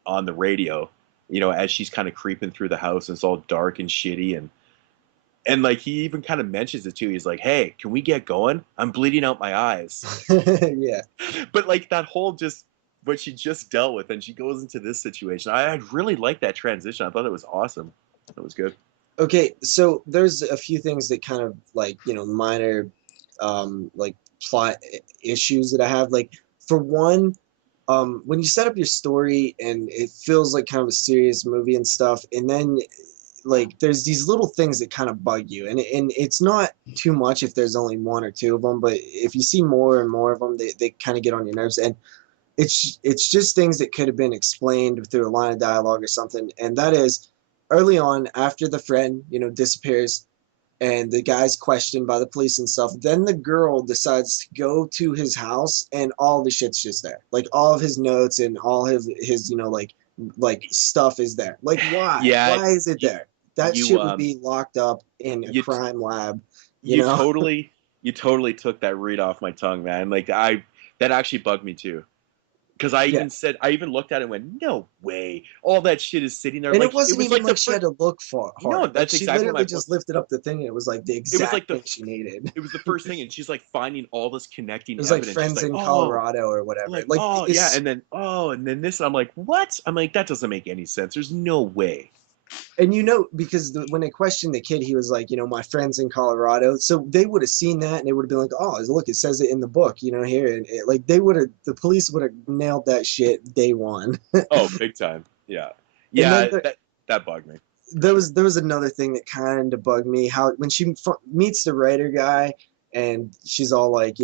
on the radio, as she's kind of creeping through the house, and it's all dark and shitty. And like, he even kind of mentions it too. He's like, hey, can we get going? I'm bleeding out my eyes. Yeah. But like that whole what she just dealt with, and she goes into this situation. I really like that transition. I thought it was awesome. It was good. Okay, so there's a few things that kind of like minor like plot issues that I have. Like, for one, when you set up your story and it feels like kind of a serious movie and stuff, and then like there's these little things that kind of bug you, and it's not too much if there's only one or two of them, but if you see more and more of them, they kind of get on your nerves. And it's just things that could have been explained through a line of dialogue or something, and that is, early on, after the friend, disappears and the guy's questioned by the police and stuff, then the girl decides to go to his house, and all the shit's just there. Like, all of his notes and all his like stuff is there. Like, why? Yeah, why is it there? That shit would be locked up in a crime lab. You totally took that read off my tongue, man. Like, that actually bugged me too. Because I even looked at it and went, no way. All that shit is sitting there. And like, it wasn't even like she had to look for hard. No, that's like, she exactly literally just lifted up the thing and it was like the exact thing she needed. It was the first thing, and she's like finding all this connecting evidence. It was evidence. like friends in Colorado or whatever. And then this, I'm like, what? I'm like, that doesn't make any sense. There's no way. And because when they questioned the kid, he was like, my friends in Colorado. So they would have seen that and they would have been like, oh, look, it says it in the book, here. And the police would have nailed that shit day one. Oh, big time. Yeah. Yeah, that bugged me. There was another thing that kind of bugged me. How when she meets the writer guy and she's all like,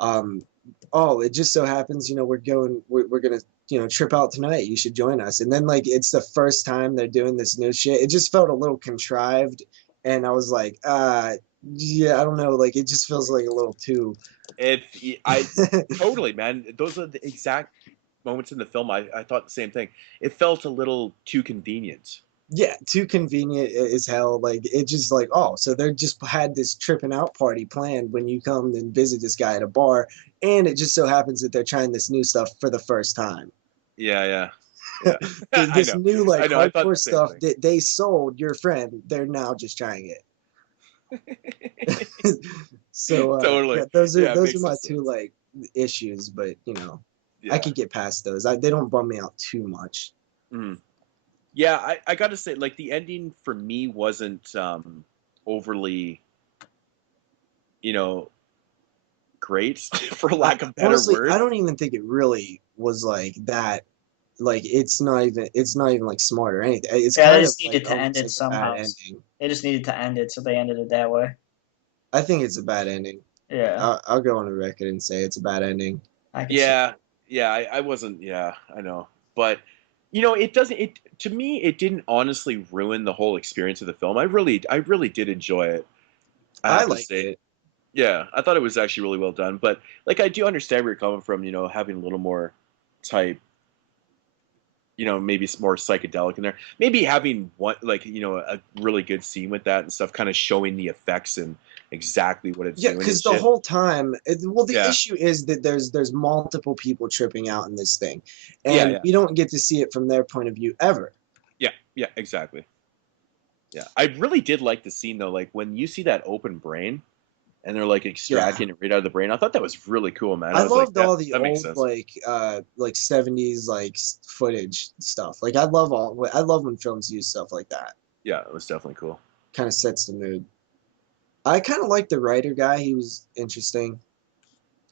oh, it just so happens, we're gonna trip out tonight. You should join us. And then like it's the first time they're doing this new shit. It just felt a little contrived, and I was like, yeah, I don't know. Like it just feels like a little too. Totally, man. Those are the exact moments in the film. I thought the same thing. It felt a little too convenient. Yeah, too convenient as hell. Like it just like, oh, so they just had this tripping out party planned when you come and visit this guy at a bar, and it just so happens that they're trying this new stuff for the first time. Yeah. This new like hardcore stuff that they sold your friend, they're now just trying it. So totally. Yeah, those are my two like issues, but I could get past those. They don't bum me out too much. Mm. Yeah, I gotta say, like the ending for me wasn't overly, great for lack of better words. I don't even think it really was like that. Like it's not even like smart or anything. It's kind of they just needed to end it somehow. They just needed to end it, so they ended it that way. I think it's a bad ending. Yeah, I'll go on the record and say it's a bad ending. I wasn't. Yeah, I know, but it doesn't. To me, it didn't honestly ruin the whole experience of the film. I really did enjoy it. I liked it. Yeah, I thought it was actually really well done. But like, I do understand where you're coming from. Having a little more type. Maybe more psychedelic in there. Maybe having a really good scene with that and stuff, kind of showing the effects and exactly what it's doing. Yeah, because the whole time, the issue is that there's multiple people tripping out in this thing, and we don't get to see it from their point of view ever. Yeah, exactly. Yeah, I really did like the scene though. Like when you see that open brain, and they're like extracting it right out of the brain. I thought that was really cool, man. I loved all the old like 70s like footage stuff. Like I love when films use stuff like that. Yeah, it was definitely cool. Kind of sets the mood. I kind of liked the writer guy. He was interesting.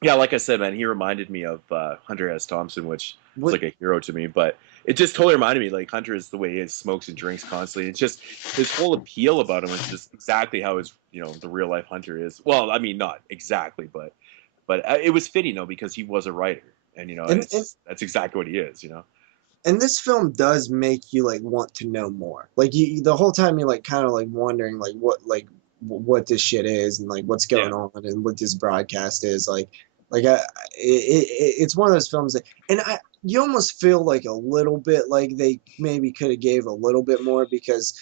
Yeah, like I said, man, he reminded me of Hunter S. Thompson, which was like a hero to me. But it just totally reminded me, like Hunter is the way he is, smokes and drinks constantly. It's just his whole appeal about him is just exactly how his, the real life Hunter is. Well, I mean, not exactly, but it was fitting though because he was a writer, and that's exactly what he is, And this film does make you like want to know more. Like the whole time you're like kind of like wondering like what this shit is and like what's going on and what this broadcast is it's one of those films that, and you almost feel like a little bit like they maybe could have gave a little bit more because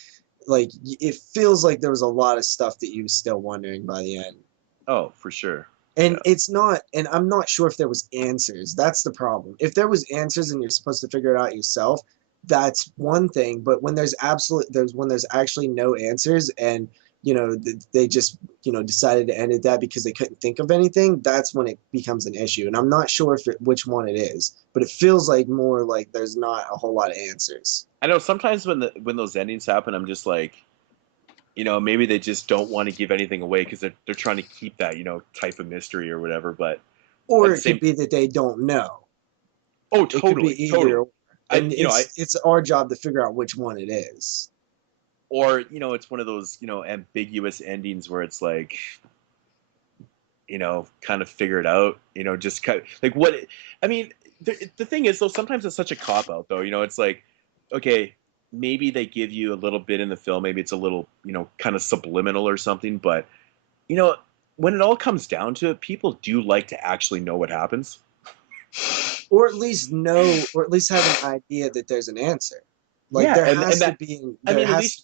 like it feels like there was a lot of stuff that you were still wondering by the end. Oh, for sure. And it's not, and I'm not sure if there was answers. That's the problem. If there was answers and you're supposed to figure it out yourself, that's one thing. But when there's actually no answers and they just decided to end it that because they couldn't think of anything, that's when it becomes an issue. And I'm not sure which one it is, but it feels like more like there's not a whole lot of answers. I know sometimes when those endings happen, I'm just like, maybe they just don't want to give anything away because they're trying to keep that type of mystery or whatever. But it could be that they don't know. Oh, totally, totally. And it's our job to figure out which one it is. Or, it's one of those, ambiguous endings where it's like, kind of figure it out, just kind of like what, I mean, the thing is though, sometimes it's such a cop out though, it's like, okay, maybe they give you a little bit in the film, maybe it's a little, kind of subliminal or something, but, when it all comes down to it, people do like to actually know what happens. Or at least have an idea that there's an answer. Like there has to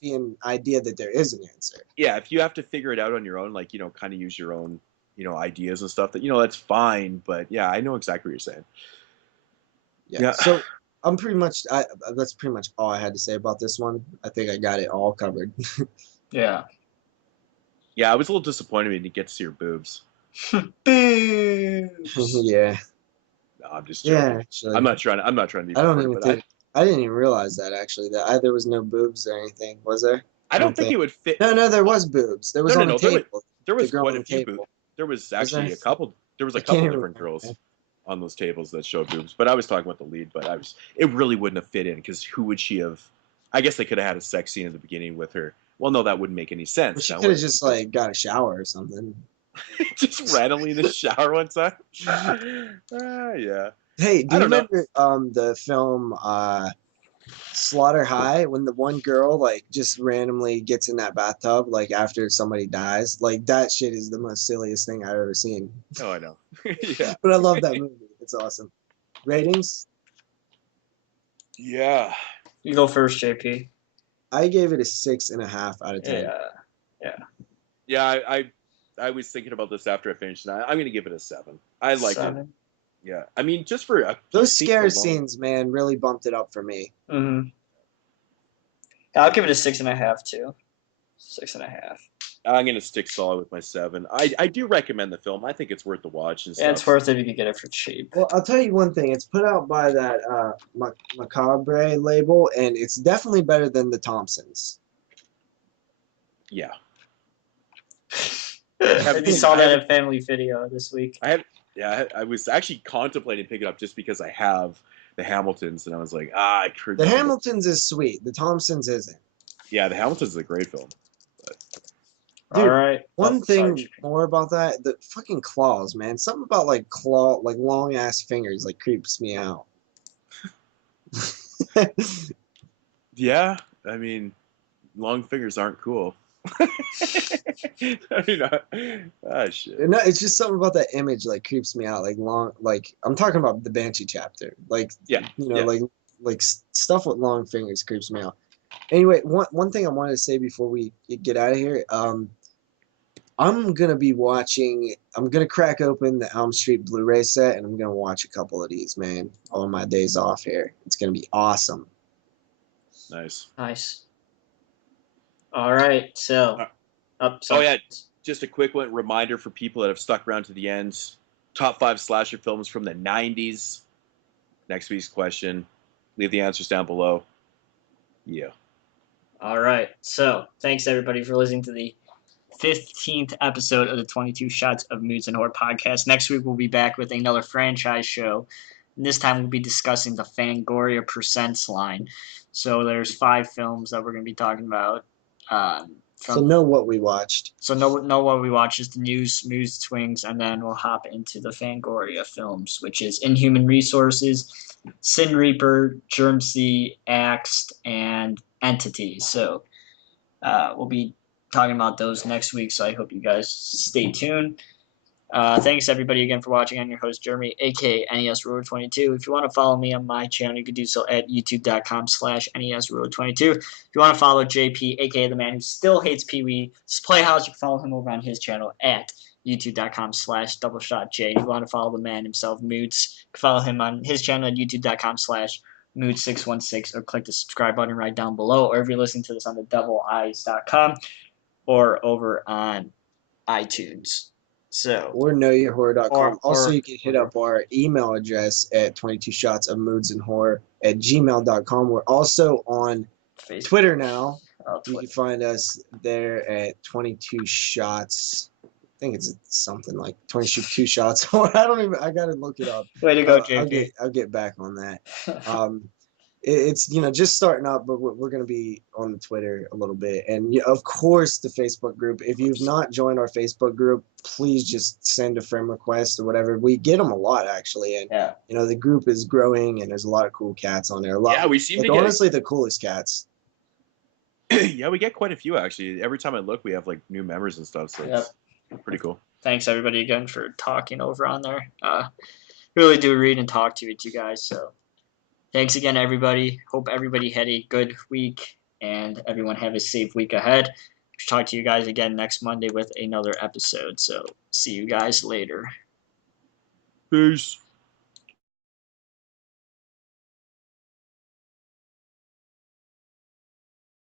be an idea that there is an answer. Yeah, if you have to figure it out on your own, like kind of use your own, ideas and stuff. That that's fine. But yeah, I know exactly what you're saying. Yeah. So I'm pretty much. That's pretty much all I had to say about this one. I think I got it all covered. Yeah. Yeah, I was a little disappointed we didn't get to see her boobs. Boobs. Yeah. No, I'm just Yeah. joking. Actually, I'm not trying to be I don't bummed, even but think. I didn't even realize that actually that there was no boobs or anything. Was there? I don't think it would fit. No, there was boobs. There was No, on the no. table. There The was girl quite on a the few boobs. table. There was Was there? actually a couple. There was a I can't couple even different remember. girls on those tables that showed boobs. But I was talking about the lead. But it really wouldn't have fit in because who would she have? I guess they could have had a sex scene in the beginning with her. Well, no, that wouldn't make any sense. Well, she Now, could have just like got a shower or something. just randomly in the shower one time. Yeah. Hey, do I you don't know. remember the film Slaughter High when the one girl like just randomly gets in that bathtub like after somebody dies? Like that shit is the most silliest thing I've ever seen. Oh, I know. Yeah. But I love that movie. It's awesome. Ratings? Yeah. You go first, JP. I gave it a 6.5 out of 10. Yeah. Yeah. I was thinking about this after I finished, and I'm gonna give it a 7. I liked it. 7. Yeah. I mean, just for a few Those scenes scare alone. scenes, man, really bumped it up for me. Mm-hmm. I'll give it a 6.5 too. 6.5. I'm gonna stick solid with my 7. I do recommend the film. I think it's worth the watch and stuff. Yeah, it's worth it if you can get it for cheap. Well, I'll tell you one thing. It's put out by that Macabre label, and it's definitely better than the Thompsons. Yeah. You saw that at Family Video this week. I was actually contemplating picking it up just because I have the Hamiltons, and I was like, I could. The Hamiltons is sweet. The Thompsons isn't. Yeah, the Hamiltons is a great film. Dude, all right. One thing more about that, the fucking claws, man. Something about like long ass fingers like creeps me out. Yeah, I mean, long fingers aren't cool. Shit. No, it's just something about that image like creeps me out. Like long, like I'm talking about the Banshee chapter. Like like stuff with long fingers creeps me out. Anyway, one thing I wanted to say before we get out of here, I'm gonna crack open the Elm Street Blu-ray set, and I'm gonna watch a couple of these, man, on my days off here. It's gonna be awesome. Nice. All right, so. Oh yeah, just a quick one reminder for people that have stuck around to the end. Top 5 slasher films from the 90s. Next week's question. Leave the answers down below. Yeah. All right. So, thanks everybody for listening to the 15th episode of the 22 Shots of Moodz and Horror podcast. Next week, we'll be back with another franchise show. And this time, we'll be discussing the Fangoria Presents line. So, there's 5 films that we're going to be talking about. So know what we watched. So know what we watched is the news, Moodz, Swingz, and then we'll hop into the Fangoria films, which is Inhuman Resources, Sin Reaper, Germsea, Axed, and Entity. So we'll be talking about those next week, so I hope you guys stay tuned. Thanks everybody again for watching. I'm your host Jeremy, aka NESRuler22. If you want to follow me on my channel, you can do so at youtube.com/NESRuler22. If you want to follow JP, aka the man who still hates Pee-wee's Playhouse, you can follow him over on his channel at youtube.com/doubleshotj. If you want to follow the man himself, Moodz, you can follow him on his channel at youtube.com/Moodz616 or click the subscribe button right down below, or if you're listening to this on the doubleeyes.com or over on iTunes. So, or knowyourhorror.com. Also, you can hit up our email address at 22shotsofmoodsanthorror@gmail.com. We're also on Facebook. Twitter now. You can find us there at 22 shots. I think it's something like 22 shots. I gotta look it up. Way to go, JP. I'll get back on that. It's just starting up, but we're going to be on the Twitter a little bit, and of course the Facebook group. If you've not joined our Facebook group, please just send a friend request or whatever. We get them a lot actually, and the group is growing, and there's a lot of cool cats on there. We seem to honestly the coolest cats. Yeah, we get quite a few actually. Every time I look, we have like new members and stuff, so it's pretty cool. Thanks everybody again for talking over on there. Really do read and talk to you guys, so. Thanks again, everybody. Hope everybody had a good week and everyone have a safe week ahead. Talk to you guys again next Monday with another episode. So see you guys later. Peace.